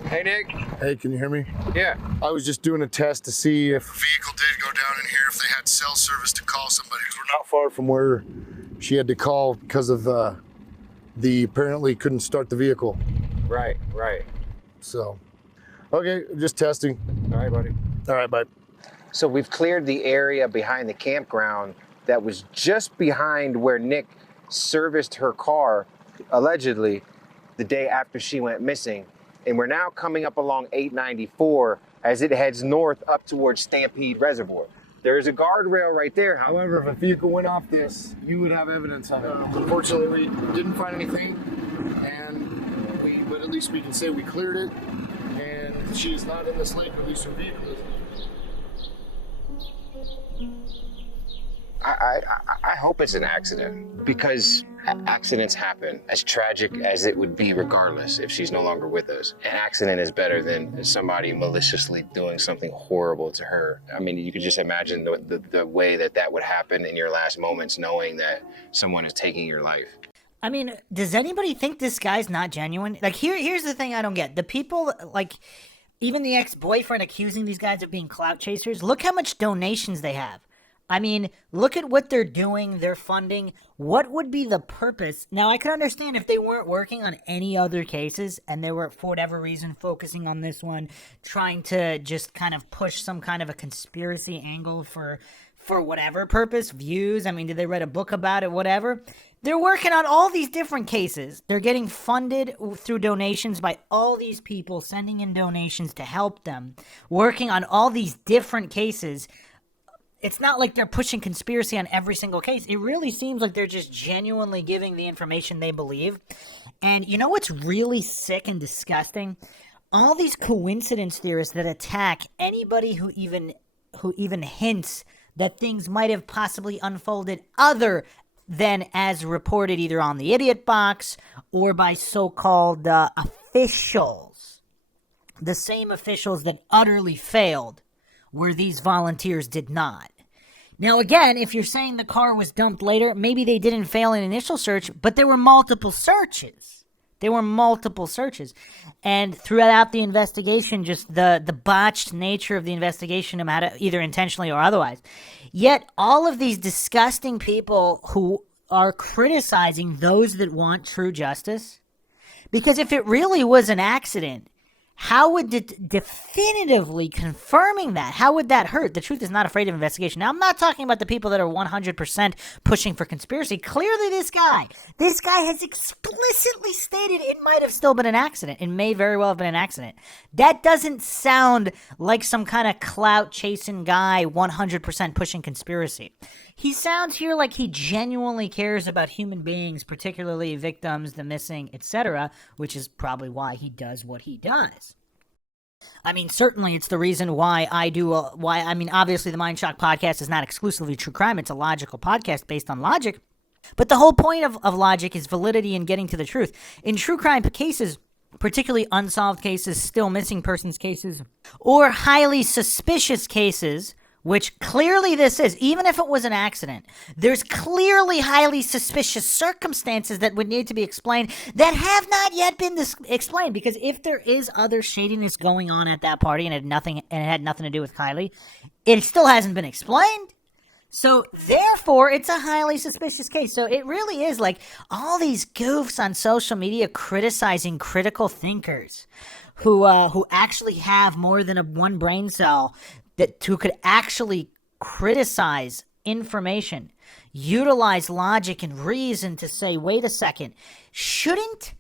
Hey, Nick. Hey, can you hear me? Yeah. I was just doing a test to see if a vehicle did go down in here, if they had cell service to call somebody, because we're not far from where she had to call because of the apparently couldn't start the vehicle. Right. So, okay, just testing. All right, buddy. All right, bye. So we've cleared the area behind the campground that was just behind where Nick serviced her car, allegedly, the day after she went missing. And we're now coming up along 894 as it heads north up towards Stampede Reservoir. There's a guardrail right there. However, if a vehicle went off this, you would have evidence of it. Unfortunately, we didn't find anything, but at least we can say we cleared it, and she is not in this lake, at least her vehicle is. I hope it's an accident, because accidents happen, as tragic as it would be regardless if she's no longer with us. An accident is better than somebody maliciously doing something horrible to her. I mean, you could just imagine the way that would happen in your last moments, knowing that someone is taking your life. I mean, does anybody think this guy's not genuine? Like, here's the thing I don't get. The people, like, even the ex-boyfriend accusing these guys of being clout chasers, look how much donations they have. I mean, look at what they're doing, they're funding. What would be the purpose? Now, I could understand if they weren't working on any other cases and they were, for whatever reason, focusing on this one, trying to just kind of push some kind of a conspiracy angle for whatever purpose, views. I mean, did they write a book about it, whatever? They're working on all these different cases. They're getting funded through donations by all these people, sending in donations to help them, working on all these different cases. It's not like they're pushing conspiracy on every single case. It really seems like they're just genuinely giving the information they believe. And you know what's really sick and disgusting? All these coincidence theorists that attack anybody who even hints that things might have possibly unfolded other than as reported either on the Idiot Box or by so-called officials. The same officials that utterly failed where these volunteers did not. Now, again, if you're saying the car was dumped later, maybe they didn't fail in initial search, but there were multiple searches. And throughout the investigation, just the botched nature of the investigation, no matter either intentionally or otherwise. Yet, all of these disgusting people who are criticizing those that want true justice, because if it really was an accident, How would it definitively confirming that? How would that hurt? The truth is not afraid of investigation. Now, I'm not talking about the people that are 100% pushing for conspiracy. Clearly, this guy has explicitly stated it might have still been an accident. It may very well have been an accident. That doesn't sound like some kind of clout-chasing guy 100% pushing conspiracy. He sounds here like he genuinely cares about human beings, particularly victims, the missing, etc., which is probably why he does what he does. I mean, certainly it's the reason why obviously the MindShock podcast is not exclusively true crime. It's a logical podcast based on logic. But the whole point of logic is validity and getting to the truth. In true crime cases, particularly unsolved cases, still missing persons cases, or highly suspicious cases, which clearly this is, even if it was an accident, there's clearly highly suspicious circumstances that would need to be explained that have not yet been explained. Because if there is other shadiness going on at that party and it had nothing to do with Kiely, it still hasn't been explained. So therefore, it's a highly suspicious case. So it really is like all these goofs on social media criticizing critical thinkers who actually have more than one brain cell, who could actually criticize information, utilize logic and reason to say, wait a second, shouldn't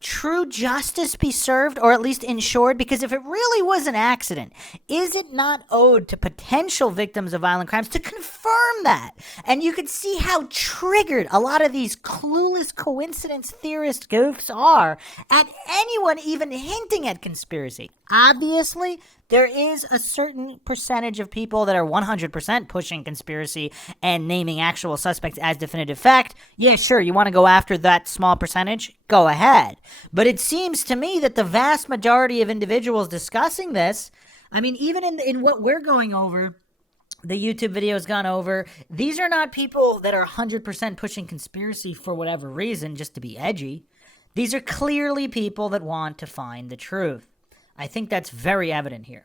true justice be served, or at least ensured? Because if it really was an accident, is it not owed to potential victims of violent crimes to confirm that? And you could see how triggered a lot of these clueless coincidence theorist goofs are at anyone even hinting at conspiracy. Obviously, there is a certain percentage of people that are 100% pushing conspiracy and naming actual suspects as definitive fact. Yeah, sure, you want to go after that small percentage? Go ahead. But it seems to me that the vast majority of individuals discussing this, I mean, even in what we're going over, the YouTube video has gone over, these are not people that are 100% pushing conspiracy for whatever reason, just to be edgy. These are clearly people that want to find the truth. I think that's very evident here.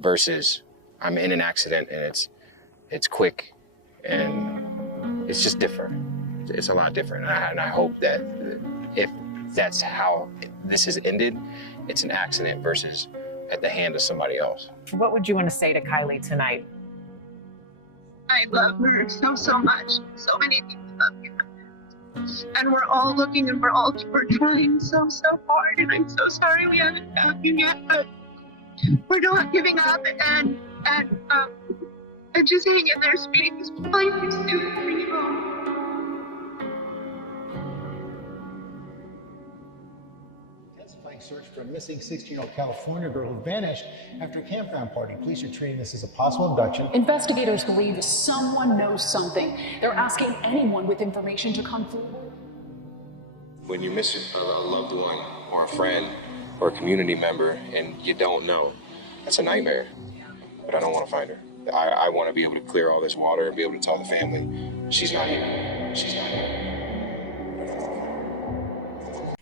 Versus I'm in an accident and it's quick and it's just different. It's a lot different. And I hope that if that's how this is ended, it's an accident versus at the hand of somebody else. What would you want to say to Kiely tonight? I love her so much. So many people love her. And we're all looking and we're trying so hard, and I'm so sorry we haven't found you yet, but we're not giving up and just hang in there, sweetie, because we'll find you soon for you home. Intensifying search for a missing 16-year-old California girl who vanished after a campground party. Police are treating this as a possible abduction. Investigators believe someone knows something. They're asking anyone with information to come forward. When you miss a loved one or a friend or a community member and you don't know, that's a nightmare. But I don't want to find her. I want to be able to clear all this water and be able to tell the family, she's not here. She's not here.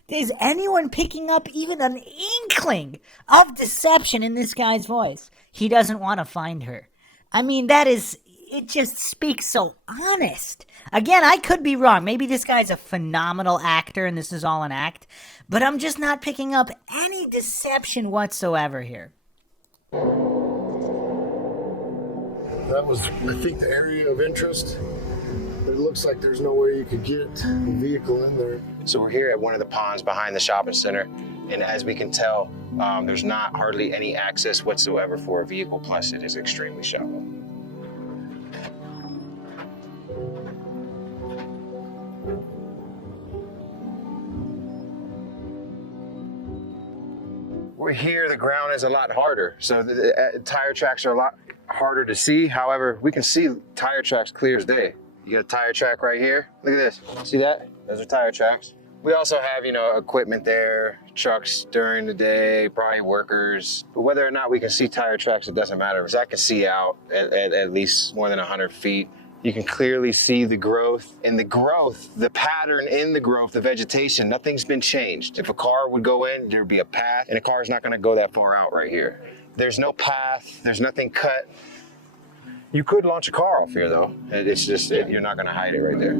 Is anyone picking up even an inkling of deception in this guy's voice? He doesn't want to find her. I mean, it just speaks so honest. Again, I could be wrong. Maybe this guy's a phenomenal actor and this is all an act, but I'm just not picking up any deception whatsoever here. That was, I think, the area of interest. It looks like there's no way you could get a vehicle in there. So we're here at one of the ponds behind the shopping center, and as we can tell, there's not hardly any access whatsoever for a vehicle, plus it is extremely shallow. We're here, the ground is a lot harder, so the tire tracks are a lot harder to see. However, we can see tire tracks clear as day. You got a tire track right here. Look at this. See that? Those are tire tracks. We also have, equipment there, trucks during the day, probably workers. But whether or not we can see tire tracks, it doesn't matter, because I can see out at least more than 100 feet. You can clearly see the growth, and the pattern in the growth, the vegetation, nothing's been changed. If a car would go in, there'd be a path, and a car's not gonna go that far out right here. There's no path, there's nothing cut. You could launch a car off here though. It's just, you're not gonna hide it right there.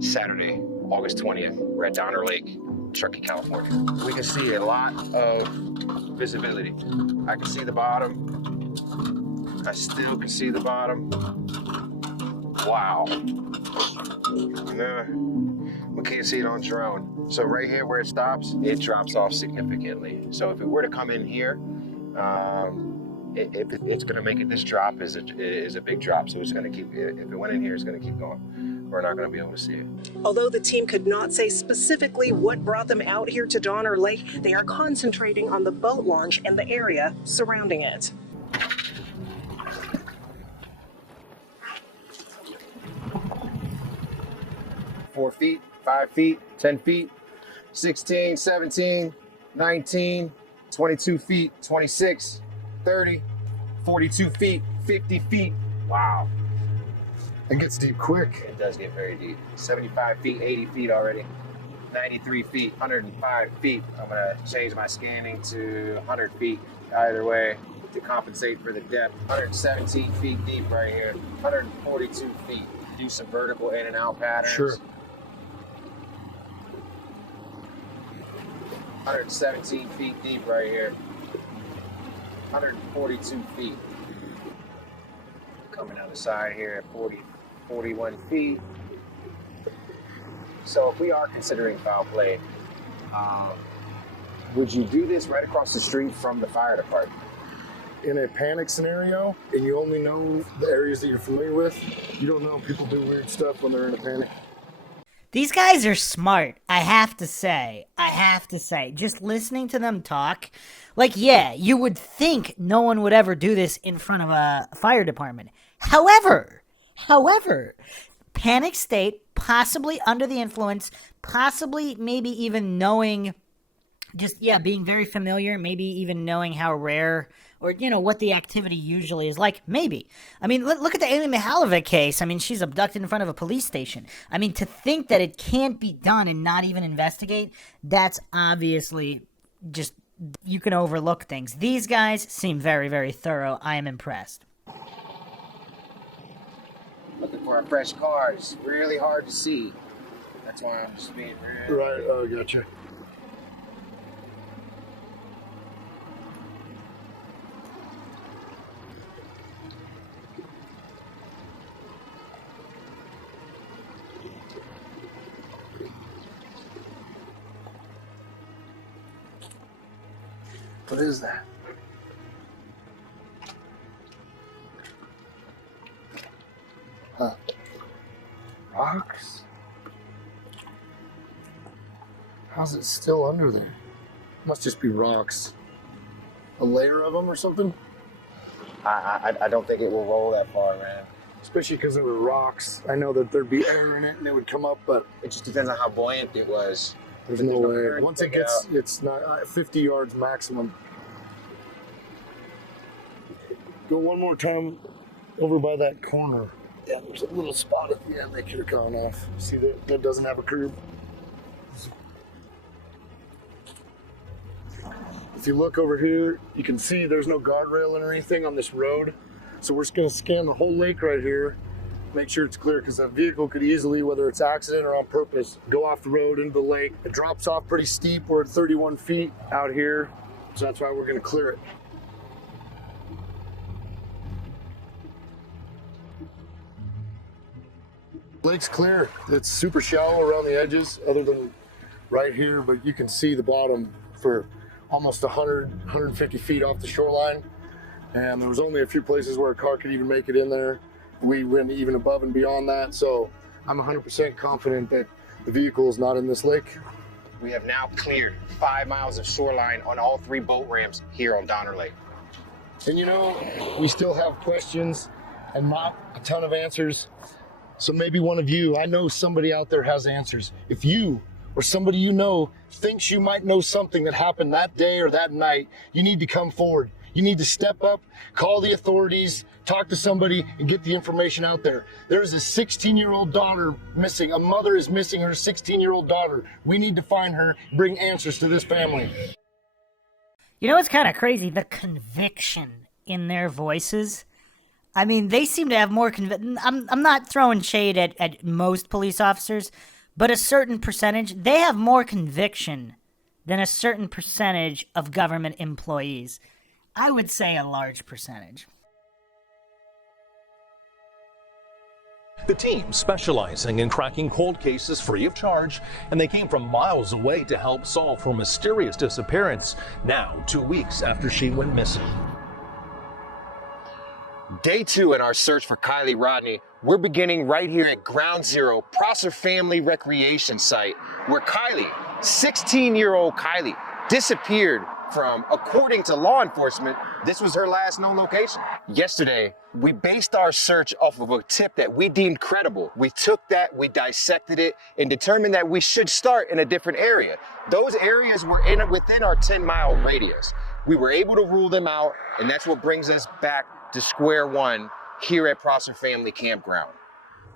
Saturday, August 20th, we're at Donner Lake, Truckee, California. We can see a lot of visibility. I can see the bottom. I still can see the bottom. Wow. No, we can't see it on drone. So right here where it stops, it drops off significantly. So if it were to come in here, it's going to make it, this drop is a big drop. So it's going to keep, if it went in here, it's going to keep going. We're not going to be able to see it. Although the team could not say specifically what brought them out here to Donner Lake, they are concentrating on the boat launch and the area surrounding it. Four feet, 5 feet, 10 feet, 16, 17, 19, 22 feet, 26, 30, 42 feet, 50 feet. Wow. It gets deep quick. It does get very deep. 75 feet, 80 feet already. 93 feet, 105 feet. I'm gonna change my scanning to 100 feet either way to compensate for the depth. 117 feet deep right here. 142 feet. Do some vertical in and out patterns. Sure. 117 feet deep right here. 142 feet. Coming out the side here at 41 feet. So if we are considering foul play, would you do this right across the street from the fire department? In a panic scenario, and you only know the areas that you're familiar with, you don't know people do weird stuff when they're in a panic. These guys are smart, I have to say. Just listening to them talk, like, yeah, you would think no one would ever do this in front of a fire department. However, panic state, possibly under the influence, possibly maybe even knowing, just, yeah, being very familiar, maybe even knowing how rare or, you know, what the activity usually is like. Maybe. I mean, look at the Amy Mihalovic case. I mean, she's abducted in front of a police station. I mean, to think that it can't be done and not even investigate, that's obviously just, you can overlook things. These guys seem very, very thorough. I am impressed. Looking for a fresh car. It's really hard to see. That's why I'm just being real. Right, oh, gotcha. What is that? Huh. Rocks? How's it still under there? Must just be rocks. A layer of them or something? I don't think it will roll that far, man. Especially because there were rocks. I know that there'd be air in it and it would come up, but it just depends on how buoyant it was. There's no way. Once it gets, it's not 50 yards maximum. Go one more time over by that corner. Yeah, there's a little spot at the end that could have gone off. See that doesn't have a curb. If you look over here, you can see there's no guardrail or anything on this road. So we're just gonna scan the whole lake right here, make sure it's clear, because that vehicle could easily, whether it's accident or on purpose, go off the road into the lake. It drops off pretty steep. We're at 31 feet out here, so that's why we're gonna clear it. Lake's clear. It's super shallow around the edges, other than right here, but you can see the bottom for almost 100, 150 feet off the shoreline. And there was only a few places where a car could even make it in there. We went even above and beyond that, so I'm 100% confident that the vehicle is not in this lake. We have now cleared 5 miles of shoreline on all 3 boat ramps here on Donner Lake. And you know, we still have questions and not a ton of answers. So maybe one of you, I know somebody out there has answers. If you or somebody you know thinks you might know something that happened that day or that night, you need to come forward. You need to step up, call the authorities, talk to somebody, and get the information out there. There is a 16-year-old daughter missing. A mother is missing her 16-year-old daughter. We need to find her, bring answers to this family. You know what's kind of crazy? The conviction in their voices. I mean, they seem to have more I'm not throwing shade at most police officers, but a certain percentage, they have more conviction than a certain percentage of government employees. I would say a large percentage. The team specializing in cracking cold cases free of charge, and they came from miles away to help solve her mysterious disappearance, now 2 weeks after she went missing. Day 2 in our search for Kiely Rodni, we're beginning right here at Ground Zero, Prosser Family Recreation Site, where Kiely, 16-year-old Kiely, disappeared from, according to law enforcement, this was her last known location. Yesterday, we based our search off of a tip that we deemed credible. We took that, we dissected it, and determined that we should start in a different area. Those areas were within our 10-mile radius. We were able to rule them out, and that's what brings us back to square one here at Prosser Family Campground.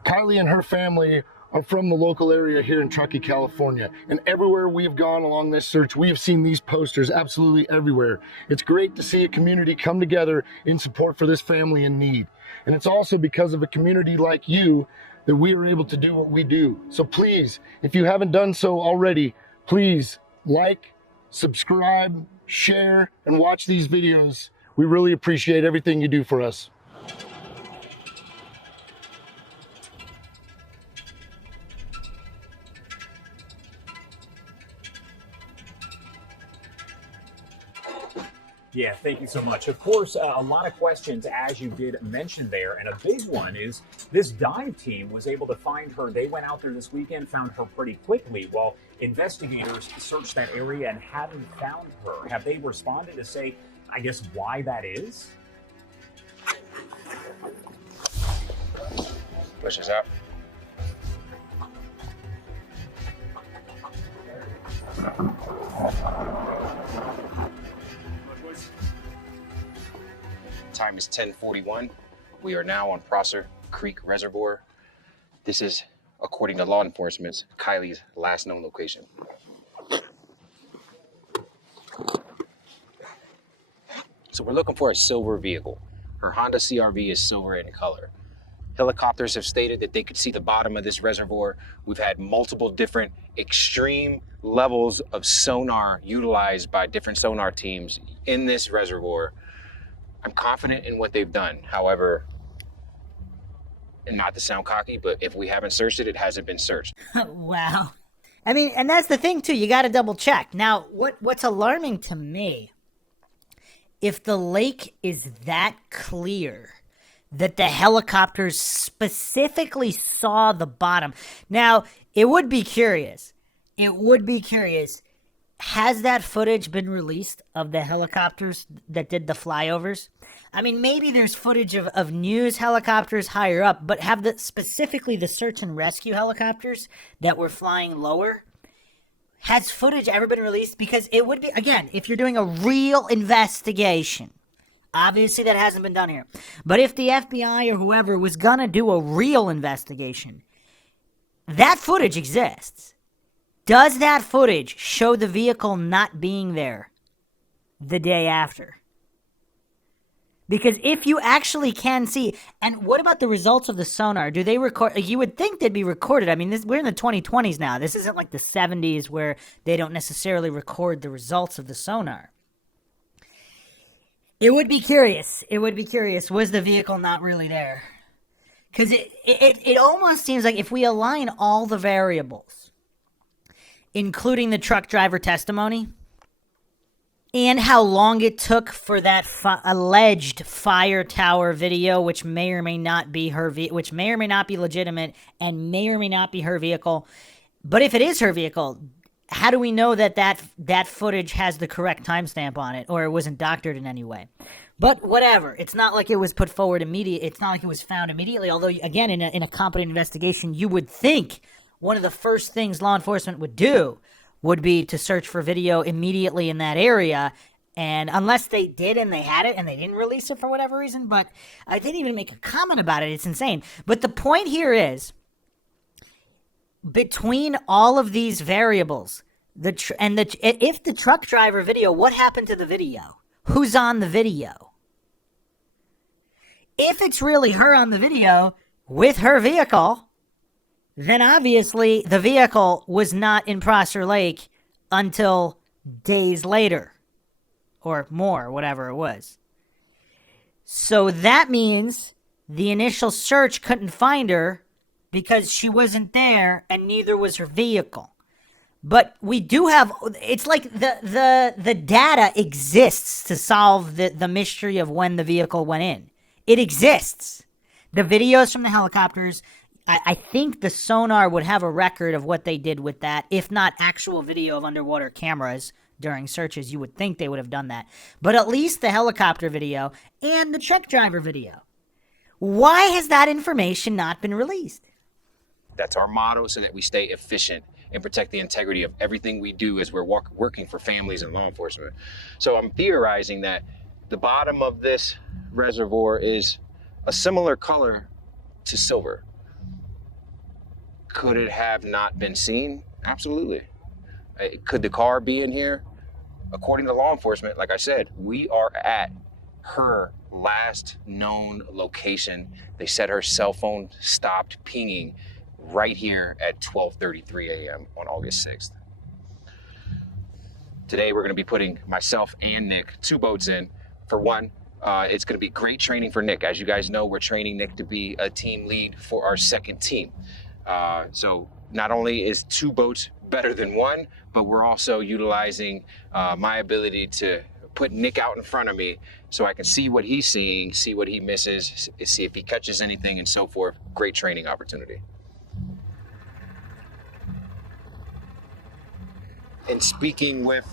Kiely and her family are from the local area here in Truckee, California. And everywhere we've gone along this search, we have seen these posters absolutely everywhere. It's great to see a community come together in support for this family in need. And it's also because of a community like you that we are able to do what we do. So please, if you haven't done so already, please like, subscribe, share, and watch these videos. We really appreciate everything you do for us. Yeah, thank you so much. Of course, a lot of questions, as you did mention there, and a big one is this dive team was able to find her. They went out there this weekend, found her pretty quickly, while investigators searched that area and haven't found her. Have they responded to say, I guess, why that is? Push this out. Time is 10:41. We are now on Prosser Creek Reservoir. This is, according to law enforcement, Kiely's last known location. So we're looking for a silver vehicle. Her Honda CRV is silver in color. Helicopters have stated that they could see the bottom of this reservoir. We've had multiple different extreme levels of sonar utilized by different sonar teams in this reservoir. I'm confident in what they've done. However, and not to sound cocky, but if we haven't searched it, it hasn't been searched. Wow. I mean, and that's the thing too, you got to double check. Now, what's alarming to me, if the lake is that clear that the helicopters specifically saw the bottom. Now, it would be curious. Has that footage been released of the helicopters that did the flyovers? I mean, maybe there's footage of news helicopters higher up, but have specifically the search and rescue helicopters that were flying lower? Has footage ever been released? Because it would be, again, if you're doing a real investigation, obviously that hasn't been done here. But if the FBI or whoever was gonna do a real investigation, that footage exists. Does that footage show the vehicle not being there the day after? Because if you actually can see, and what about the results of the sonar? Do they record? You would think they'd be recorded. I mean, we're in the 2020s now. This isn't like the 70s where they don't necessarily record the results of the sonar. It would be curious. Was the vehicle not really there? Because it almost seems like if we align all the variables, including the truck driver testimony, and how long it took for that alleged fire tower video, which may or may not be which may or may not be legitimate, and may or may not be her vehicle. But if it is her vehicle, how do we know that footage has the correct timestamp on it, or it wasn't doctored in any way? But whatever. It's not like it was put forward immediately. It's not like it was found immediately. Although, again, in a competent investigation, you would think one of the first things law enforcement would do would be to search for video immediately in that area. And unless they did and they had it and they didn't release it for whatever reason, but I didn't even make a comment about it. It's insane. But the point here is, between all of these variables, if the truck driver video, what happened to the video? Who's on the video? if it's really her on the video with her vehicle, then obviously the vehicle was not in Prosser Lake until days later or more, whatever it was. So that means the initial search couldn't find her because she wasn't there and neither was her vehicle. But we do have, it's like the data exists to solve the mystery of when the vehicle went in. It exists. The videos from the helicopters, I think the sonar would have a record of what they did with that. If not actual video of underwater cameras during searches, you would think they would have done that. But at least the helicopter video and the truck driver video. Why has that information not been released? That's our motto, so that we stay efficient and protect the integrity of everything we do as we're working for families and law enforcement. So I'm theorizing that the bottom of this reservoir is a similar color to silver. Could it have not been seen? Absolutely. Could the car be in here? According to law enforcement, like I said, we are at her last known location. They said her cell phone stopped pinging right here at 12:33 a.m. on August 6th. Today, we're going to be putting myself and Nick 2 boats in. For one, it's going to be great training for Nick. As you guys know, we're training Nick to be a team lead for our second team. So not only is 2 boats better than 1, but we're also utilizing my ability to put Nick out in front of me so I can see what he's seeing, see what he misses, see if he catches anything and so forth. Great training opportunity. And speaking with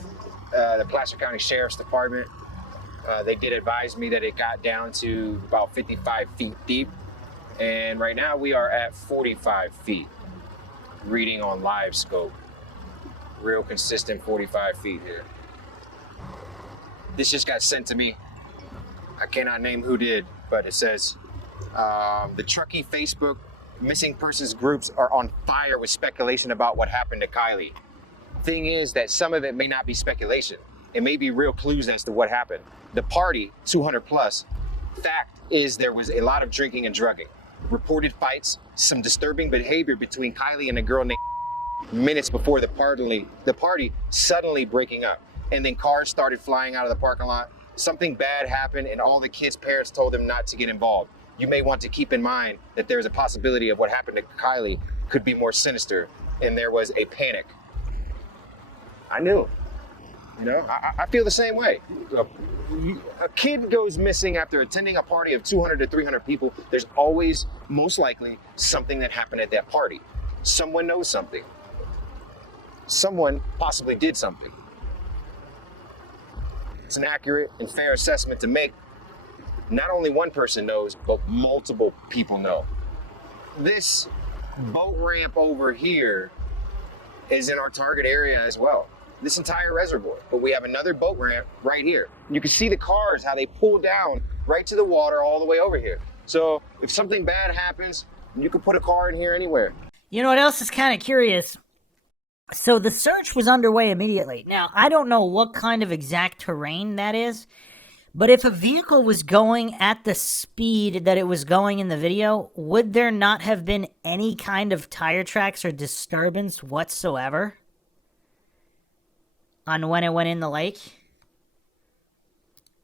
the Placer County Sheriff's Department, they did advise me that it got down to about 55 feet deep. And right now we are at 45 feet, reading on live scope. Real consistent 45 feet here. This just got sent to me. I cannot name who did, but it says, the Truckee Facebook missing persons groups are on fire with speculation about what happened to Kiely. Thing is that some of it may not be speculation. It may be real clues as to what happened. The party, 200 plus, fact is there was a lot of drinking and drugging. Reported fights, some disturbing behavior between Kiely and a girl named minutes before the party suddenly breaking up. And then cars started flying out of the parking lot. Something bad happened and all the kids' parents told them not to get involved. You may want to keep in mind that there's a possibility of what happened to Kiely could be more sinister, and there was a panic. I knew. You know, I feel the same way. A kid goes missing after attending a party of 200 to 300 people. There's always, most likely, something that happened at that party. Someone knows something. Someone possibly did something. It's an accurate and fair assessment to make. Not only one person knows, but multiple people know. This boat ramp over here is in our target area as well. This entire reservoir, but we have another boat ramp right here. You can see the cars, how they pull down right to the water all the way over here. So if something bad happens, you can put a car in here anywhere. You know what else is kind of curious? So the search was underway immediately. Now, I don't know what kind of exact terrain that is, but if a vehicle was going at the speed that it was going in the video, would there not have been any kind of tire tracks or disturbance whatsoever on when it went in the lake?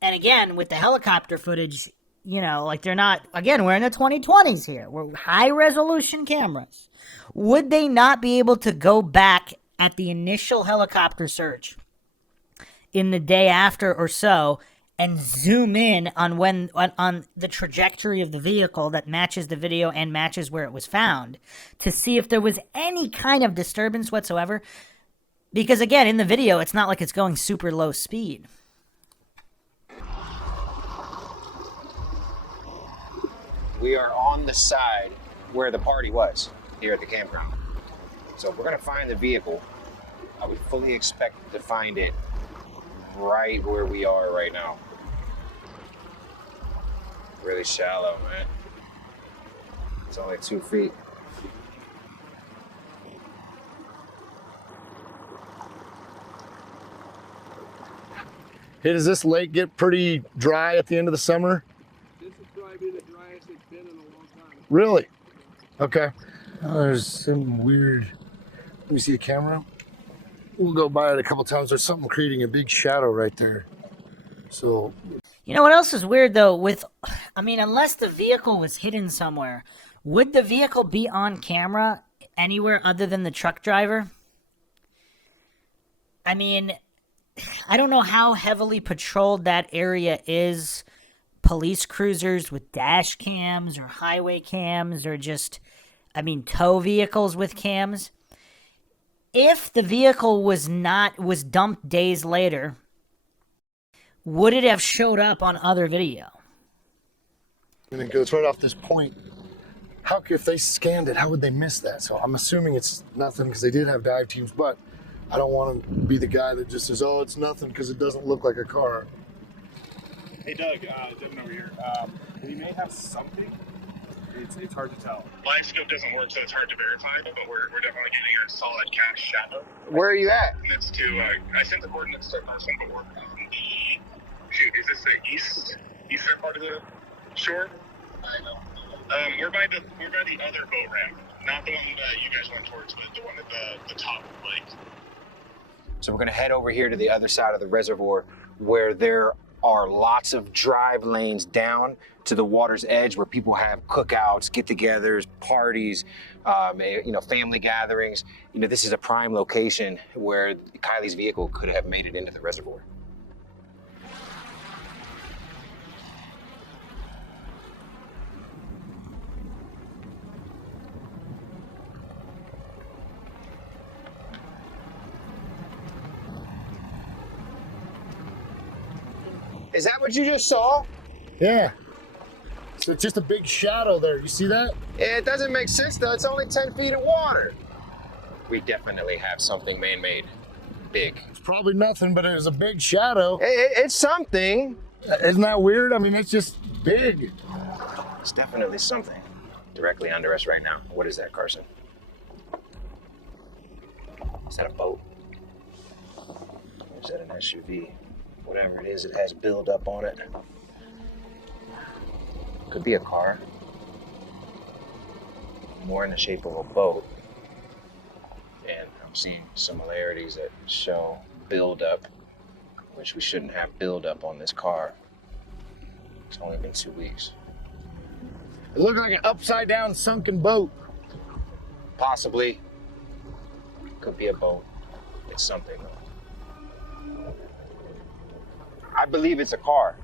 And again, with the helicopter footage, you know, like they're not, again, we're in the 2020s here. We're high-resolution cameras. Would they not be able to go back at the initial helicopter search in the day after or so and zoom in on when on the trajectory of the vehicle that matches the video and matches where it was found to see if there was any kind of disturbance whatsoever? Because again, in the video, it's not like it's going super low speed. We are on the side where the party was here at the campground. So we're gonna find the vehicle. I would fully expect to find it right where we are right now. Really shallow, man. It's only 2 feet. Hey, does this lake get pretty dry at the end of the summer? This is probably the driest Really? Okay. There's some weird. Let me see a camera. We'll go by it a couple times. There's something creating a big shadow right there. So. You know what else is weird though? Unless the vehicle was hidden somewhere, would the vehicle be on camera anywhere other than the truck driver? I mean, I don't know how heavily patrolled that area is. Police cruisers with dash cams or highway cams or just, tow vehicles with cams. If the vehicle was dumped days later, would it have showed up on other video? And it goes right off this point. If they scanned it, how would they miss that? So I'm assuming it's nothing because they did have dive teams, but I don't want to be the guy that just says, oh, it's nothing because it doesn't look like a car. Hey Doug, Devin over here. We may have something. It's hard to tell. Live scope doesn't work, so it's hard to verify, but we're definitely getting a solid cast shadow. Where are you at? And it's to, I sent the coordinates to Carson, but we're on is this the eastern part of the shore? We're by the other boat ramp, not the one that you guys went towards, but the one at the top of the lake. So we're gonna head over here to the other side of the reservoir where there are lots of drive lanes down to the water's edge where people have cookouts, get-togethers, parties, family gatherings. This is a prime location where Kiely's vehicle could have made it into the reservoir. Is that what you just saw? Yeah. So it's just a big shadow there. You see that? Yeah, it doesn't make sense though. It's only 10 feet of water. We definitely have something man-made. Big. It's probably nothing, but it's a big shadow. It's something. Isn't that weird? It's just big. It's definitely something. Directly under us right now. What is that, Carson? Is that a boat? Or is that an SUV? Whatever it is, it has build-up on it. Could be a car. More in the shape of a boat. And I'm seeing similarities that show build-up, which we shouldn't have build-up on this car. It's only been 2 weeks. It looked like an upside-down sunken boat. Possibly. Could be a boat. It's something, though. I believe it's a car.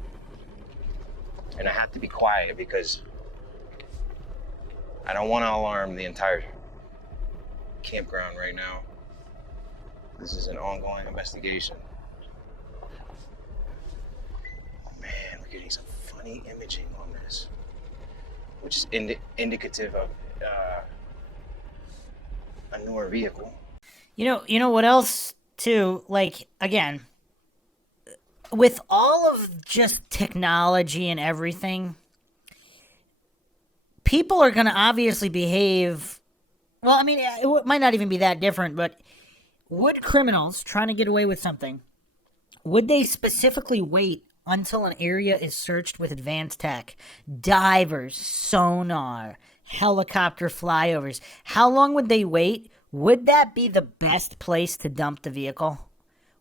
And I have to be quiet because I don't want to alarm the entire campground right now. This is an ongoing investigation. Man, we're getting some funny imaging on this, which is indicative of a newer vehicle. You know what else too? Again, with all of just technology and everything, people are going to obviously behave. Well, it might not even be that different, but would criminals trying to get away with something, would they specifically wait until an area is searched with advanced tech? Divers, sonar, helicopter flyovers. How long would they wait? Would that be the best place to dump the vehicle?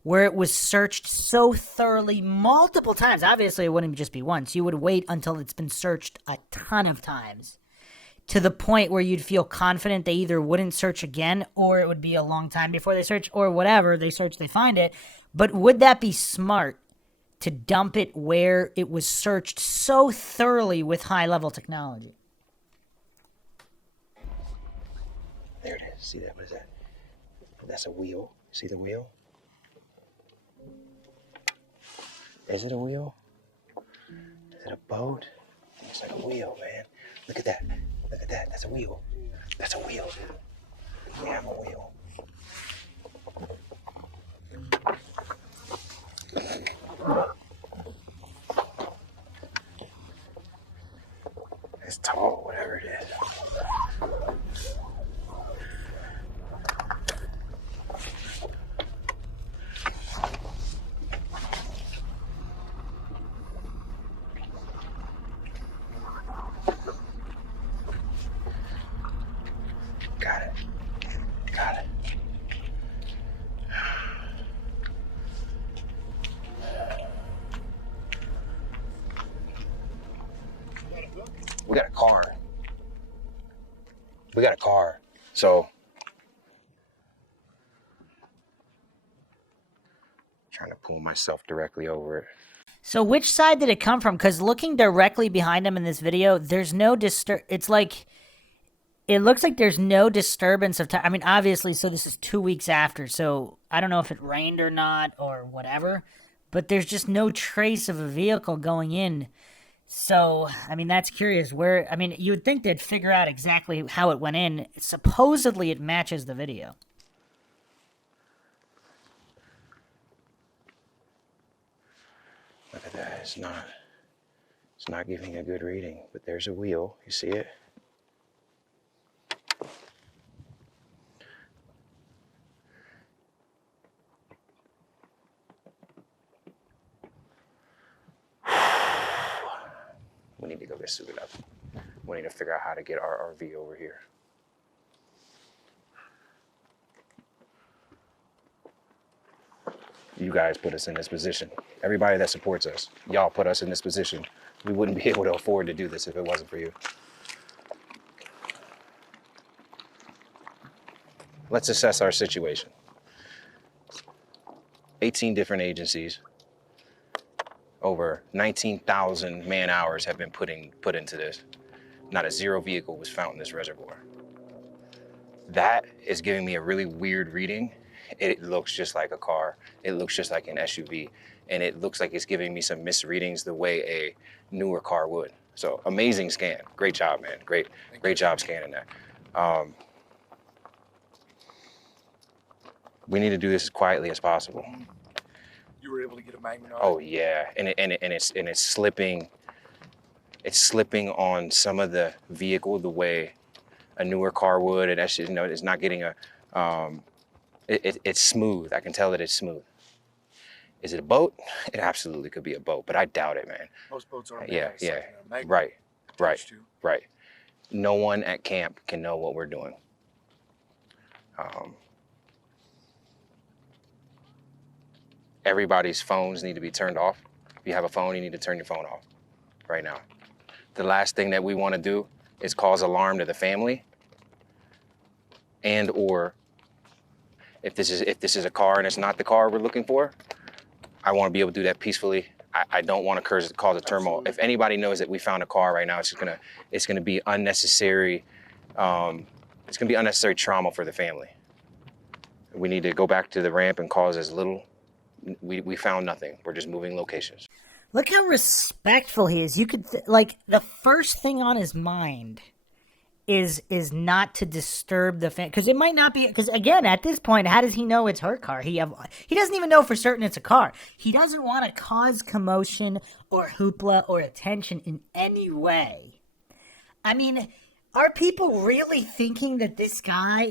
Where it was searched so thoroughly multiple times. Obviously, it wouldn't just be once. You would wait until it's been searched a ton of times to the point where you'd feel confident they either wouldn't search again or it would be a long time before they search or whatever. They search, they find it. But would that be smart to dump it where it was searched so thoroughly with high-level technology? There it is. See that? What is that? That's a wheel. See the wheel? Is it a wheel? Is it a boat? Looks like a wheel, man. Look at that. Look at that. That's a wheel. That's a wheel. We have a wheel. It's tall, whatever it is. We got a car. So, trying to pull myself directly over it. So which side did it come from? Because looking directly behind him in this video, there's no it's like, it looks like there's no disturbance of time. I mean, obviously, so this is 2 weeks after, so I don't know if it rained or not or whatever, but there's just no trace of a vehicle going in. So, I mean, that's curious. I mean, you would think they'd figure out exactly how it went in. Supposedly, it matches the video. Look at that. It's not giving a good reading, but there's a wheel. You see it? We need to go get suited up. We need to figure out how to get our RV over here. You guys put us in this position. Everybody that supports us, y'all put us in this position. We wouldn't be able to afford to do this if it wasn't for you. Let's assess our situation. 18 different agencies, over 19,000 man hours have been put into this. Not a zero vehicle was found in this reservoir. That is giving me a really weird reading. It looks just like a car. It looks just like an SUV. And it looks like it's giving me some misreadings the way a newer car would. So amazing scan. Great job, man. Great job scanning that. We need to do this as quietly as possible. You were able to get a magnet on? Oh yeah, and it's slipping. It's slipping on some of the vehicle the way a newer car would, and that's just, it's not getting a. It's smooth. I can tell that it's smooth. Is it a boat? It absolutely could be a boat, but I doubt it, man. Most boats are. Yeah. Right. No one at camp can know what we're doing. Everybody's phones need to be turned off. If you have a phone, you need to turn your phone off right now. The last thing that we want to do is cause alarm to the family, and or if this is a car and it's not the car we're looking for, I want to be able to do that peacefully. I don't want to cause a turmoil. If anybody knows that we found a car right now, it's gonna be unnecessary. It's gonna be unnecessary trauma for the family. We need to go back to the ramp and cause as little. We found nothing. We're just moving locations. Look how respectful he is. You could like the first thing on his mind is not to disturb the fan, because it might not be. Because again, at this point, how does he know it's her car? He doesn't even know for certain it's a car. He doesn't want to cause commotion or hoopla or attention in any way. I mean, are people really thinking that this guy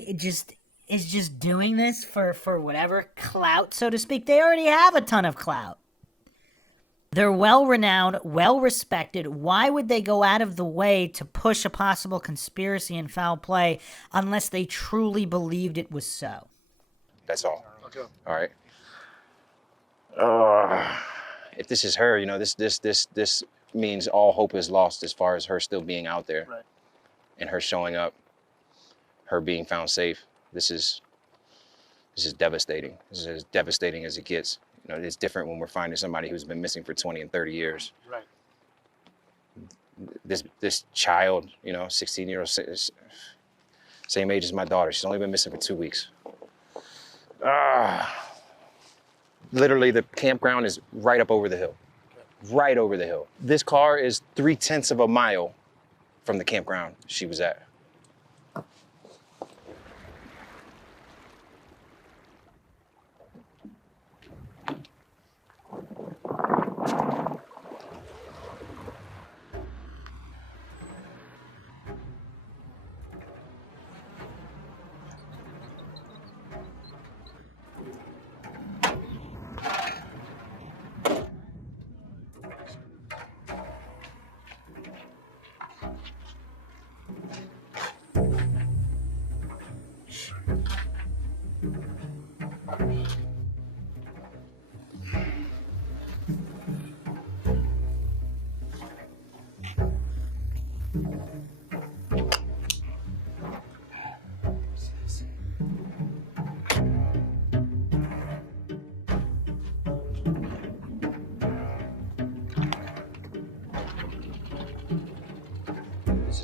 is just doing this for whatever clout, so to speak? They already have a ton of clout. They're well-renowned, well-respected. Why would they go out of the way to push a possible conspiracy and foul play unless they truly believed it was so? That's all. Okay. All right. If this is her, this means all hope is lost as far as her still being out there, Right. And her showing up, her being found safe. This is devastating. This is as devastating as it gets. It's different when we're finding somebody who's been missing for 20 and 30 years. Right. This child, 16-year-old, same age as my daughter. She's only been missing for 2 weeks. Literally, the campground is right up over the hill. Right over the hill. This car is 0.3 of a mile from the campground she was at.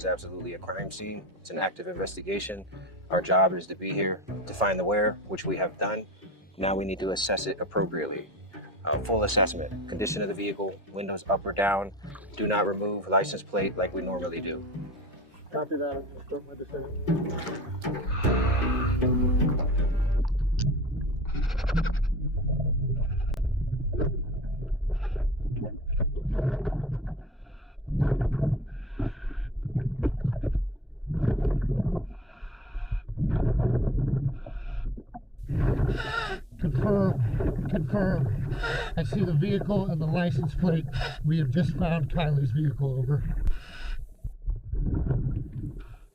is absolutely a crime scene. It's an active investigation. Our job is to be here to find the where, which we have done. Now we need to assess it appropriately. Full assessment, condition of the vehicle, windows up or down. Do not remove license plate like we normally do. Copy that. I'm gonna start my decision. 'Confirm. I see the vehicle and the license plate. We have just found Kiely's vehicle. Over.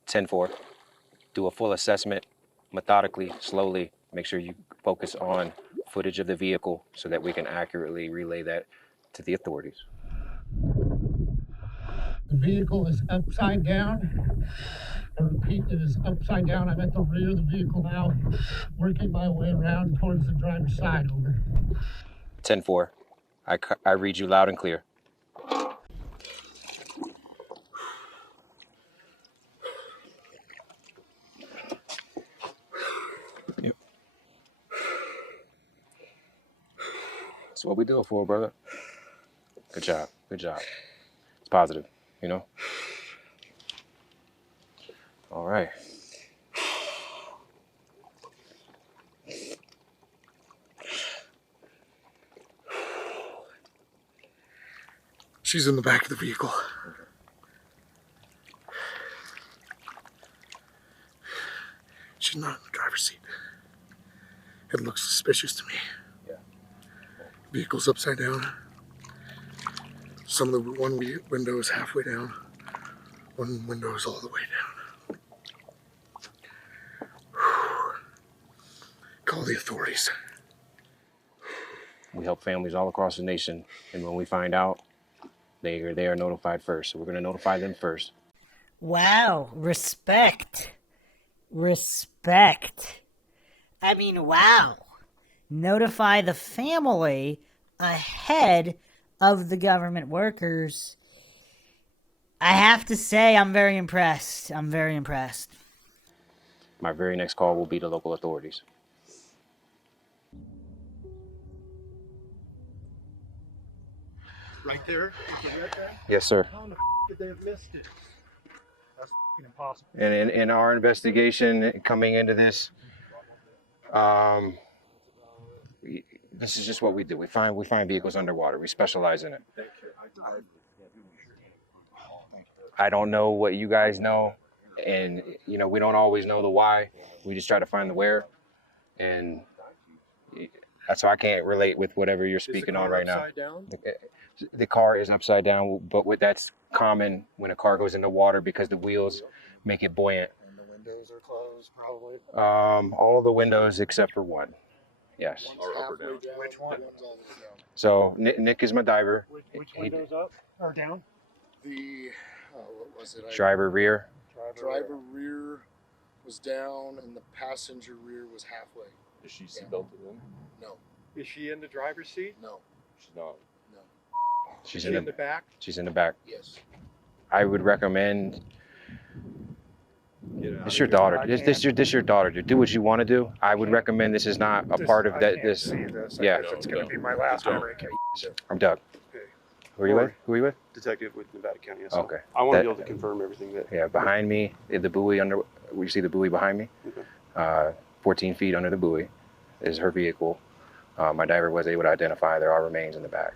10-4. Do a full assessment, methodically, slowly. Make sure you focus on footage of the vehicle so that we can accurately relay that to the authorities. The vehicle is upside down. I repeat, it is upside down. I'm at the rear of the vehicle now, working my way around towards the driver's side. Over. 10-4. I read you loud and clear. Yep. That's what we do it for, brother. Good job. Good job. It's positive, you know? All right. She's in the back of the vehicle. She's not in the driver's seat. It looks suspicious to me. Yeah. Vehicle's upside down. Some of the one window is halfway down. One window is all the way down. Call the authorities. We help families all across the nation, and when we find out, they are notified first. So we're going to notify them first. Wow, respect. Respect. I mean, wow. Notify the family ahead of the government workers. I have to say, I'm very impressed. I'm very impressed. My very next call will be to local authorities. Right there? Yes, sir. How in the did they have missed it? That's impossible. And in our investigation coming into this, this is just what we do. We find vehicles underwater. We specialize in it. I don't know what you guys know, and we don't always know the why. We just try to find the where, and that's why I can't relate with whatever you're speaking on right now. The car is upside down, but that's common when a car goes into water because the wheels make it buoyant. And the windows are closed, probably. All of the windows except for one. Yes. Which one? So Nick is my diver. Which windows up or down? The what was it? Driver rear. Driver rear was down, and the passenger rear was halfway. Is she seatbelted in? No. Is she in the driver's seat? No. She's not. No. She's in the back? She's in the back. Yes. I would recommend. This your daughter. This your daughter. Do what you want to do. I would recommend this is not a part of that. This. Yeah. It's going to be my last memory. I'm Doug. Okay. Who are you with? Who are you with? Detective with Nevada County. So Okay. I want to be able to confirm everything that. Yeah, behind me, the buoy under. You see the buoy behind me? Okay. 14 feet under the buoy is her vehicle. My diver was able to identify there are remains in the back.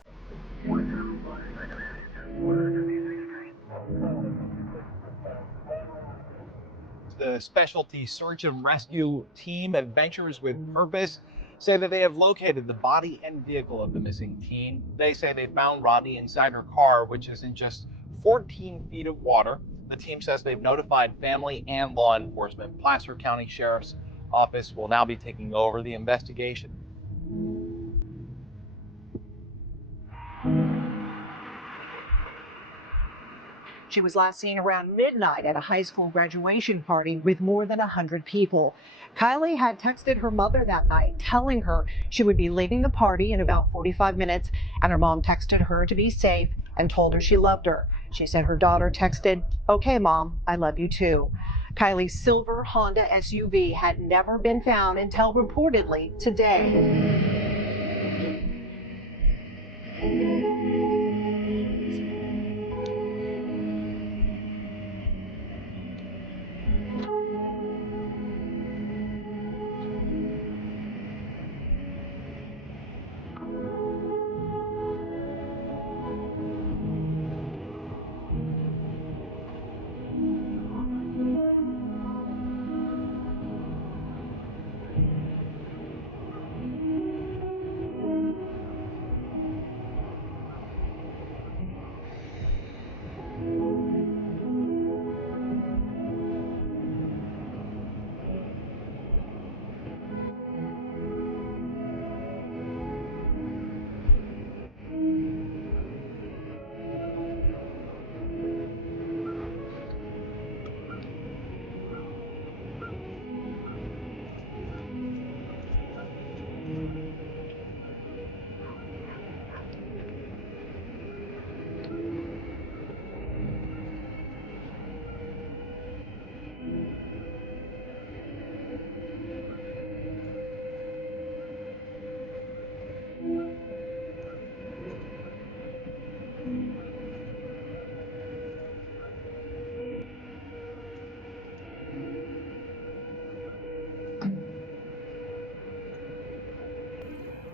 The specialty search and rescue team, Adventures with Purpose, say that they have located the body and vehicle of the missing teen. They say they found Rodni inside her car, which is in just 14 feet of water. The team says they've notified family and law enforcement. Placer County Sheriff's Office will now be taking over the investigation. She was last seen around midnight at a high school graduation party with more than 100 people. Kiely had texted her mother that night, telling her she would be leaving the party in about 45 minutes, and her mom texted her to be safe and told her she loved her. She said her daughter texted, "Okay, Mom, I love you too." Kiely's silver Honda SUV had never been found until reportedly today.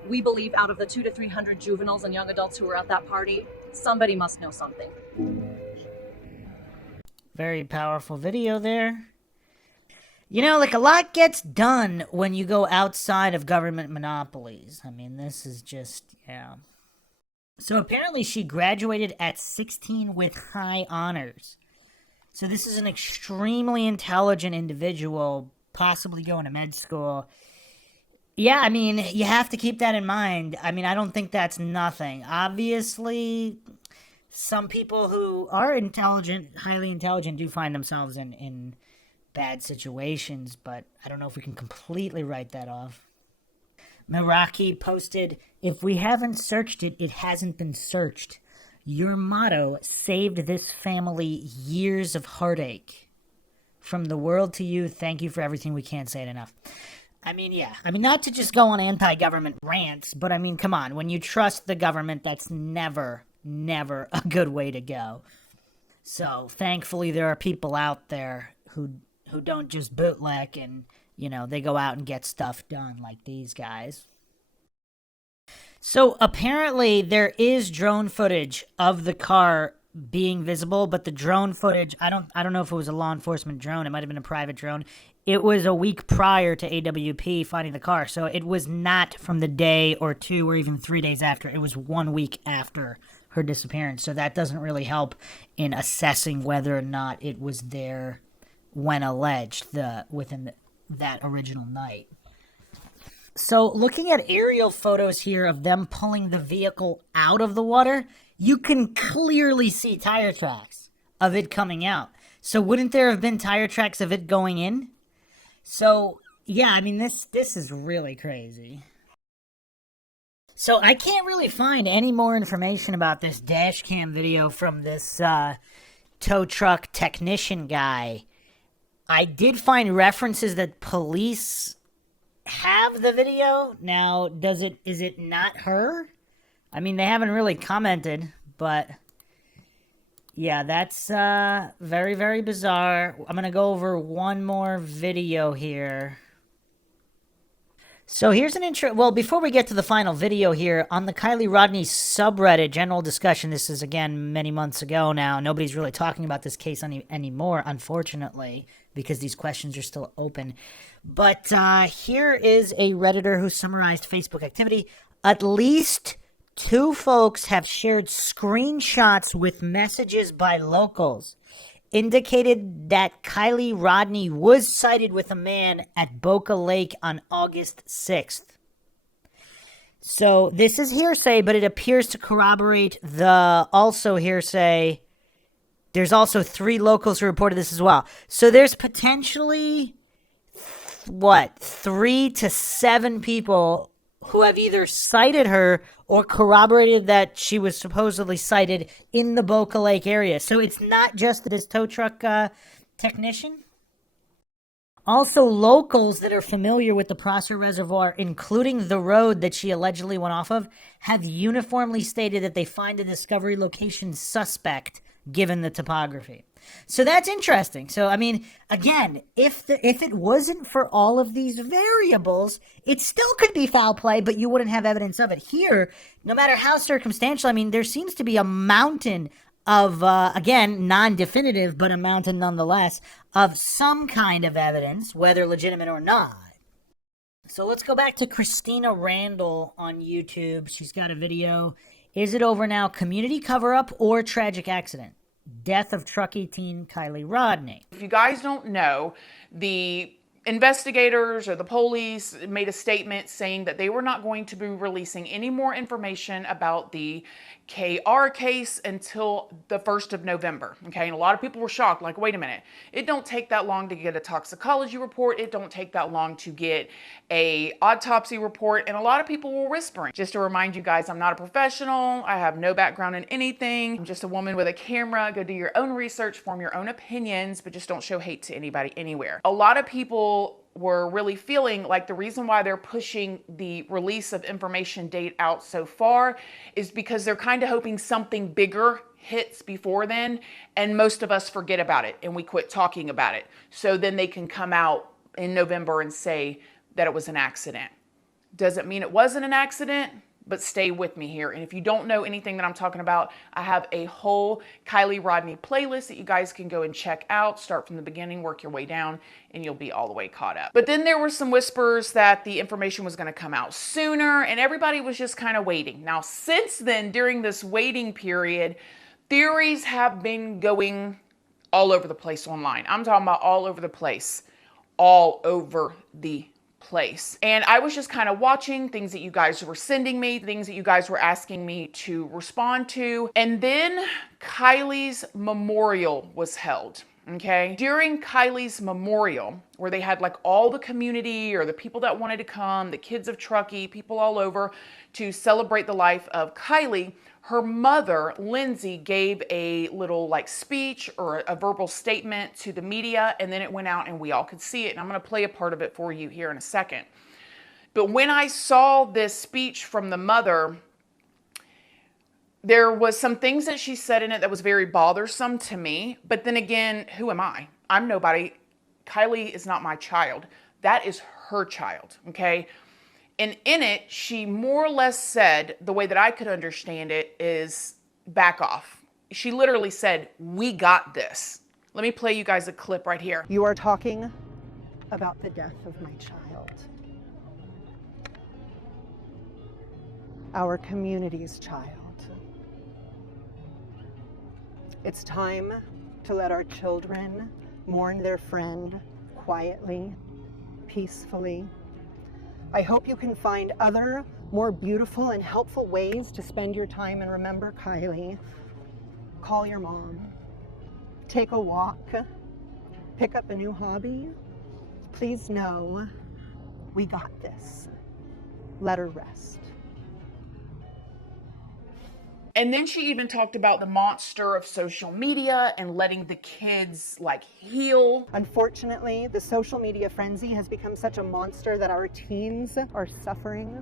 We believe out of the 200 to 300 juveniles and young adults who were at that party, somebody must know something. Very powerful video there. You know, like, a lot gets done when you go outside of government monopolies. I mean, this is just, yeah. So apparently she graduated at 16 with high honors. So this is an extremely intelligent individual, possibly going to med school. Yeah, I mean, you have to keep that in mind. I mean, I don't think that's nothing. Obviously, some people who are intelligent, highly intelligent, do find themselves in bad situations, but I don't know if we can completely write that off. Meraki posted, "If we haven't searched it, it hasn't been searched. Your motto saved this family years of heartache. From the world to you, thank you for everything. We can't say it enough." I mean, yeah. I mean, not to just go on anti-government rants, but I mean, come on. When you trust the government, that's never a good way to go. So, thankfully, there are people out there who don't just bootleg and, you know, they go out and get stuff done like these guys. So, apparently, there is drone footage of the car being visible, but the drone footage, I don't know if it was a law enforcement drone. It might have been a private drone. It was a week prior to AWP finding the car, so it was not from the day or 2 or even 3 days after. It was 1 week after her disappearance, so that doesn't really help in assessing whether or not it was there when alleged within that original night. So looking at aerial photos here of them pulling the vehicle out of the water, you can clearly see tire tracks of it coming out. So wouldn't there have been tire tracks of it going in? So, yeah, I mean, this is really crazy. So I can't really find any more information about this dash cam video from this tow truck technician guy. I did find references that police have the video. Now, is it not her? I mean, they haven't really commented, but yeah, that's very, very bizarre. I'm going to go over one more video here. So here's an intro. Well, before we get to the final video here, on the Kiely Rodni subreddit, general discussion, this is, again, many months ago now. Nobody's really talking about this case anymore, unfortunately, because these questions are still open. But here is a Redditor who summarized Facebook activity. At least 2 folks have shared screenshots with messages by locals indicated that Kiely Rodni was sighted with a man at Boca Lake on August 6th. So this is hearsay, but it appears to corroborate the also hearsay. There's also 3 locals who reported this as well. So there's potentially, 3 to 7 people who have either cited her or corroborated that she was supposedly cited in the Boca Lake area. So it's not just this tow truck technician. Also, locals that are familiar with the Prosser Reservoir, including the road that she allegedly went off of, have uniformly stated that they find the discovery location suspect given the topography. So that's interesting. So, I mean, again, if it wasn't for all of these variables, it still could be foul play, but you wouldn't have evidence of it. Here, no matter how circumstantial, I mean, there seems to be a mountain of, again, non-definitive, but a mountain nonetheless, of some kind of evidence, whether legitimate or not. So let's go back to Christina Randall on YouTube. She's got a video. Is it over now? Community cover-up or tragic accident? Death of truckie teen Kiely Rodni. If you guys don't know, the investigators or the police made a statement saying that they were not going to be releasing any more information about the KR case until the 1st of November. Okay, and a lot of people were shocked, like, wait a minute, it don't take that long to get a toxicology report, it don't take that long to get a autopsy report, and a lot of people were whispering. Just to remind you guys, I'm not a professional, I have no background in anything, I'm just a woman with a camera. Go do your own research, form your own opinions, but just don't show hate to anybody anywhere. A lot of people were really feeling like the reason why they're pushing the release of information date out so far is because they're kind of hoping something bigger hits before then, and most of us forget about it and we quit talking about it. So then they can come out in November and say that it was an accident. Doesn't mean it wasn't an accident, but stay with me here. And if you don't know anything that I'm talking about, I have a whole Kiely Rodni playlist that you guys can go and check out. Start from the beginning, work your way down, and you'll be all the way caught up. But then there were some whispers that the information was gonna come out sooner, and everybody was just kind of waiting. Now, since then, during this waiting period, theories have been going all over the place online. I'm talking about all over the place. All over the place. And I was just kind of watching things that you guys were sending me, things that you guys were asking me to respond to. And then Kiely's memorial was held. Okay. During Kiely's memorial, where they had like all the community or the people that wanted to come, the kids of Truckee, people all over to celebrate the life of Kiely, her mother, Lindsay, gave a little like speech or a verbal statement to the media, and then it went out and we all could see it. And I'm going to play a part of it for you here in a second. But when I saw this speech from the mother, there was some things that she said in it that was very bothersome to me. But then again, who am I? I'm nobody. Kiely is not my child. That is her child, okay? And in it, she more or less said, the way that I could understand it is, back off. She literally said, we got this. Let me play you guys a clip right here. You are talking about the death of my child. Our community's child. It's time to let our children mourn their friend quietly, peacefully. I hope you can find other, more beautiful and helpful ways to spend your time and remember Kiely. Call your mom. Take a walk. Pick up a new hobby. Please know we got this. Let her rest. And then she even talked about the monster of social media and letting the kids like heal. Unfortunately, the social media frenzy has become such a monster that our teens are suffering.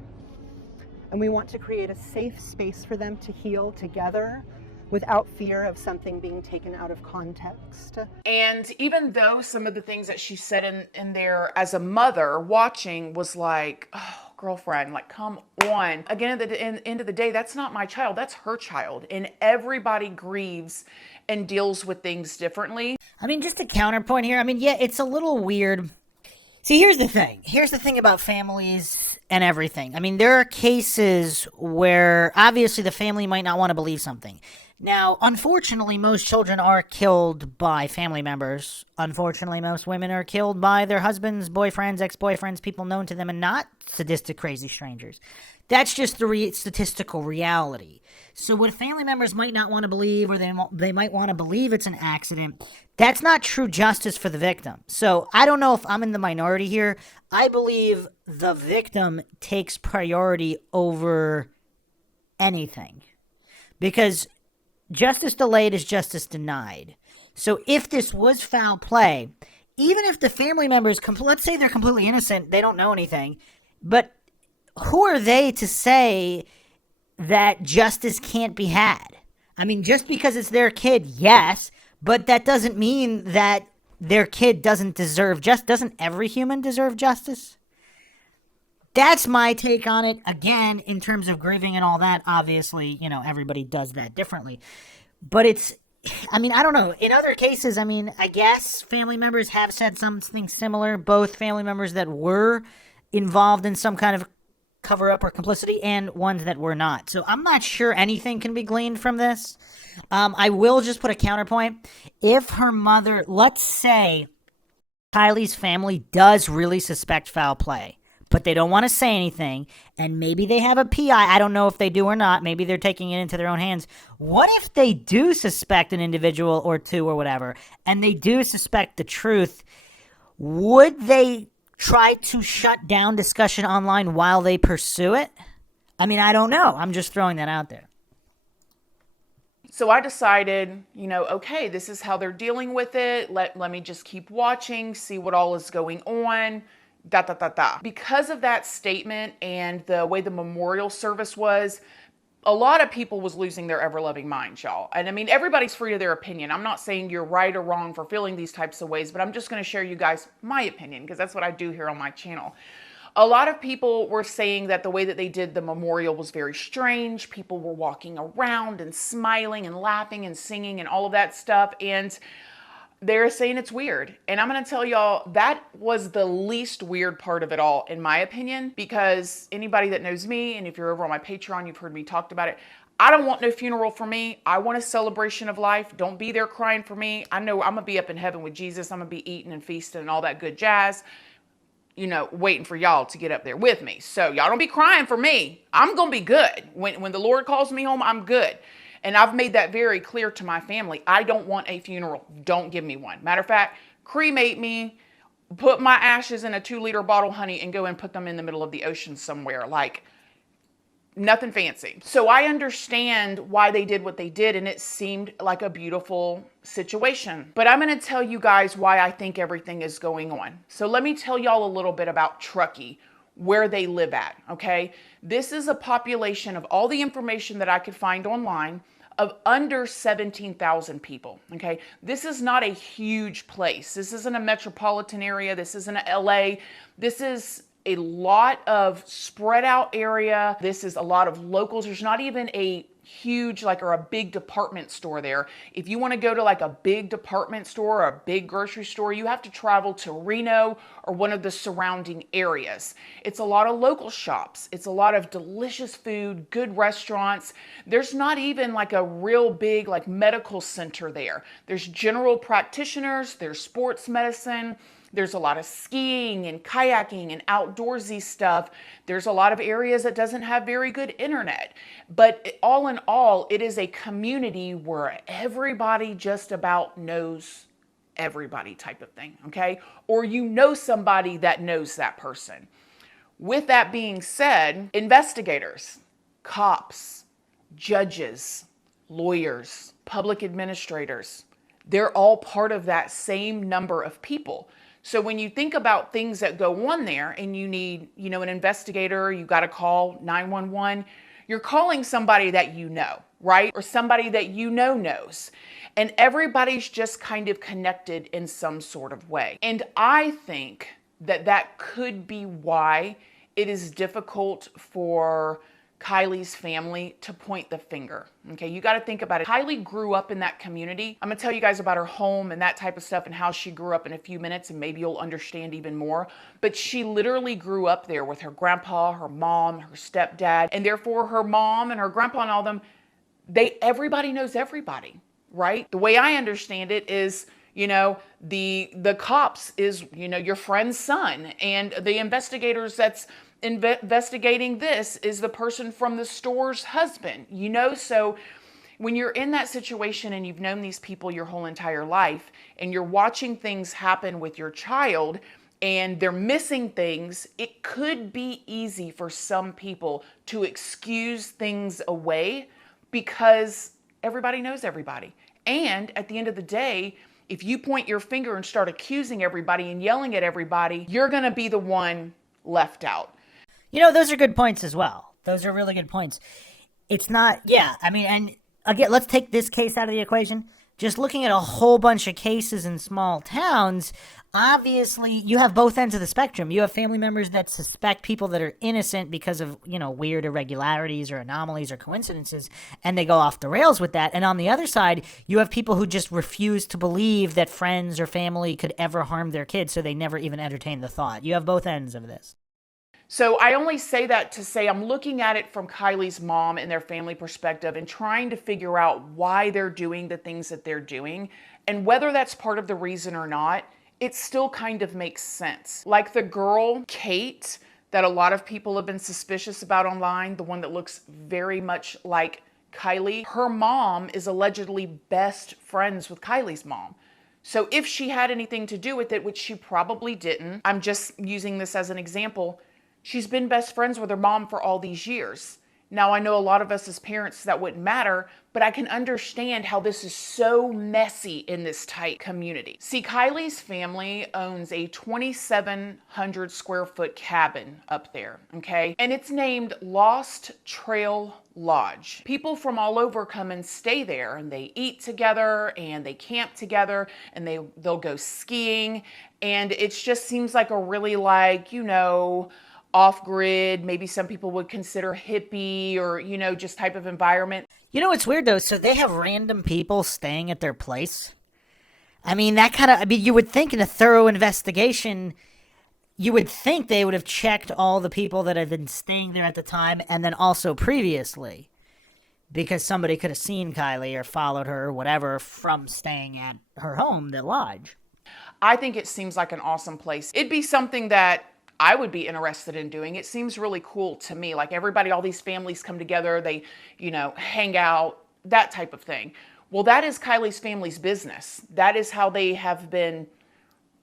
And we want to create a safe space for them to heal together without fear of something being taken out of context. And even though some of the things that she said in there as a mother watching was like, oh, girlfriend, like, come on. Again, at the end of the day, that's not my child, that's her child. And everybody grieves and deals with things differently. I mean, just a counterpoint here. I mean, yeah, it's a little weird. See, here's the thing. Here's the thing about families and everything. I mean, there are cases where obviously the family might not want to believe something. Now, unfortunately, most children are killed by family members. Unfortunately, most women are killed by their husbands, boyfriends, ex-boyfriends, people known to them, and not sadistic, crazy strangers. That's just the statistical reality. So what family members might not want to believe, or they might want to believe it's an accident, that's not true justice for the victim. So I don't know if I'm in the minority here. I believe the victim takes priority over anything. Because justice delayed is justice denied. So if this was foul play, even if the family members, let's say they're completely innocent, they don't know anything, but who are they to say that justice can't be had? I mean, just because it's their kid, yes, but that doesn't mean that their kid doesn't deserve justice. Doesn't every human deserve justice? That's my take on it. Again, in terms of grieving and all that, obviously, everybody does that differently. But I don't know. In other cases, I guess family members have said something similar. Both family members that were involved in some kind of cover-up or complicity and ones that were not. So I'm not sure anything can be gleaned from this. I will just put a counterpoint. If her mother, let's say Kylie's family does really suspect foul play, but they don't want to say anything, and maybe they have a PI. I don't know if they do or not. Maybe they're taking it into their own hands. What if they do suspect an individual or two or whatever, and they do suspect the truth? Would they try to shut down discussion online while they pursue it? I don't know. I'm just throwing that out there. So I decided, okay, this is how they're dealing with it. Let me just keep watching, see what all is going on. Because of that statement and the way the memorial service was, a lot of people was losing their ever-loving minds, y'all. And everybody's free to their opinion. I'm not saying you're right or wrong for feeling these types of ways, but I'm just going to share you guys my opinion, because that's what I do here on my channel. A lot of people were saying that the way that they did the memorial was very strange. People were walking around and smiling and laughing and singing and all of that stuff. And they're saying it's weird. And I'm going to tell y'all that was the least weird part of it all, in my opinion, because anybody that knows me, and if you're over on my Patreon, you've heard me talk about it. I don't want no funeral for me. I want a celebration of life. Don't be there crying for me. I know I'm going to be up in heaven with Jesus. I'm going to be eating and feasting and all that good jazz, waiting for y'all to get up there with me. So y'all don't be crying for me. I'm going to be good. When the Lord calls me home, I'm good. And I've made that very clear to my family. I don't want a funeral. Don't give me one. Matter of fact, cremate me, put my ashes in a 2-liter bottle, honey, and go and put them in the middle of the ocean somewhere. Like, nothing fancy. So I understand why they did what they did, and it seemed like a beautiful situation. But I'm going to tell you guys why I think everything is going on. So let me tell y'all a little bit about Truckee, where they live at, okay? This is a population of all the information that I could find online of under 17,000 people, okay? This is not a huge place. This isn't a metropolitan area. This isn't a LA. This is a lot of spread out area. This is a lot of locals. There's not even a huge or a big department store there. If you want to go to a big department store or a big grocery store, you have to travel to Reno or one of the surrounding areas. It's a lot of local shops. It's a lot of delicious food, good restaurants. There's not even a real big medical center there. There's general practitioners, there's sports medicine. There's a lot of skiing and kayaking and outdoorsy stuff. There's a lot of areas that doesn't have very good internet. But all in all, it is a community where everybody just about knows everybody type of thing, okay? Or somebody that knows that person. With that being said, investigators, cops, judges, lawyers, public administrators, they're all part of that same number of people. So when you think about things that go on there and you need, an investigator, you got to call 911, you're calling somebody that you know, right? Or somebody that knows. And everybody's just kind of connected in some sort of way. And I think that could be why it is difficult for Kylie's family to point the finger. Okay, you got to think about it. Kiely grew up in that community. I'm going to tell you guys about her home and that type of stuff and how she grew up in a few minutes, and maybe you'll understand even more. But she literally grew up there with her grandpa, her mom, her stepdad, and therefore her mom and her grandpa and all them, everybody knows everybody, right? The way I understand it is, the cops is, your friend's son, and the investigators that's investigating this is the person from the store's husband, so when you're in that situation and you've known these people your whole entire life and you're watching things happen with your child and they're missing things, it could be easy for some people to excuse things away because everybody knows everybody. And at the end of the day, if you point your finger and start accusing everybody and yelling at everybody, you're going to be the one left out. Those are good points as well. Those are really good points. It's not, and again, let's take this case out of the equation. Just looking at a whole bunch of cases in small towns, obviously you have both ends of the spectrum. You have family members that suspect people that are innocent because of, weird irregularities or anomalies or coincidences, and they go off the rails with that. And on the other side, you have people who just refuse to believe that friends or family could ever harm their kids, so they never even entertain the thought. You have both ends of this. So I only say that to say I'm looking at it from Kiely's mom and their family perspective and trying to figure out why they're doing the things that they're doing. And whether that's part of the reason or not, it still kind of makes sense. Like the girl, Kate, that a lot of people have been suspicious about online, the one that looks very much like Kiely, her mom is allegedly best friends with Kiely's mom. So if she had anything to do with it, which she probably didn't, I'm just using this as an example, she's been best friends with her mom for all these years. Now, I know a lot of us as parents that wouldn't matter, but I can understand how this is so messy in this tight community. See, Kiely's family owns a 2,700 square foot cabin up there, okay? And it's named Lost Trail Lodge. People from all over come and stay there, and they eat together and they camp together and they'll go skiing. And it just seems like a really off-grid, maybe some people would consider hippie or, just type of environment. It's weird though. So they have random people staying at their place. You would think in a thorough investigation, you would think they would have checked all the people that had been staying there at the time and then also previously, because somebody could have seen Kiely or followed her or whatever from staying at her home, the lodge. I think it seems like an awesome place. It'd be something that I would be interested in doing. It seems really cool to me. Like everybody, all these families come together, they, hang out, that type of thing. Well, that is Kiely's family's business. That is how they have been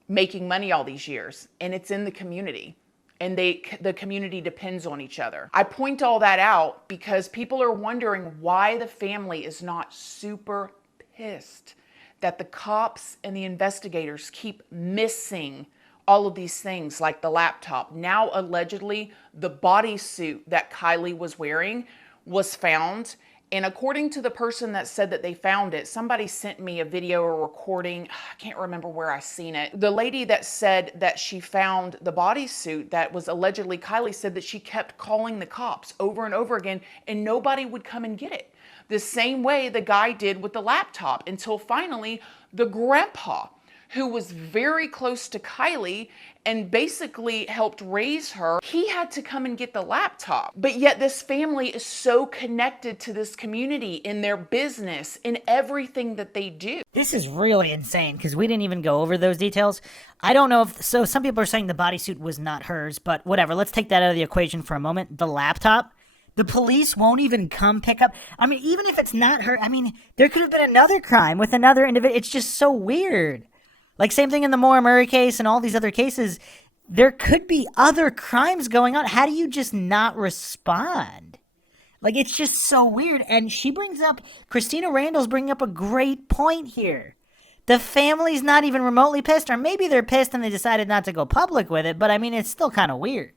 making money all these years. And it's in the community. And the community depends on each other. I point all that out because people are wondering why the family is not super pissed that the cops and the investigators keep missing all of these things like the laptop. Now, allegedly, the bodysuit that Kiely was wearing was found. And according to the person that said that they found it, somebody sent me a video or recording. I can't remember where I seen it. The lady that said that she found the bodysuit that was allegedly Kiely said that she kept calling the cops over and over again and nobody would come and get it. The same way the guy did with the laptop until finally the grandpa, who was very close to Kiely and basically helped raise her, he had to come and get the laptop. But yet this family is so connected to this community in their business, in everything that they do. This is really insane because we didn't even go over those details. I don't know if, so some people are saying the bodysuit was not hers, but whatever, let's take that out of the equation for a moment. The laptop, the police won't even come pick up. Even if it's not her, there could have been another crime with another individual. It's just so weird. Like, same thing in the Maura Murray case and all these other cases. There could be other crimes going on. How do you just not respond? Like, it's just so weird. And Christina Randall's bringing up a great point here. The family's not even remotely pissed, or maybe they're pissed and they decided not to go public with it, but it's still kind of weird.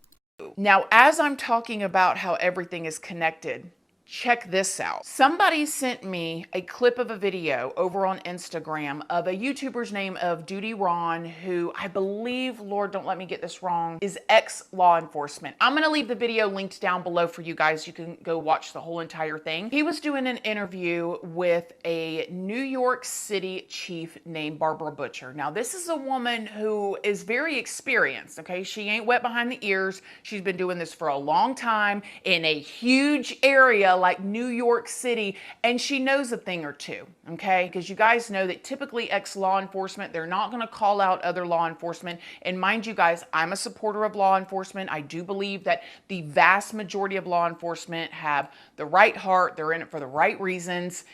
Now, as I'm talking about how everything is connected, check this out. Somebody sent me a clip of a video over on Instagram of a YouTuber's name of Duty Ron, who I believe, Lord, don't let me get this wrong, is ex-law enforcement. I'm gonna leave the video linked down below for you guys. You can go watch the whole entire thing. He was doing an interview with a New York City chief named Barbara Butcher. Now, this is a woman who is very experienced, okay? She ain't wet behind the ears. She's been doing this for a long time in a huge area like New York City, and she knows a thing or two, okay? Because you guys know that typically ex-law enforcement, they're not going to call out other law enforcement. And mind you guys, I'm a supporter of law enforcement. I do believe that the vast majority of law enforcement have the right heart. They're in it for the right reasons,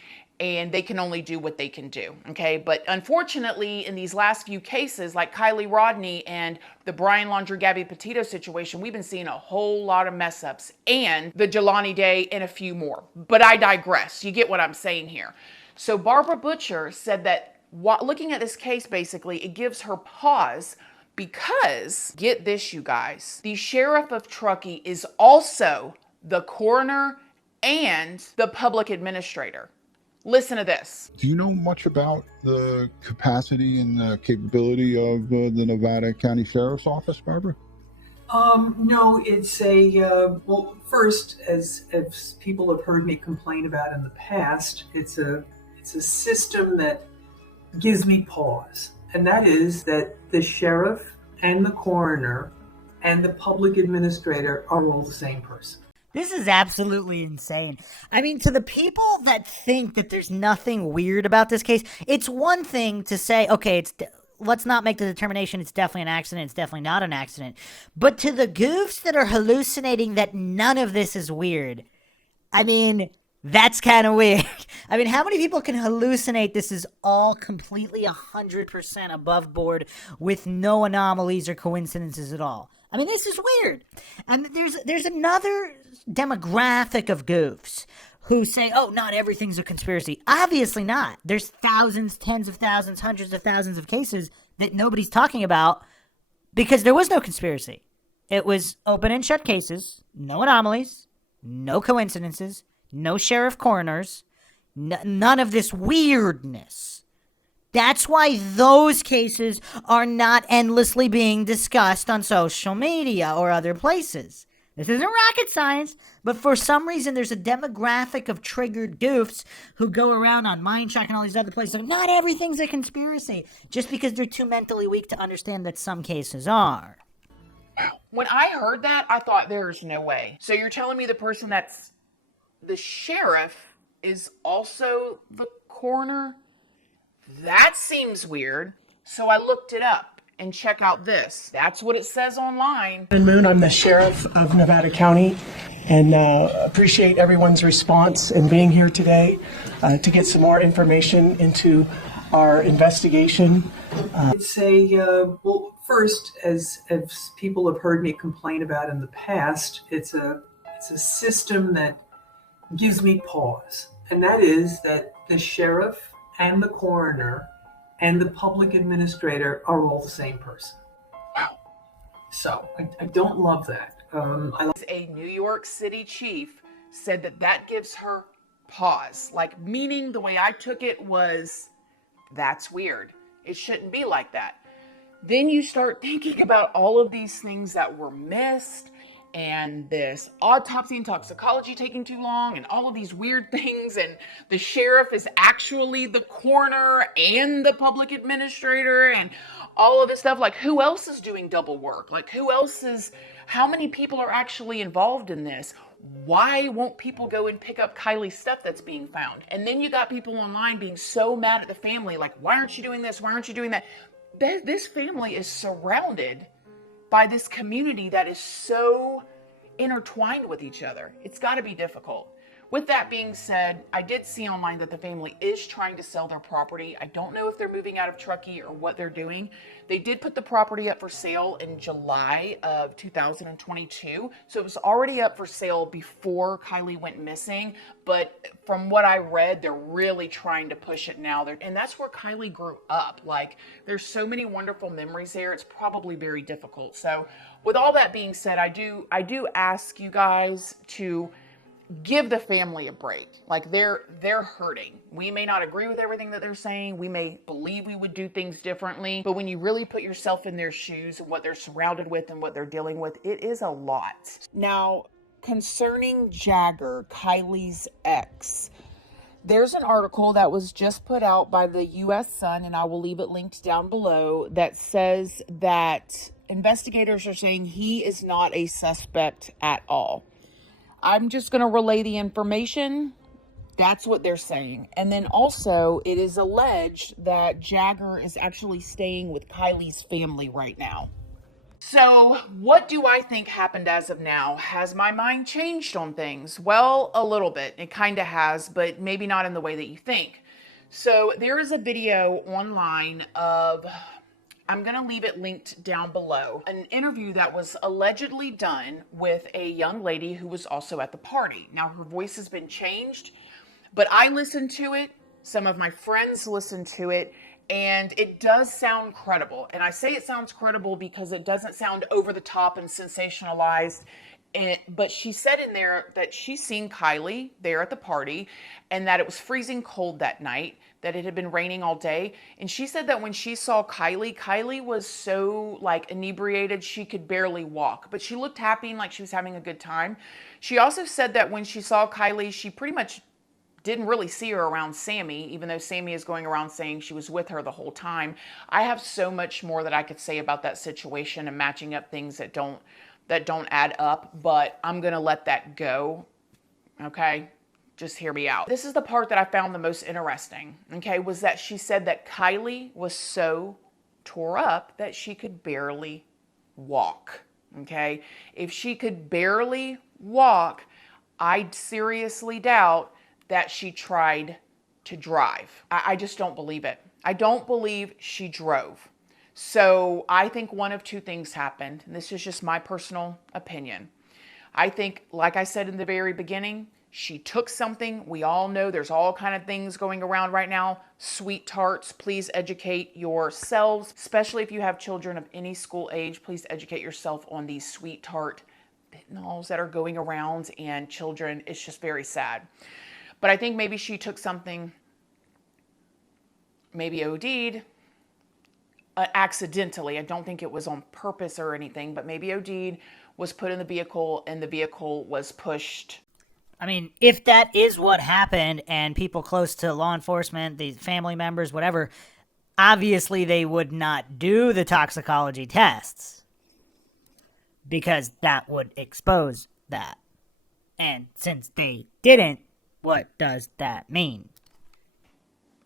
and they can only do what they can do, okay? But unfortunately, in these last few cases, like Kiely Rodni and the Brian Laundrie Gabby Petito situation, we've been seeing a whole lot of mess ups, and the Jelani Day and a few more. But I digress. You get what I'm saying here. So Barbara Butcher said that looking at this case, basically, it gives her pause because, get this, you guys, the sheriff of Truckee is also the coroner and the public administrator. Listen to this. Do you know much about the capacity and the capability of the Nevada County Sheriff's Office, Barbara? No, it's well, first, as people have heard me complain about in the past, it's a system that gives me pause. And that is that the sheriff and the coroner and the public administrator are all the same person. This is absolutely insane. I mean, to the people that think that there's nothing weird about this case, it's one thing to say, okay, let's not make the determination it's definitely an accident, it's definitely not an accident. But to the goofs that are hallucinating that none of this is weird, I mean, that's kind of weird. I mean, how many people can hallucinate this is all completely 100% above board with no anomalies or coincidences at all? I mean, this is weird. And there's another demographic of goofs who say, oh, not everything's a conspiracy. Obviously not. There's thousands, tens of thousands, hundreds of thousands of cases that nobody's talking about because there was no conspiracy. It was open and shut cases, no anomalies, no coincidences, no sheriff coroners, none of this weirdness. That's why those cases are not endlessly being discussed on social media or other places. This isn't rocket science, but for some reason there's a demographic of triggered goofs who go around on MINDSHOCK and all these other places. Like, not everything's a conspiracy, just because they're too mentally weak to understand that some cases are. When I heard that, I thought there's no way. So you're telling me the person that's the sheriff is also the coroner? That seems weird. So I looked it up and check out this. That's what it says online. Moon, I'm the sheriff of Nevada County, and appreciate everyone's response and being here today to get some more information into our investigation. Well, first, as people have heard me complain about in the past, it's a system that gives me pause, and that is that the sheriff and the coroner and the public administrator are all the same person. Wow. So I don't love that. A New York City chief said that gives her pause. Like, meaning the way I took it was, that's weird. It shouldn't be like that. Then you start thinking about all of these things that were missed, and this autopsy and toxicology taking too long, and all of these weird things, and the sheriff is actually the coroner and the public administrator, and all of this stuff. Like, who else is doing double work? Like, how many people are actually involved in this? Why won't people go and pick up Kiely's stuff that's being found? And then you got people online being so mad at the family, like, why aren't you doing this? Why aren't you doing that? This family is surrounded by this community that is so intertwined with each other. It's got to be difficult. With that being said, I did see online that the family is trying to sell their property. I don't know if they're moving out of Truckee or what they're doing. They did put the property up for sale in July of 2022. So it was already up for sale before Kiely went missing. But from what I read, they're really trying to push it now. And that's where Kiely grew up. Like, there's so many wonderful memories there. It's probably very difficult. So with all that being said, I do ask you guys to give the family a break. Like, they're hurting. We may not agree with everything that they're saying. We may believe we would do things differently, but when you really put yourself in their shoes and what they're surrounded with and what they're dealing with, it is a lot. Now, concerning Jagger, Kiely's ex, there's an article that was just put out by the U.S. Sun, and I will leave it linked down below, that says that investigators are saying he is not a suspect at all. I'm just going to relay the information. That's what they're saying. And then also, it is alleged that Jagger is actually staying with Kiely's family right now. So, what do I think happened as of now? Has my mind changed on things? Well, a little bit. It kind of has, but maybe not in the way that you think. So, there is a video online of, I'm going to leave it linked down below, an interview that was allegedly done with a young lady who was also at the party. Now, her voice has been changed, but I listened to it. Some of my friends listened to it. And it does sound credible. And I say it sounds credible because it doesn't sound over the top and sensationalized. But she said in there that she's seen Kiely there at the party and that it was freezing cold that night, that it had been raining all day. And she said that when she saw Kiely was so like inebriated she could barely walk. But she looked happy and like she was having a good time. She also said that when she saw Kiely, she pretty much didn't really see her around Sammy, even though Sammy is going around saying she was with her the whole time. I have so much more that I could say about that situation and matching up things that don't add up, but I'm gonna let that go, okay? Just hear me out. This is the part that I found the most interesting, okay, was that she said that Kiely was so tore up that she could barely walk, okay? If she could barely walk, I seriously doubt that she tried to drive. I just don't believe it. I don't believe she drove. So I think one of two things happened. And this is just my personal opinion. I think, like I said in the very beginning, she took something. We all know there's all kind of things going around right now. Sweet tarts, please educate yourselves, especially if you have children of any school age. Please educate yourself on these sweet tart fentanyls that are going around and children. It's just very sad. But I think maybe she took something, maybe OD'd accidentally. I don't think it was on purpose or anything, but maybe OD'd, was put in the vehicle, and the vehicle was pushed. I mean, if that is what happened and people close to law enforcement, the family members, whatever, obviously they would not do the toxicology tests because that would expose that. And since they didn't, what does that mean?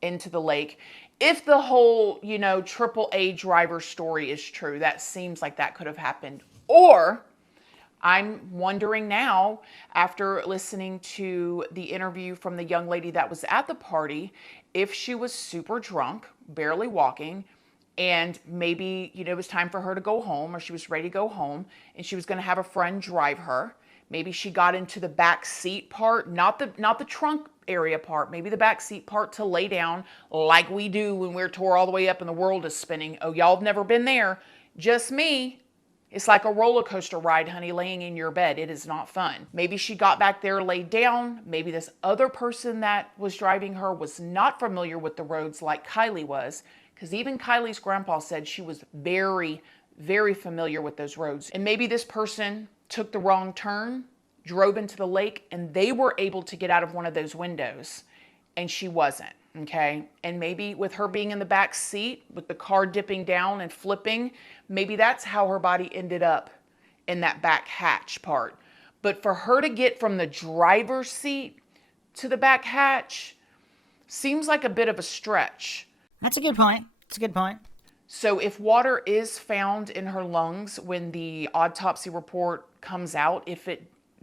Into the lake. If the whole, AAA driver story is true, that seems like that could have happened. Or I'm wondering now, after listening to the interview from the young lady that was at the party, if she was super drunk, barely walking, and maybe, it was time for her to go home, or she was ready to go home, and she was going to have a friend drive her. Maybe she got into the back seat part, not the trunk area part, maybe the back seat part to lay down like we do when we're tore all the way up and the world is spinning. Oh, y'all have never been there. Just me. It's like a roller coaster ride, honey, laying in your bed. It is not fun. Maybe she got back there, laid down. Maybe this other person that was driving her was not familiar with the roads like Kiely was, because even Kiely's grandpa said she was very, very familiar with those roads. And maybe this person took the wrong turn, drove into the lake, and they were able to get out of one of those windows, and she wasn't, okay? And maybe with her being in the back seat, with the car dipping down and flipping, maybe that's how her body ended up in that back hatch part. But for her to get from the driver's seat to the back hatch seems like a bit of a stretch. That's a good point. That's a good point. So if water is found in her lungs when the autopsy report comes out, if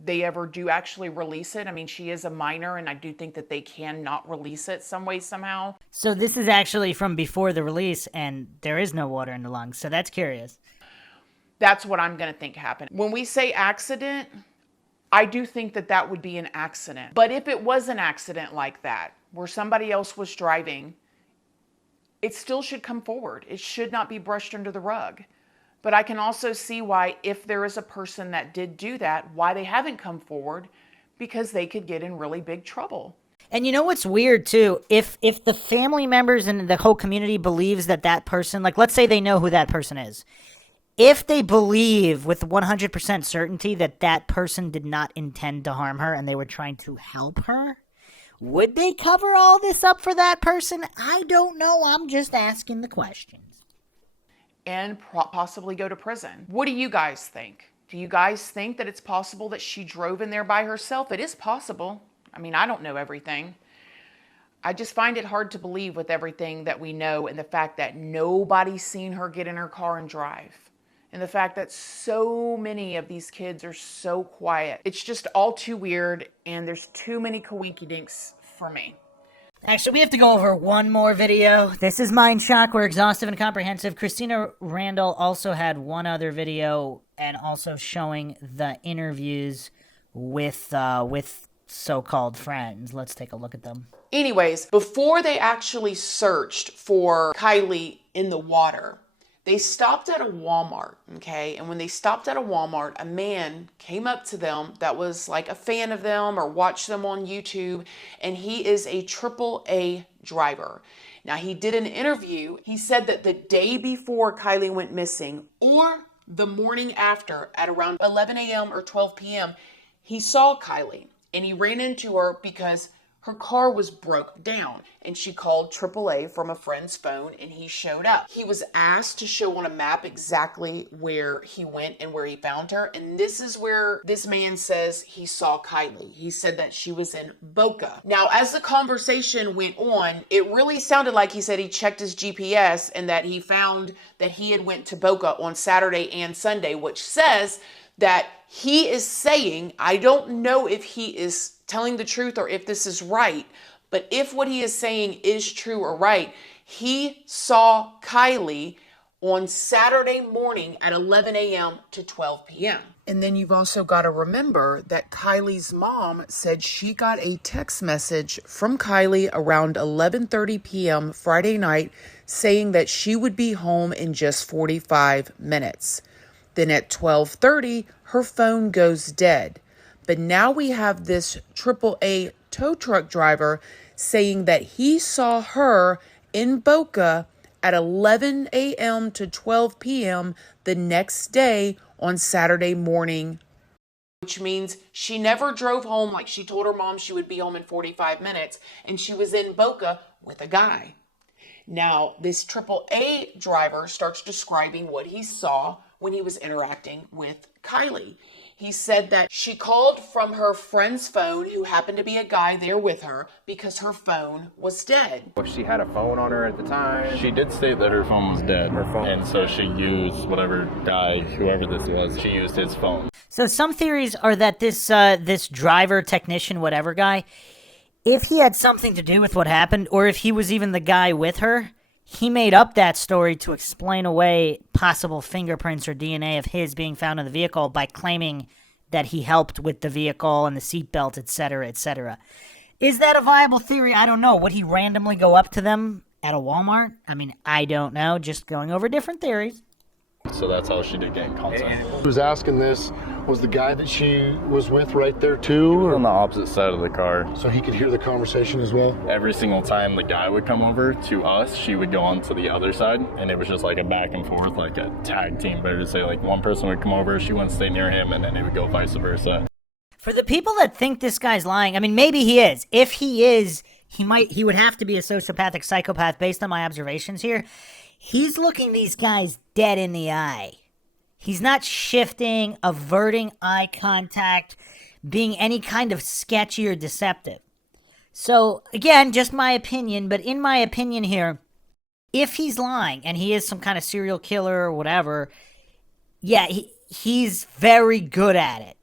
they ever do actually release it, I mean, she is a minor, and I do think that they can not release it some way, somehow. So this is actually from before the release, and there is no water in the lungs, so that's curious. That's what I'm going to think happened. When we say accident, I do think that that would be an accident. But if it was an accident like that, where somebody else was driving, it still should come forward. It should not be brushed under the rug. But I can also see why, if there is a person that did do that, why they haven't come forward, because they could get in really big trouble. And you know what's weird too? If the family members and the whole community believes that person, like let's say they know who that person is, if they believe with 100% certainty that that person did not intend to harm her and they were trying to help her, would they cover all this up for that person? I don't know. I'm just asking the questions. And possibly go to prison. What do you guys think? Do you guys think that it's possible that she drove in there by herself? It is possible. I mean, I don't know everything. I just find it hard to believe with everything that we know, and the fact that nobody's seen her get in her car and drive. And the fact that so many of these kids are so quiet. It's just all too weird, and there's too many coinkydinks for me. Actually, we have to go over one more video. This is MINDSHOCK. We're exhaustive and comprehensive. Christina Randall also had one other video, and also showing the interviews with so-called friends. Let's take a look at them. Anyways, before they actually searched for Kiely in the water, they stopped at a Walmart, okay? And when they stopped at a Walmart, a man came up to them that was like a fan of them or watched them on YouTube, and he is a AAA driver. Now, he did an interview. He said that the day before Kiely went missing, or the morning after at around 11 a.m. or 12 p.m., he saw Kiely, and he ran into her because her car was broke down, and she called AAA from a friend's phone, and he showed up. He was asked to show on a map exactly where he went and where he found her, and this is where this man says he saw Kiely. He said that she was in Boca. Now, as the conversation went on, it really sounded like he said he checked his GPS and that he found that he had went to Boca on Saturday and Sunday, which says that he is saying, I don't know if he is telling the truth or if this is right, but if what he is saying is true or right, he saw Kiely on Saturday morning at 11 a.m. to 12 p.m. And then you've also got to remember that Kiely's mom said she got a text message from Kiely around 11:30 p.m. Friday night saying that she would be home in just 45 minutes. Then at 12:30, her phone goes dead. But now we have this AAA tow truck driver saying that he saw her in Boca at 11 a.m. to 12 p.m. the next day on Saturday morning. Which means she never drove home like she told her mom she would be home in 45 minutes, and she was in Boca with a guy. Now, this AAA driver starts describing what he saw when he was interacting with Kiely. He said that she called from her friend's phone, who happened to be a guy there with her, because her phone was dead. She had a phone on her at the time. She did state that her phone was dead. Her phone. And so she used whatever guy, whoever this was, she used his phone. So some theories are that this driver, technician, whatever guy, if he had something to do with what happened, or if he was even the guy with her, he made up that story to explain away possible fingerprints or DNA of his being found in the vehicle by claiming that he helped with the vehicle and the seatbelt, etc., etc. Is that a viable theory? I don't know. Would he randomly go up to them at a Walmart? I mean, I don't know. Just going over different theories. So that's how she did get in contact. Who was asking this was the guy that she was with right there too? Or? On the opposite side of the car. So he could hear the conversation as well? Every single time the guy would come over to us, she would go on to the other side, and it was just like a back and forth, like a tag team. Better to say, like one person would come over, she wouldn't stay near him, and then it would go vice versa. For the people that think this guy's lying, I mean, maybe he is. If he is, he would have to be a sociopathic psychopath based on my observations here. He's looking these guys dead in the eye. He's not shifting, averting eye contact, being any kind of sketchy or deceptive. So, again, just my opinion, but in my opinion here, if he's lying, and he is some kind of serial killer or whatever, yeah, he's very good at it.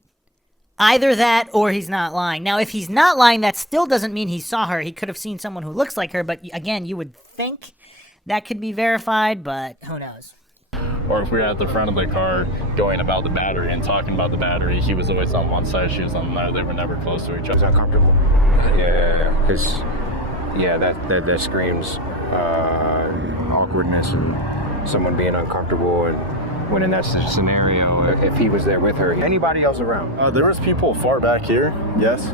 Either that or he's not lying. Now, if he's not lying, that still doesn't mean he saw her. He could have seen someone who looks like her, but again, you would think that could be verified, but who knows? Or if we were at the front of the car going about the battery and talking about the battery, he was always on one side, she was on the other. They were never close to each other. It was uncomfortable. Yeah, because that screams awkwardness and someone being uncomfortable. And when in that scenario, if he was there with her, anybody else around? There was people far back here, yes,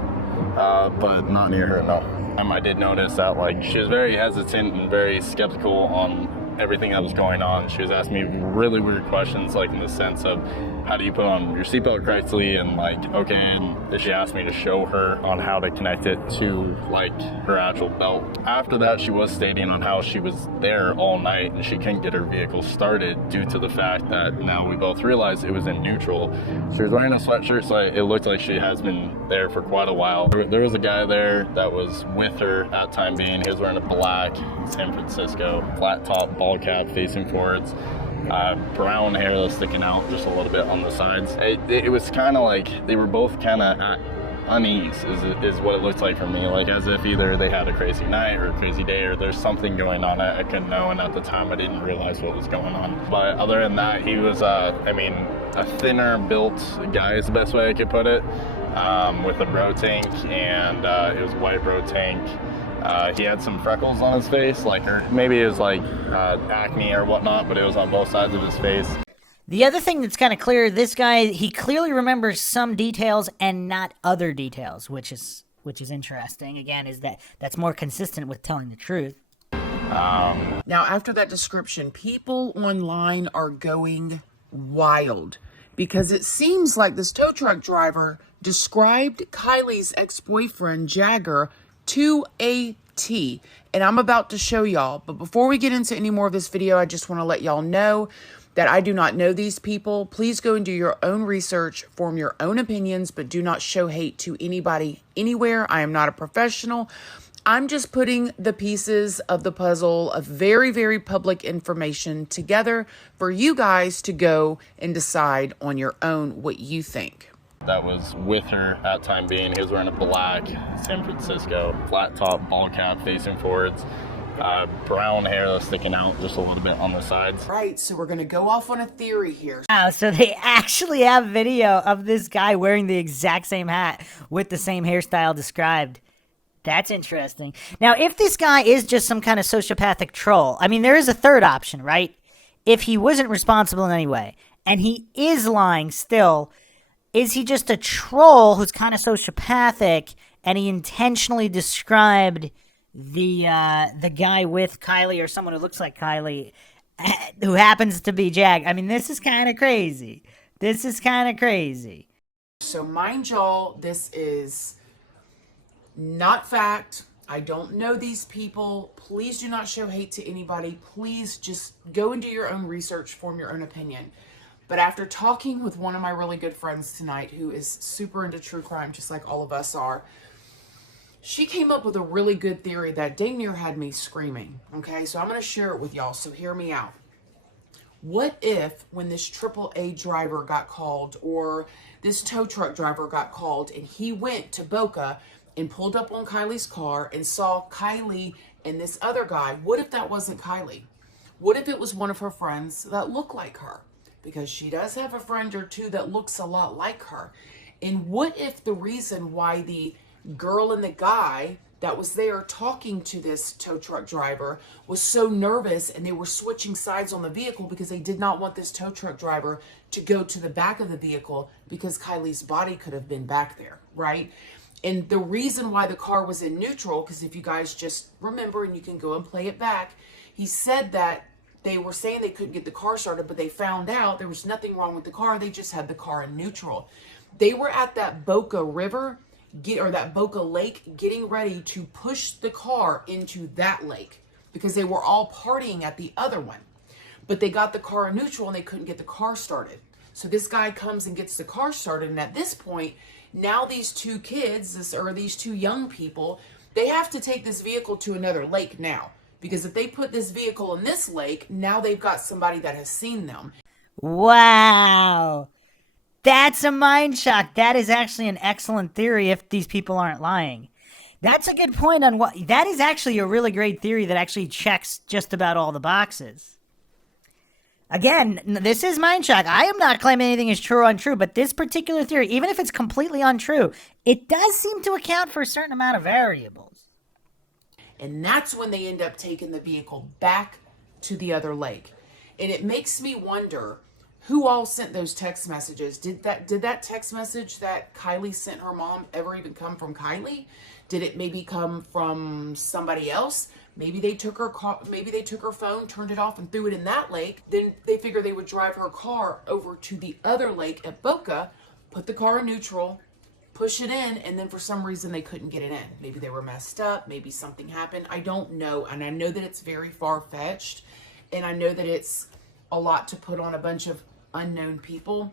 but not near her, no. I did notice that, like, she was very hesitant and very skeptical on everything that was going on. She was asking me really weird questions, like in the sense of, how do you put on your seatbelt correctly? And like, okay, and she asked me to show her on how to connect it to like her actual belt. After that, she was stating on how she was there all night and she couldn't get her vehicle started due to the fact that now we both realized it was in neutral. She was wearing a sweatshirt, so it looked like she has been there for quite a while. There was a guy there that was with her at time being. He was wearing a black San Francisco flat top ball cap facing forwards. Brown hair that's sticking out just a little bit on the sides. It was kind of like they were both kind of at unease is what it looked like for me, like as if either they had a crazy night or a crazy day or there's something going on I couldn't know, and at the time I didn't realize what was going on. But other than that, he was I mean, a thinner built guy is the best way I could put it, with a bro tank, and it was a white bro tank. He had some freckles on his face, like, or maybe it was like acne or whatnot, but it was on both sides of his face. The other thing that's kind of clear, this guy, he clearly remembers some details and not other details, which is interesting. Again, that's more consistent with telling the truth. Now, after that description, people online are going wild because it seems like this tow truck driver described Kiely's ex-boyfriend, Jagger, to a T. And I'm about to show y'all. But before we get into any more of this video, I just want to let y'all know that I do not know these people. Please go and do your own research, form your own opinions, but do not show hate to anybody anywhere. I am not a professional. I'm just putting the pieces of the puzzle of very, very public information together for you guys to go and decide on your own what you think. That was with her at time being. He was wearing a black San Francisco flat top ball cap facing forwards. Brown hair that's sticking out just a little bit on the sides. Right, so we're going to go off on a theory here. Wow, so they actually have video of this guy wearing the exact same hat with the same hairstyle described. That's interesting. Now, if this guy is just some kind of sociopathic troll, I mean, there is a third option, right? If he wasn't responsible in any way, and he is lying still, is he just a troll who's kind of sociopathic, and he intentionally described the guy with Kiely, or someone who looks like Kiely, who happens to be Jag? I mean, this is kind of crazy. This is kind of crazy. So mind y'all, this is not fact. I don't know these people. Please do not show hate to anybody. Please just go and do your own research, form your own opinion. But after talking with one of my really good friends tonight, who is super into true crime, just like all of us are, she came up with a really good theory that dang near had me screaming. Okay, so I'm going to share it with y'all, so hear me out. What if when this AAA driver got called, or this tow truck driver got called, and he went to Boca and pulled up on Kiely's car and saw Kiely and this other guy? What if that wasn't Kiely? What if it was one of her friends that looked like her? Because she does have a friend or two that looks a lot like her. And what if the reason why the girl and the guy that was there talking to this tow truck driver was so nervous and they were switching sides on the vehicle because they did not want this tow truck driver to go to the back of the vehicle because Kiely's body could have been back there, right? And the reason why the car was in neutral, because if you guys just remember and you can go and play it back, he said that they were saying they couldn't get the car started, but they found out there was nothing wrong with the car. They just had the car in neutral. They were at that Boca River, or that Boca Lake, getting ready to push the car into that lake because they were all partying at the other one. But they got the car in neutral and they couldn't get the car started. So this guy comes and gets the car started. And at this point, now these two kids, or these two young people, they have to take this vehicle to another lake now. Because if they put this vehicle in this lake, now they've got somebody that has seen them. Wow. That's a mind shock. That is actually an excellent theory if these people aren't lying. That's a good point on what... That is actually a really great theory that actually checks just about all the boxes. Again, this is mind shock. I am not claiming anything is true or untrue, but this particular theory, even if it's completely untrue, it does seem to account for a certain amount of variables. And that's when they end up taking the vehicle back to the other lake. And it makes me wonder who all sent those text messages. Did that text message that Kiely sent her mom ever even come from Kiely? Did it maybe come from somebody else? Maybe they took her phone, turned it off, and threw it in that lake. Then they figured they would drive her car over to the other lake at Boca, put the car in neutral, push it in, and then for some reason they couldn't get it in. Maybe they were messed up. Maybe something happened. I don't know. And I know that it's very far-fetched, and I know that it's a lot to put on a bunch of unknown people.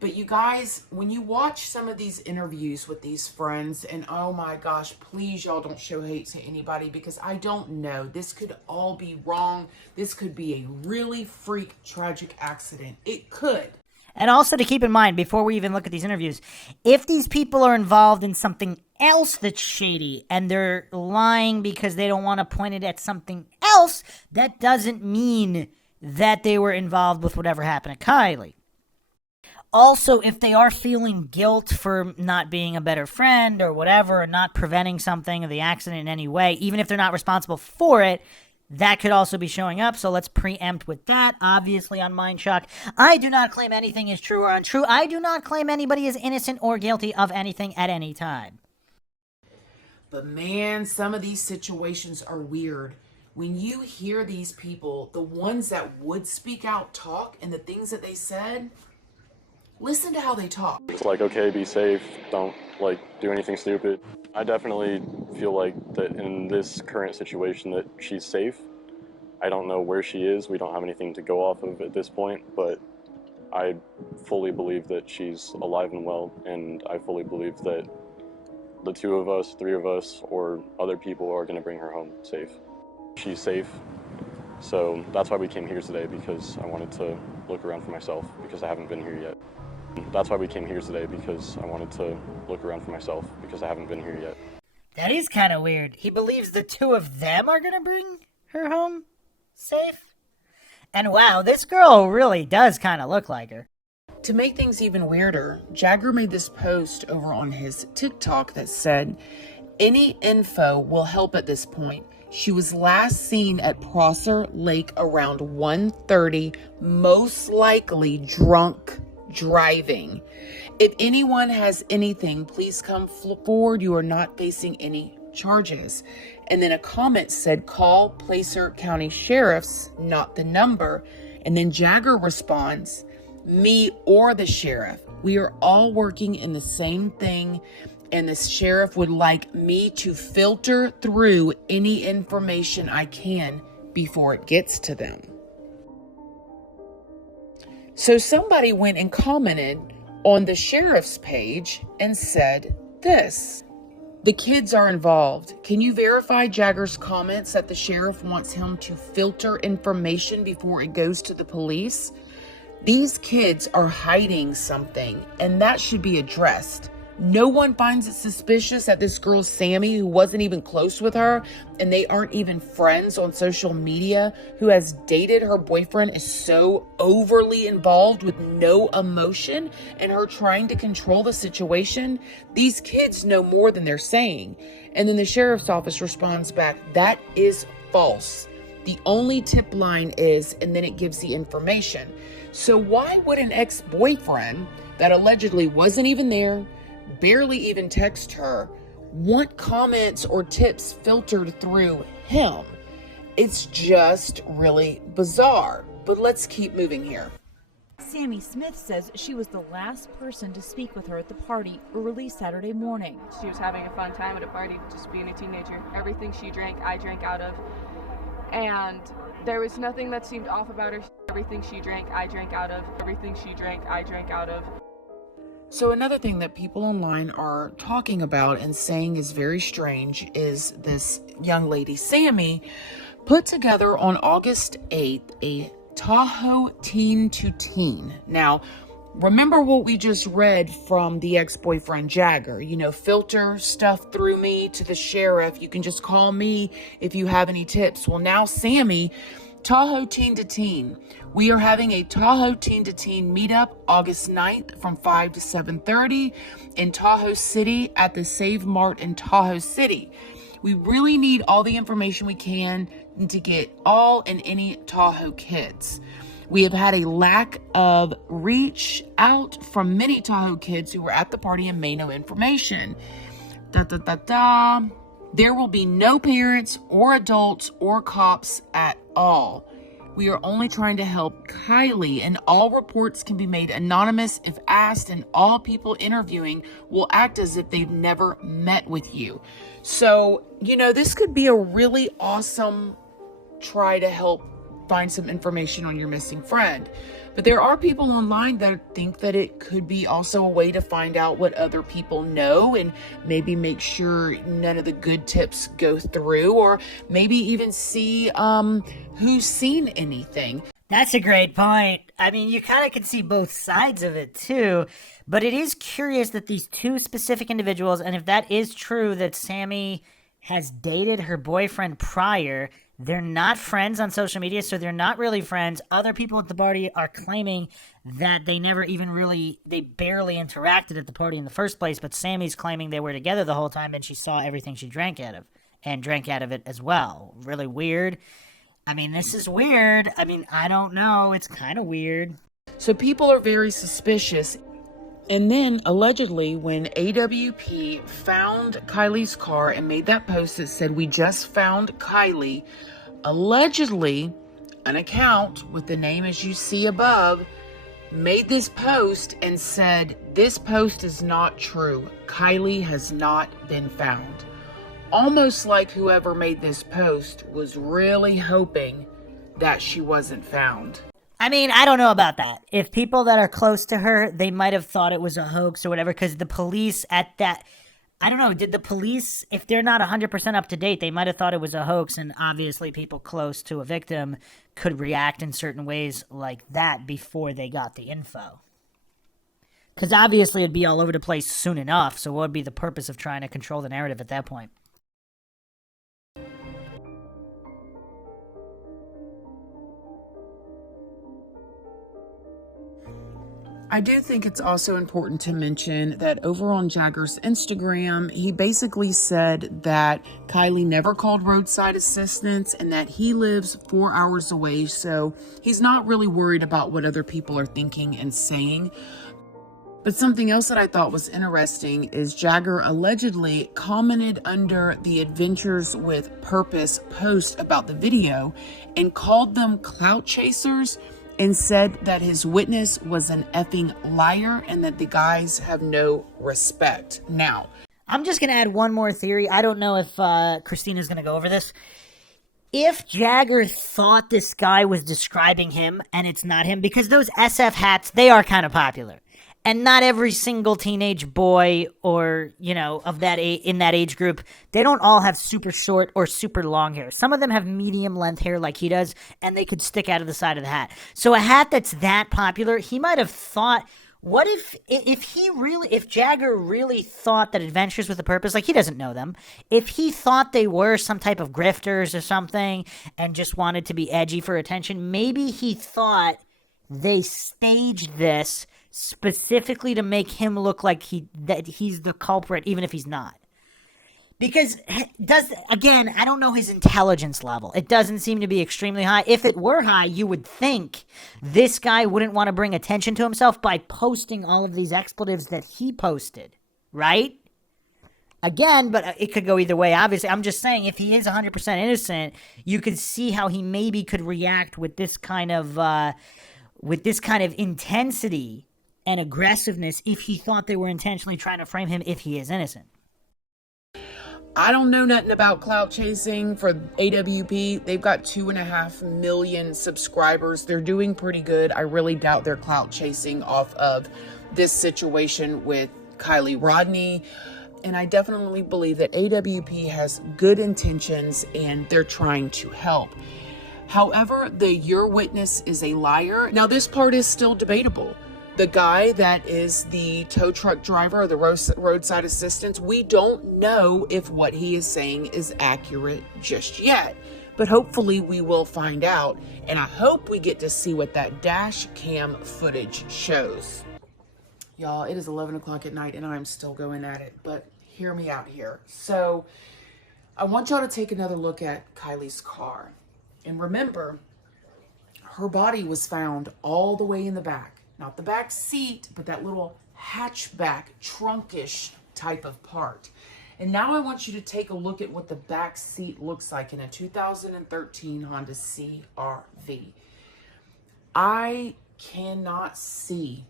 But you guys, when you watch some of these interviews with these friends, and oh my gosh, please y'all don't show hate to anybody, because I don't know. This could all be wrong. This could be a really freak tragic accident. It could. And also to keep in mind, before we even look at these interviews, if these people are involved in something else that's shady and they're lying because they don't want to point it at something else, that doesn't mean that they were involved with whatever happened to Kiely. Also, if they are feeling guilt for not being a better friend or whatever, or not preventing something of the accident in any way, even if they're not responsible for it, that could also be showing up. So let's preempt with that. Obviously on MINDSHOCK, I do not claim anything is true or untrue. I do not claim anybody is innocent or guilty of anything at any time. But man, some of these situations are weird. When you hear these people, the ones that would speak out, talk, and the things that they said, listen to how they talk. It's like, okay, be safe. Don't, do anything stupid. I definitely feel like that in this current situation that she's safe. I don't know where she is. We don't have anything to go off of at this point, but I fully believe that she's alive and well, and I fully believe that the two of us, three of us, or other people are going to bring her home safe. She's safe, so that's why we came here today, because I wanted to look around for myself, because I haven't been here yet. That's why we came here today, because I wanted to look around for myself, because I haven't been here yet. That is kind of weird. He believes the two of them are going to bring her home safe? And wow, this girl really does kind of look like her. To make things even weirder, Jagger made this post over on his TikTok that said, "Any info will help at this point. She was last seen at Prosser Lake around 1:30, most likely drunk driving. If anyone has anything, please come forward. You are not facing any charges." And then a comment said, "Call Placer County Sheriff's, not the number." And then Jagger responds, "Me or the sheriff. We are all working in the same thing, and the sheriff would like me to filter through any information I can before it gets to them." So somebody went and commented on the sheriff's page and said this: "The kids are involved. Can you verify Jagger's comments that the sheriff wants him to filter information before it goes to the police? These kids are hiding something, and that should be addressed. No one finds it suspicious that this girl Sammy, who wasn't even close with her, and they aren't even friends on social media, who has dated her boyfriend, is so overly involved with no emotion and her trying to control the situation. These kids know more than they're saying." And then the sheriff's office responds back, "That is false. The only tip line is," and then it gives the information. So why would an ex-boyfriend that allegedly wasn't even there, barely even text her, want comments or tips filtered through him? It's just really bizarre. But let's keep moving here. Sammy Smith says she was the last person to speak with her at the party early Saturday morning. She was having a fun time at a party, just being a teenager. Everything she drank, I drank out of. And there was nothing that seemed off about her. Everything she drank, I drank out of. Everything she drank, I drank out of. So another thing that people online are talking about and saying is very strange is this young lady, Sammy, put together on August 8th a Tahoe teen to teen. Now, remember what we just read from the ex-boyfriend Jagger, filter stuff through me to the sheriff. You can just call me if you have any tips. Well, now Sammy, Tahoe teen to teen. We are having a Tahoe teen to teen meetup August 9th from 5 to 7:30 in Tahoe City at the Save Mart in Tahoe City. We really need all the information we can to get all and any Tahoe kids. We have had a lack of reach out from many Tahoe kids who were at the party and may know information. There will be no parents or adults or cops at all. We are only trying to help Kiely, and all reports can be made anonymous if asked, and all people interviewing will act as if they've never met with you. So, this could be a really awesome try to help find some information on your missing friend. But there are people online that think that it could be also a way to find out what other people know and maybe make sure none of the good tips go through, or maybe even see who's seen anything. That's a great point. I mean, you kind of can see both sides of it too, but it is curious that these two specific individuals, and if that is true that Sammy has dated her boyfriend prior, they're not friends on social media, so they're not really friends. Other people at the party are claiming that they barely interacted at the party in the first place, but Sammy's claiming they were together the whole time and she saw everything she drank out of, and drank out of it as well. Really weird. I mean, this is weird. I mean, I don't know. It's kind of weird. So people are very suspicious. And then, allegedly, when AWP found Kiely's car and made that post that said, "We just found Kiely," allegedly, an account with the name as you see above made this post and said, "This post is not true. Kiely has not been found." Almost like whoever made this post was really hoping that she wasn't found. I mean, I don't know about that. If people that are close to her, they might have thought it was a hoax or whatever, because the police at that, I don't know, did the police, if they're not 100% up to date, they might have thought it was a hoax, and obviously people close to a victim could react in certain ways like that before they got the info. Because obviously it'd be all over the place soon enough, so what would be the purpose of trying to control the narrative at that point? I do think it's also important to mention that over on Jagger's Instagram, he basically said that Kiely never called roadside assistance and that he lives 4 hours away, so he's not really worried about what other people are thinking and saying. But something else that I thought was interesting is Jagger allegedly commented under the Adventures with Purpose post about the video and called them clout chasers, and said that his witness was an effing liar and that the guys have no respect. Now, I'm just going to add one more theory. I don't know if Christina's going to go over this. If Jagger thought this guy was describing him and it's not him, because those SF hats, they are kind of popular. And not every single teenage boy or, of that in that age group, they don't all have super short or super long hair. Some of them have medium length hair like he does, and they could stick out of the side of the hat. So a hat that's that popular, he might have thought, what if Jagger really thought that Adventures with a Purpose, like he doesn't know them, if he thought they were some type of grifters or something and just wanted to be edgy for attention, maybe he thought they staged this specifically to make him look like he's the culprit, even if he's not. Because, I don't know his intelligence level. It doesn't seem to be extremely high. If it were high, you would think this guy wouldn't want to bring attention to himself by posting all of these expletives that he posted, right? Again, but it could go either way, obviously. I'm just saying, if he is 100% innocent, you could see how he maybe could react with this kind of intensity and aggressiveness if he thought they were intentionally trying to frame him if he is innocent. I don't know nothing about clout chasing for AWP. They've got 2.5 million subscribers. They're doing pretty good. I really doubt they're clout chasing off of this situation with Kiely Rodni. And I definitely believe that AWP has good intentions and they're trying to help. However, your witness is a liar. Now, this part is still debatable. The guy that is the tow truck driver or the roadside assistance, we don't know if what he is saying is accurate just yet. But hopefully we will find out. And I hope we get to see what that dash cam footage shows. Y'all, it is 11 o'clock at night and I'm still going at it. But hear me out here. So I want y'all to take another look at Kiely's car. And remember, her body was found all the way in the back. Not the back seat, but that little hatchback, trunkish type of part. And now I want you to take a look at what the back seat looks like in a 2013 Honda CR-V. I cannot see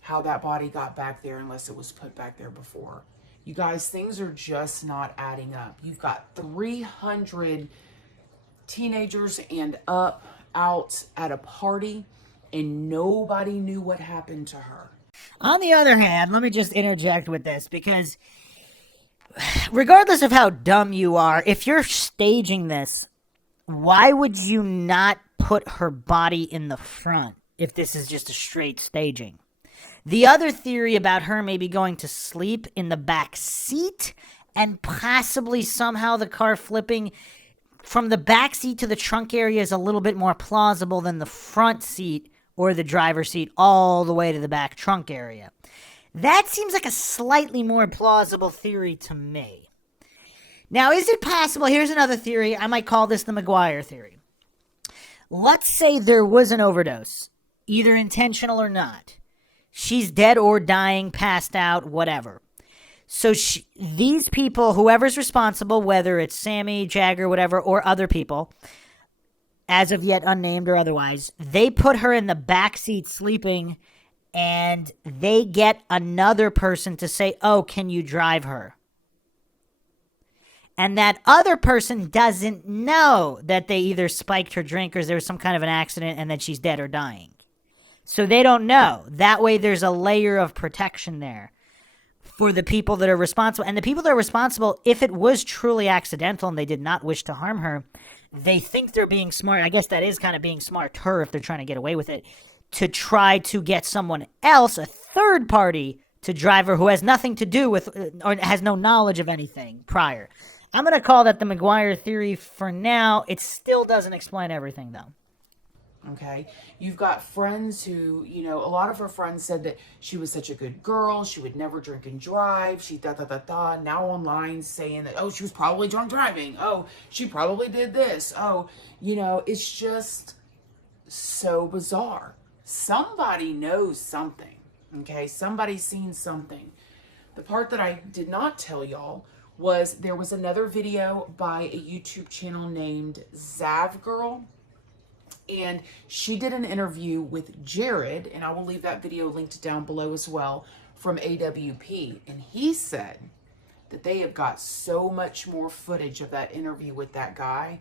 how that body got back there unless it was put back there before. You guys, things are just not adding up. You've got 300 teenagers and up out at a party, and nobody knew what happened to her. On the other hand, let me just interject with this, because regardless of how dumb you are, if you're staging this, why would you not put her body in the front if this is just a straight staging? The other theory about her maybe going to sleep in the back seat and possibly somehow the car flipping from the back seat to the trunk area is a little bit more plausible than the front seat or the driver's seat all the way to the back trunk area. That seems like a slightly more plausible theory to me. Now, is it possible? Here's another theory. I might call this the McGuire theory. Let's say there was an overdose, either intentional or not. She's dead or dying, passed out, whatever. So these people, whoever's responsible, whether it's Sammy, Jagger, whatever, or other people, as of yet unnamed or otherwise, they put her in the back seat sleeping, and they get another person to say, oh, can you drive her? And that other person doesn't know that they either spiked her drink or there was some kind of an accident and that she's dead or dying. So they don't know. That way there's a layer of protection there for the people that are responsible. And the people that are responsible, if it was truly accidental and they did not wish to harm her, they think they're being smart. I guess that is kind of being smarter if they're trying to get away with it, to try to get someone else, a third party, to drive her who has nothing to do with or has no knowledge of anything prior. I'm going to call that the McGuire theory for now. It still doesn't explain everything, though. Okay, you've got friends who, a lot of her friends said that she was such a good girl, she would never drink and drive, she da-da-da-da, now online saying that, oh, she was probably drunk driving, oh, she probably did this, oh, it's just so bizarre. Somebody knows something, okay? Somebody's seen something. The part that I did not tell y'all was there was another video by a YouTube channel named Zav Girl. And she did an interview with Jared, and I will leave that video linked down below as well, from AWP. And he said that they have got so much more footage of that interview with that guy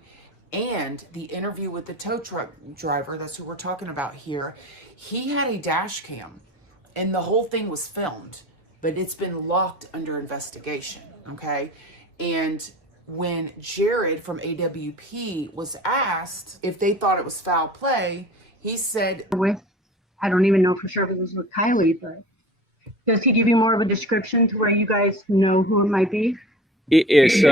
and the interview with the tow truck driver, that's who we're talking about here. He had a dash cam, and the whole thing was filmed, but it's been locked under investigation, okay? And when Jared from AWP was asked if they thought it was foul play, he said, I don't even know for sure if it was with Kiely, but does he give you more of a description to where you guys know who it might be? It's,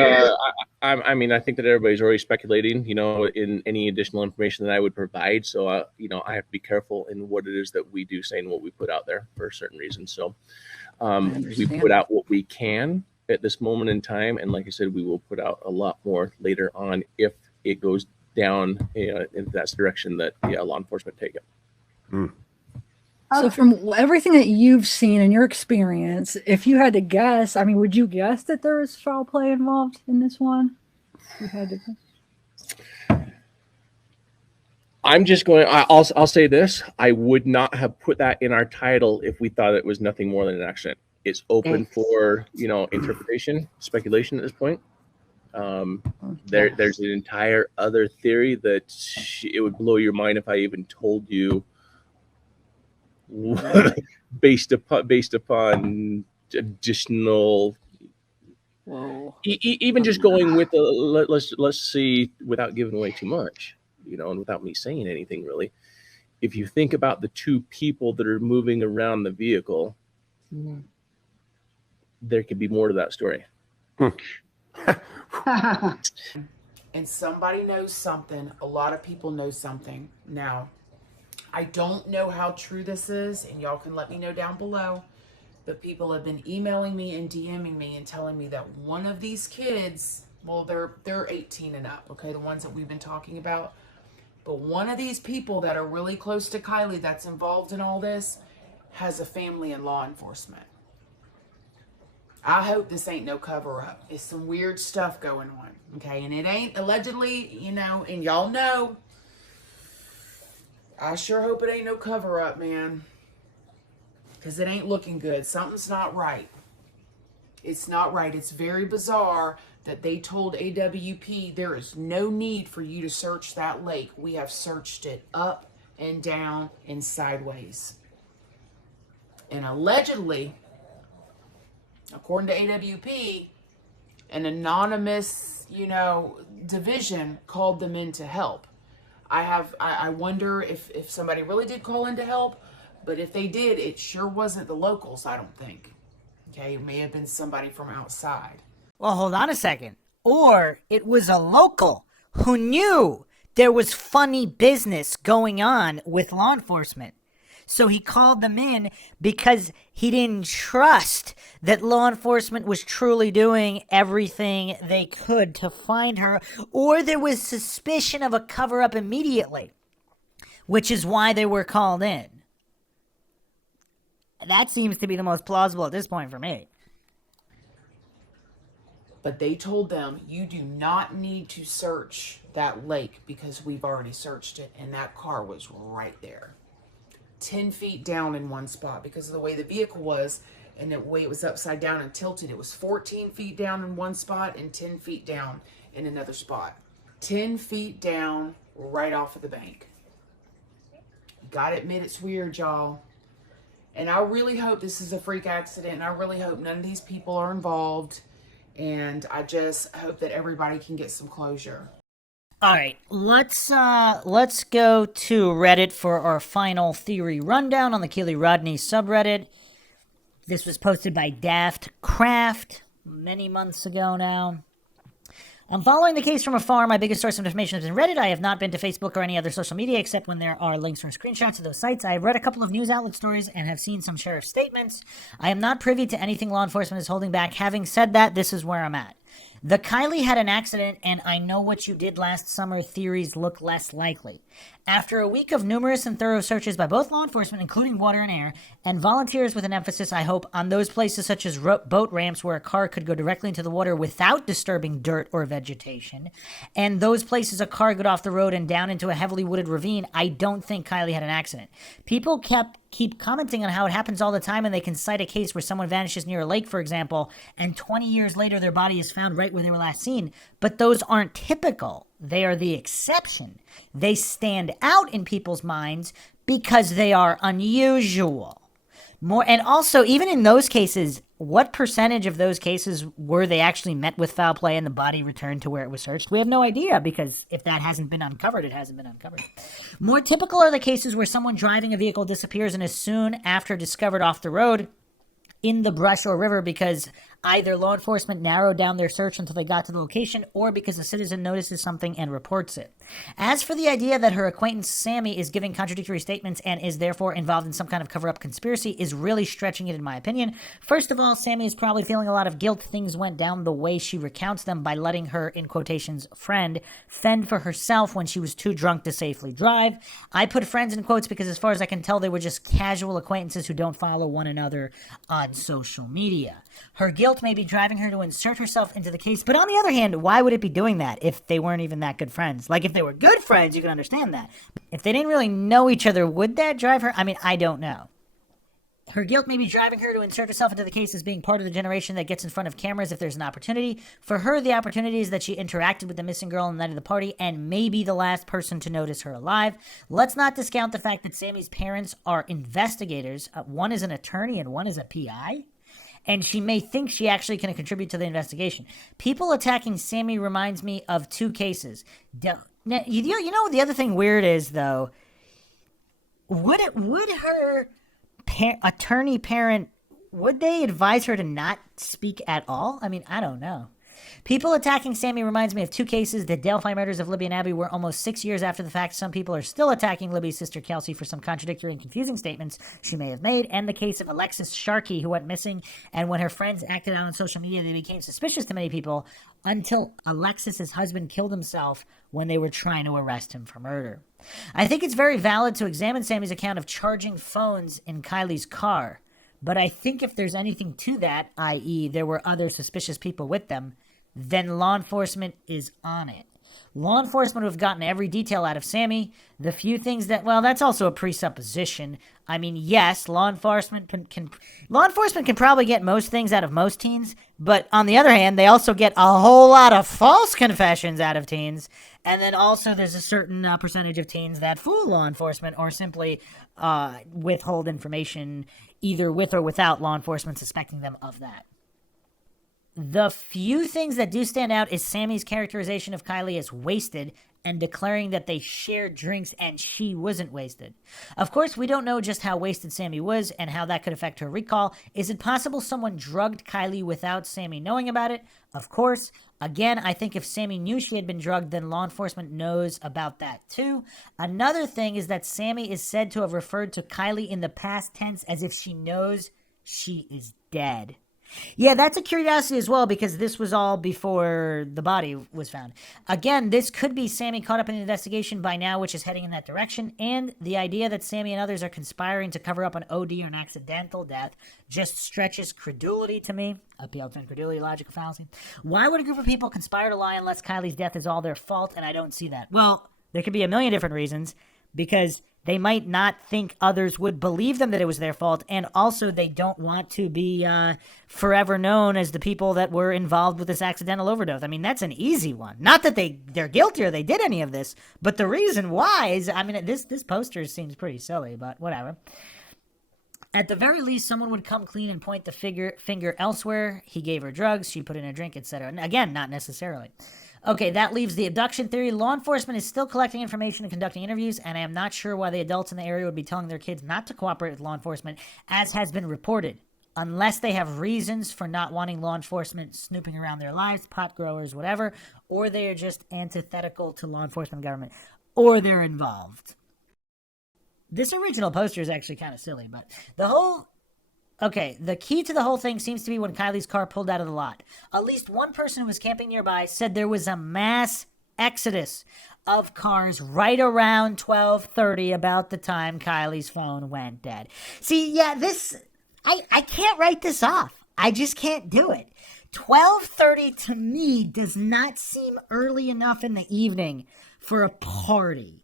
I mean, I think that everybody's already speculating, in any additional information that I would provide. So, I have to be careful in what it is that we do say and what we put out there for certain reasons. So, we put out what we can at this moment in time, and like I said, we will put out a lot more later on if it goes down into that direction that law enforcement take it. So from everything that you've seen in your experience, if you had to guess, I mean, would you guess that there was foul play involved in this one? You had to guess. I'm just going, I'll say this, I would not have put that in our title if we thought it was nothing more than an accident. It's open for, interpretation, speculation at this point. There's an entire other theory that it would blow your mind if I even told you based upon additional. Whoa. Even just going with let's see, without giving away too much, and without me saying anything really. If you think about the two people that are moving around the vehicle, there could be more to that story. And somebody knows something. A lot of people know something. Now, I don't know how true this is, and y'all can let me know down below, but people have been emailing me and DMing me and telling me that one of these kids, well, they're 18 and up, okay, the ones that we've been talking about, but one of these people that are really close to Kiely that's involved in all this has a family in law enforcement. I hope this ain't no cover up. It's some weird stuff going on, okay? And it ain't allegedly, you know, and y'all know. I sure hope it ain't no cover up, man. Because it ain't looking good. Something's not right. It's not right. It's very bizarre that they told AWP there is no need for you to search that lake. We have searched it up and down and sideways. And allegedly, according to AWP, an anonymous, you know, division called them in to help. I wonder if somebody really did call in to help, but if they did, it sure wasn't the locals, I don't think. Okay, it may have been somebody from outside. Well, hold on a second. Or it was a local who knew there was funny business going on with law enforcement. So he called them in because he didn't trust that law enforcement was truly doing everything they could to find her, or there was suspicion of a cover-up immediately, which is why they were called in. That seems to be the most plausible at this point for me. But they told them, you do not need to search that lake because we've already searched it, and that car was right there. 10 feet down in one spot because of the way the vehicle was and the way it was upside down and tilted. It was 14 feet down in one spot and 10 feet down in another spot. 10 feet down right off of the bank. Gotta admit it's weird, y'all. And I really hope this is a freak accident, and I really hope none of these people are involved. And I just hope that everybody can get some closure. All right, let's go to Reddit for our final theory rundown on the Kiely Rodni subreddit. This was posted by Daft Craft many months ago now. I'm following the case from afar. My biggest source of information has been Reddit. I have not been to Facebook or any other social media except when there are links or screenshots of those sites. I have read a couple of news outlet stories and have seen some sheriff statements. I am not privy to anything law enforcement is holding back. Having said that, this is where I'm at. The Kiely had an accident, and I know what you did last summer theories look less likely. After a week of numerous and thorough searches by both law enforcement, including water and air, and volunteers with an emphasis, I hope, on those places such as boat ramps where a car could go directly into the water without disturbing dirt or vegetation, and those places a car got off the road and down into a heavily wooded ravine, I don't think Kiely had an accident. People keep commenting on how it happens all the time, and they can cite a case where someone vanishes near a lake, for example, and 20 years later their body is found right where they were last seen. But those aren't typical. They are the exception. They stand out in people's minds because they are unusual. And also, even in those cases, what percentage of those cases were they actually met with foul play and the body returned to where it was searched? We have no idea, because if that hasn't been uncovered, it hasn't been uncovered. More typical are the cases where someone driving a vehicle disappears and is soon after discovered off the road in the brush or river because either law enforcement narrowed down their search until they got to the location or because a citizen notices something and reports it. As for the idea that her acquaintance Sammy is giving contradictory statements and is therefore involved in some kind of cover-up conspiracy is really stretching it in my opinion. First of all, Sammy is probably feeling a lot of guilt things went down the way she recounts them by letting her, in quotations, friend fend for herself when she was too drunk to safely drive. I put friends in quotes because as far as I can tell, they were just casual acquaintances who don't follow one another on social media. Her guilt may be driving her to insert herself into the case, but on the other hand, why would it be doing that if they weren't even that good friends? Like, if they were good friends, you can understand that. If they didn't really know each other, would that drive her? I mean, I don't know. Her guilt may be driving her to insert herself into the case as being part of the generation that gets in front of cameras if there's an opportunity. For her, the opportunity is that she interacted with the missing girl on the night of the party and may be the last person to notice her alive. Let's not discount the fact that Sammy's parents are investigators. One is an attorney and one is a PI. And she may think she actually can contribute to the investigation. People attacking Sammy reminds me of two cases. You know, the other thing weird is, though, would her attorney parent, would they advise her to not speak at all? I mean, I don't know. People attacking Sammy reminds me of two cases. The Delphi murders of Libby and Abby were almost 6 years after the fact. Some people are still attacking Libby's sister Kelsey for some contradictory and confusing statements she may have made. And the case of Alexis Sharkey, who went missing, and when her friends acted out on social media, they became suspicious to many people until Alexis's husband killed himself when they were trying to arrest him for murder. I think it's very valid to examine Sammy's account of charging phones in Kiely's car. But I think if there's anything to that, i.e. there were other suspicious people with them, then law enforcement is on it. Law enforcement would have gotten every detail out of Sammy. The few things that, well, that's also a presupposition. I mean, yes, law enforcement can probably get most things out of most teens, but on the other hand, they also get a whole lot of false confessions out of teens. And then also there's a certain percentage of teens that fool law enforcement or simply withhold information either with or without law enforcement suspecting them of that. The few things that do stand out is Sammy's characterization of Kiely as wasted and declaring that they shared drinks and she wasn't wasted. Of course, we don't know just how wasted Sammy was and how that could affect her recall. Is it possible someone drugged Kiely without Sammy knowing about it? Of course. Again, I think if Sammy knew she had been drugged, then law enforcement knows about that too. Another thing is that Sammy is said to have referred to Kiely in the past tense as if she knows she is dead. Yeah, that's a curiosity as well because this was all before the body was found. Again, this could be Sammy caught up in the investigation by now, which is heading in that direction, and the idea that Sammy and others are conspiring to cover up an OD or an accidental death just stretches credulity to me. Appeal to incredulity, logical fallacy. Why would a group of people conspire to lie unless Kylie's death is all their fault, and I don't see that? Well, there could be a million different reasons because they might not think others would believe them that it was their fault, and also they don't want to be forever known as the people that were involved with this accidental overdose. I mean, that's an easy one. Not that they're guilty or they did any of this, but the reason why is, I mean, this poster seems pretty silly, but whatever. At the very least, someone would come clean and point the finger elsewhere. He gave her drugs, she put in a drink, etc. And again, not necessarily. Okay, that leaves the abduction theory. Law enforcement is still collecting information and conducting interviews, and I am not sure why the adults in the area would be telling their kids not to cooperate with law enforcement, as has been reported, unless they have reasons for not wanting law enforcement snooping around their lives, pot growers, whatever, or they are just antithetical to law enforcement government, or they're involved. This original poster is actually kind of silly, but the key to the whole thing seems to be when Kylie's car pulled out of the lot. At least one person who was camping nearby said there was a mass exodus of cars right around 12:30, about the time Kylie's phone went dead. See, yeah, I can't write this off. I just can't do it. 12:30 to me does not seem early enough in the evening for a party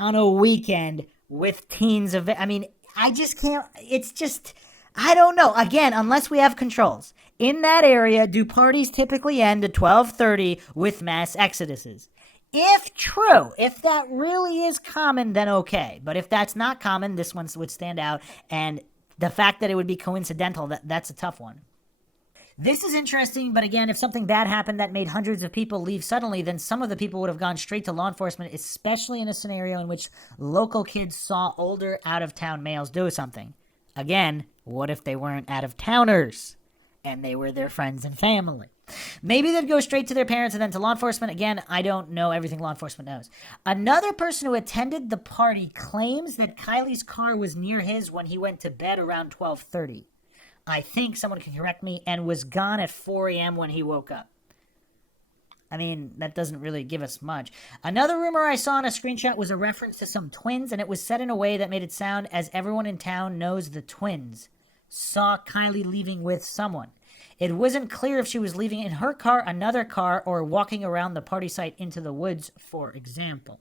on a weekend with teens of, I mean, I just can't, it's just, I don't know. Again, unless we have controls. In that area, do parties typically end at 12:30 with mass exoduses? If true, if that really is common, then okay. But if that's not common, this one would stand out. And the fact that it would be coincidental, that's a tough one. This is interesting, but again, if something bad happened that made hundreds of people leave suddenly, then some of the people would have gone straight to law enforcement, especially in a scenario in which local kids saw older out-of-town males do something. Again, what if they weren't out-of-towners and they were their friends and family? Maybe they'd go straight to their parents and then to law enforcement. Again, I don't know everything law enforcement knows. Another person who attended the party claims that Kylie's car was near his when he went to bed around 12:30. I think someone can correct me, and was gone at 4 a.m. when he woke up. I mean, that doesn't really give us much. Another rumor I saw in a screenshot was a reference to some twins, and it was said in a way that made it sound as everyone in town knows the twins saw Kiely leaving with someone. It wasn't clear if she was leaving in her car, another car, or walking around the party site into the woods, for example.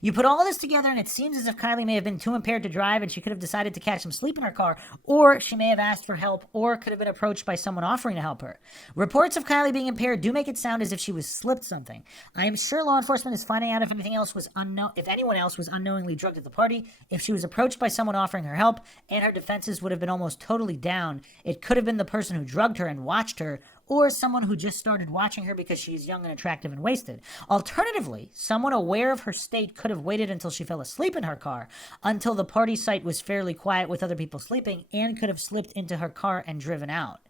You put all this together, and it seems as if Kiely may have been too impaired to drive, and she could have decided to catch some sleep in her car, or she may have asked for help, or could have been approached by someone offering to help her. Reports of Kiely being impaired do make it sound as if she was slipped something. I am sure law enforcement is finding out if anything else was if anyone else was unknowingly drugged at the party, if she was approached by someone offering her help, and her defenses would have been almost totally down. It could have been the person who drugged her and watched her, or someone who just started watching her because she's young and attractive and wasted. Alternatively, someone aware of her state could have waited until she fell asleep in her car, until the party site was fairly quiet with other people sleeping, and could have slipped into her car and driven out.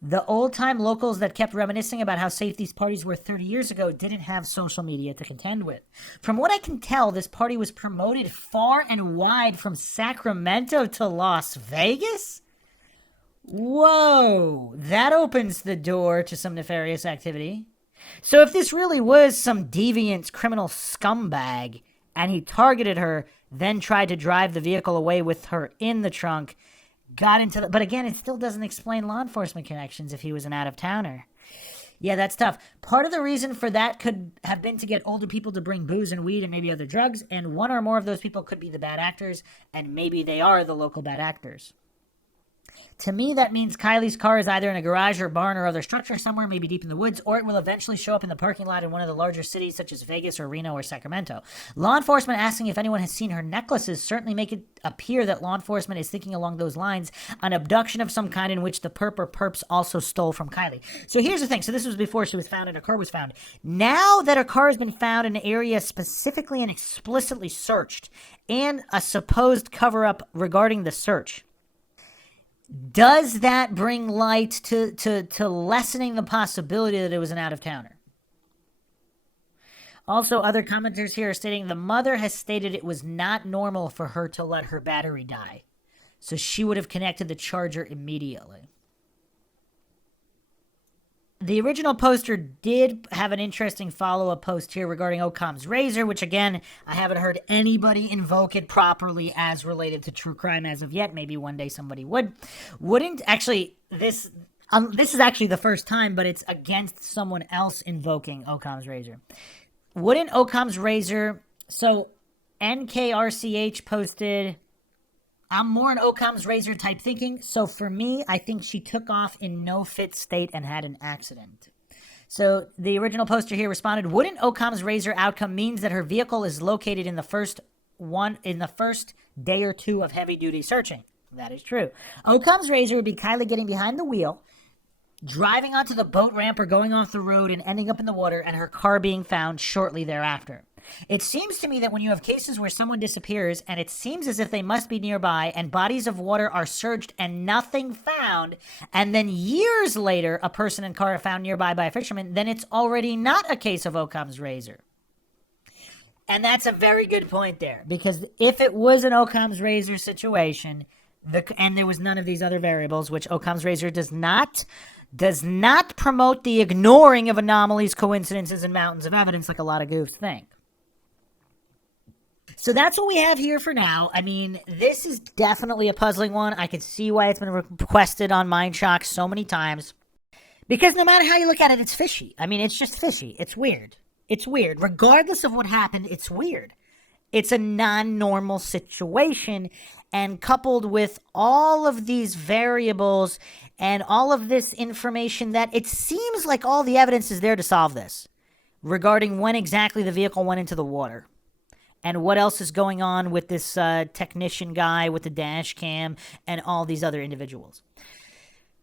The old-time locals that kept reminiscing about how safe these parties were 30 years ago didn't have social media to contend with. From what I can tell, this party was promoted far and wide from Sacramento to Las Vegas? Whoa, that opens the door to some nefarious activity. So if this really was some deviant criminal scumbag and he targeted her, then tried to drive the vehicle away with her in the trunk, got into the... But again, it still doesn't explain law enforcement connections if he was an out-of-towner. Yeah, that's tough. Part of the reason for that could have been to get older people to bring booze and weed and maybe other drugs, and one or more of those people could be the bad actors, and maybe they are the local bad actors. To me, that means Kiely's car is either in a garage or barn or other structure somewhere, maybe deep in the woods, or it will eventually show up in the parking lot in one of the larger cities such as Vegas or Reno or Sacramento. Law enforcement asking if anyone has seen her necklaces certainly make it appear that law enforcement is thinking along those lines, an abduction of some kind in which the perp or perps also stole from Kiely. So here's the thing. So this was before she was found and her car was found. Now that her car has been found in an area specifically and explicitly searched, and a supposed cover-up regarding the search, does that bring light to lessening the possibility that it was an out-of-towner? Also, other commenters here are stating the mother has stated it was not normal for her to let her battery die, so she would have connected the charger immediately. The original poster did have an interesting follow-up post here regarding Occam's razor, which, again, I haven't heard anybody invoke it properly as related to true crime as of yet. Maybe one day somebody would. This is actually the first time, but it's against someone else invoking Occam's razor. Wouldn't Occam's razor... So, NKRCH posted... I'm more an Occam's razor type thinking, so for me, I think she took off in no fit state and had an accident. So the original poster here responded, wouldn't Occam's razor outcome means that her vehicle is located in the first day or two of heavy-duty searching? That is true. Occam's razor would be Kiely getting behind the wheel, driving onto the boat ramp or going off the road and ending up in the water, and her car being found shortly thereafter. It seems to me that when you have cases where someone disappears and it seems as if they must be nearby and bodies of water are searched and nothing found, and then years later a person and car are found nearby by a fisherman, then it's already not a case of Occam's razor. And that's a very good point there, because if it was an Occam's razor situation, and there was none of these other variables, which Occam's razor does not promote the ignoring of anomalies, coincidences, and mountains of evidence like a lot of goofs think. So that's what we have here for now. I mean, this is definitely a puzzling one. I can see why it's been requested on MindShock so many times. Because no matter how you look at it, it's fishy. I mean, it's just fishy. It's weird. It's weird. Regardless of what happened, it's weird. It's a non-normal situation. And coupled with all of these variables and all of this information that it seems like all the evidence is there to solve this. Regarding when exactly the vehicle went into the water. And what else is going on with this technician guy with the dash cam and all these other individuals.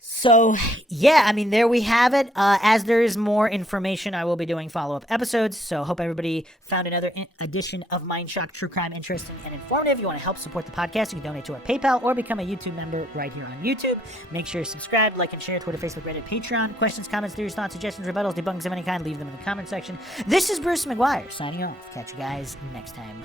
So, yeah, I mean, there we have it. As there is more information, I will be doing follow-up episodes. So hope everybody found another edition of MindShock True Crime interesting and informative. If you want to help support the podcast, you can donate to our PayPal or become a YouTube member right here on YouTube. Make sure to subscribe, like, and share Twitter, Facebook, Reddit, Patreon. Questions, comments, theories, thoughts, suggestions, rebuttals, debunkings of any kind, leave them in the comment section. This is Bruce McGuire signing off. Catch you guys next time.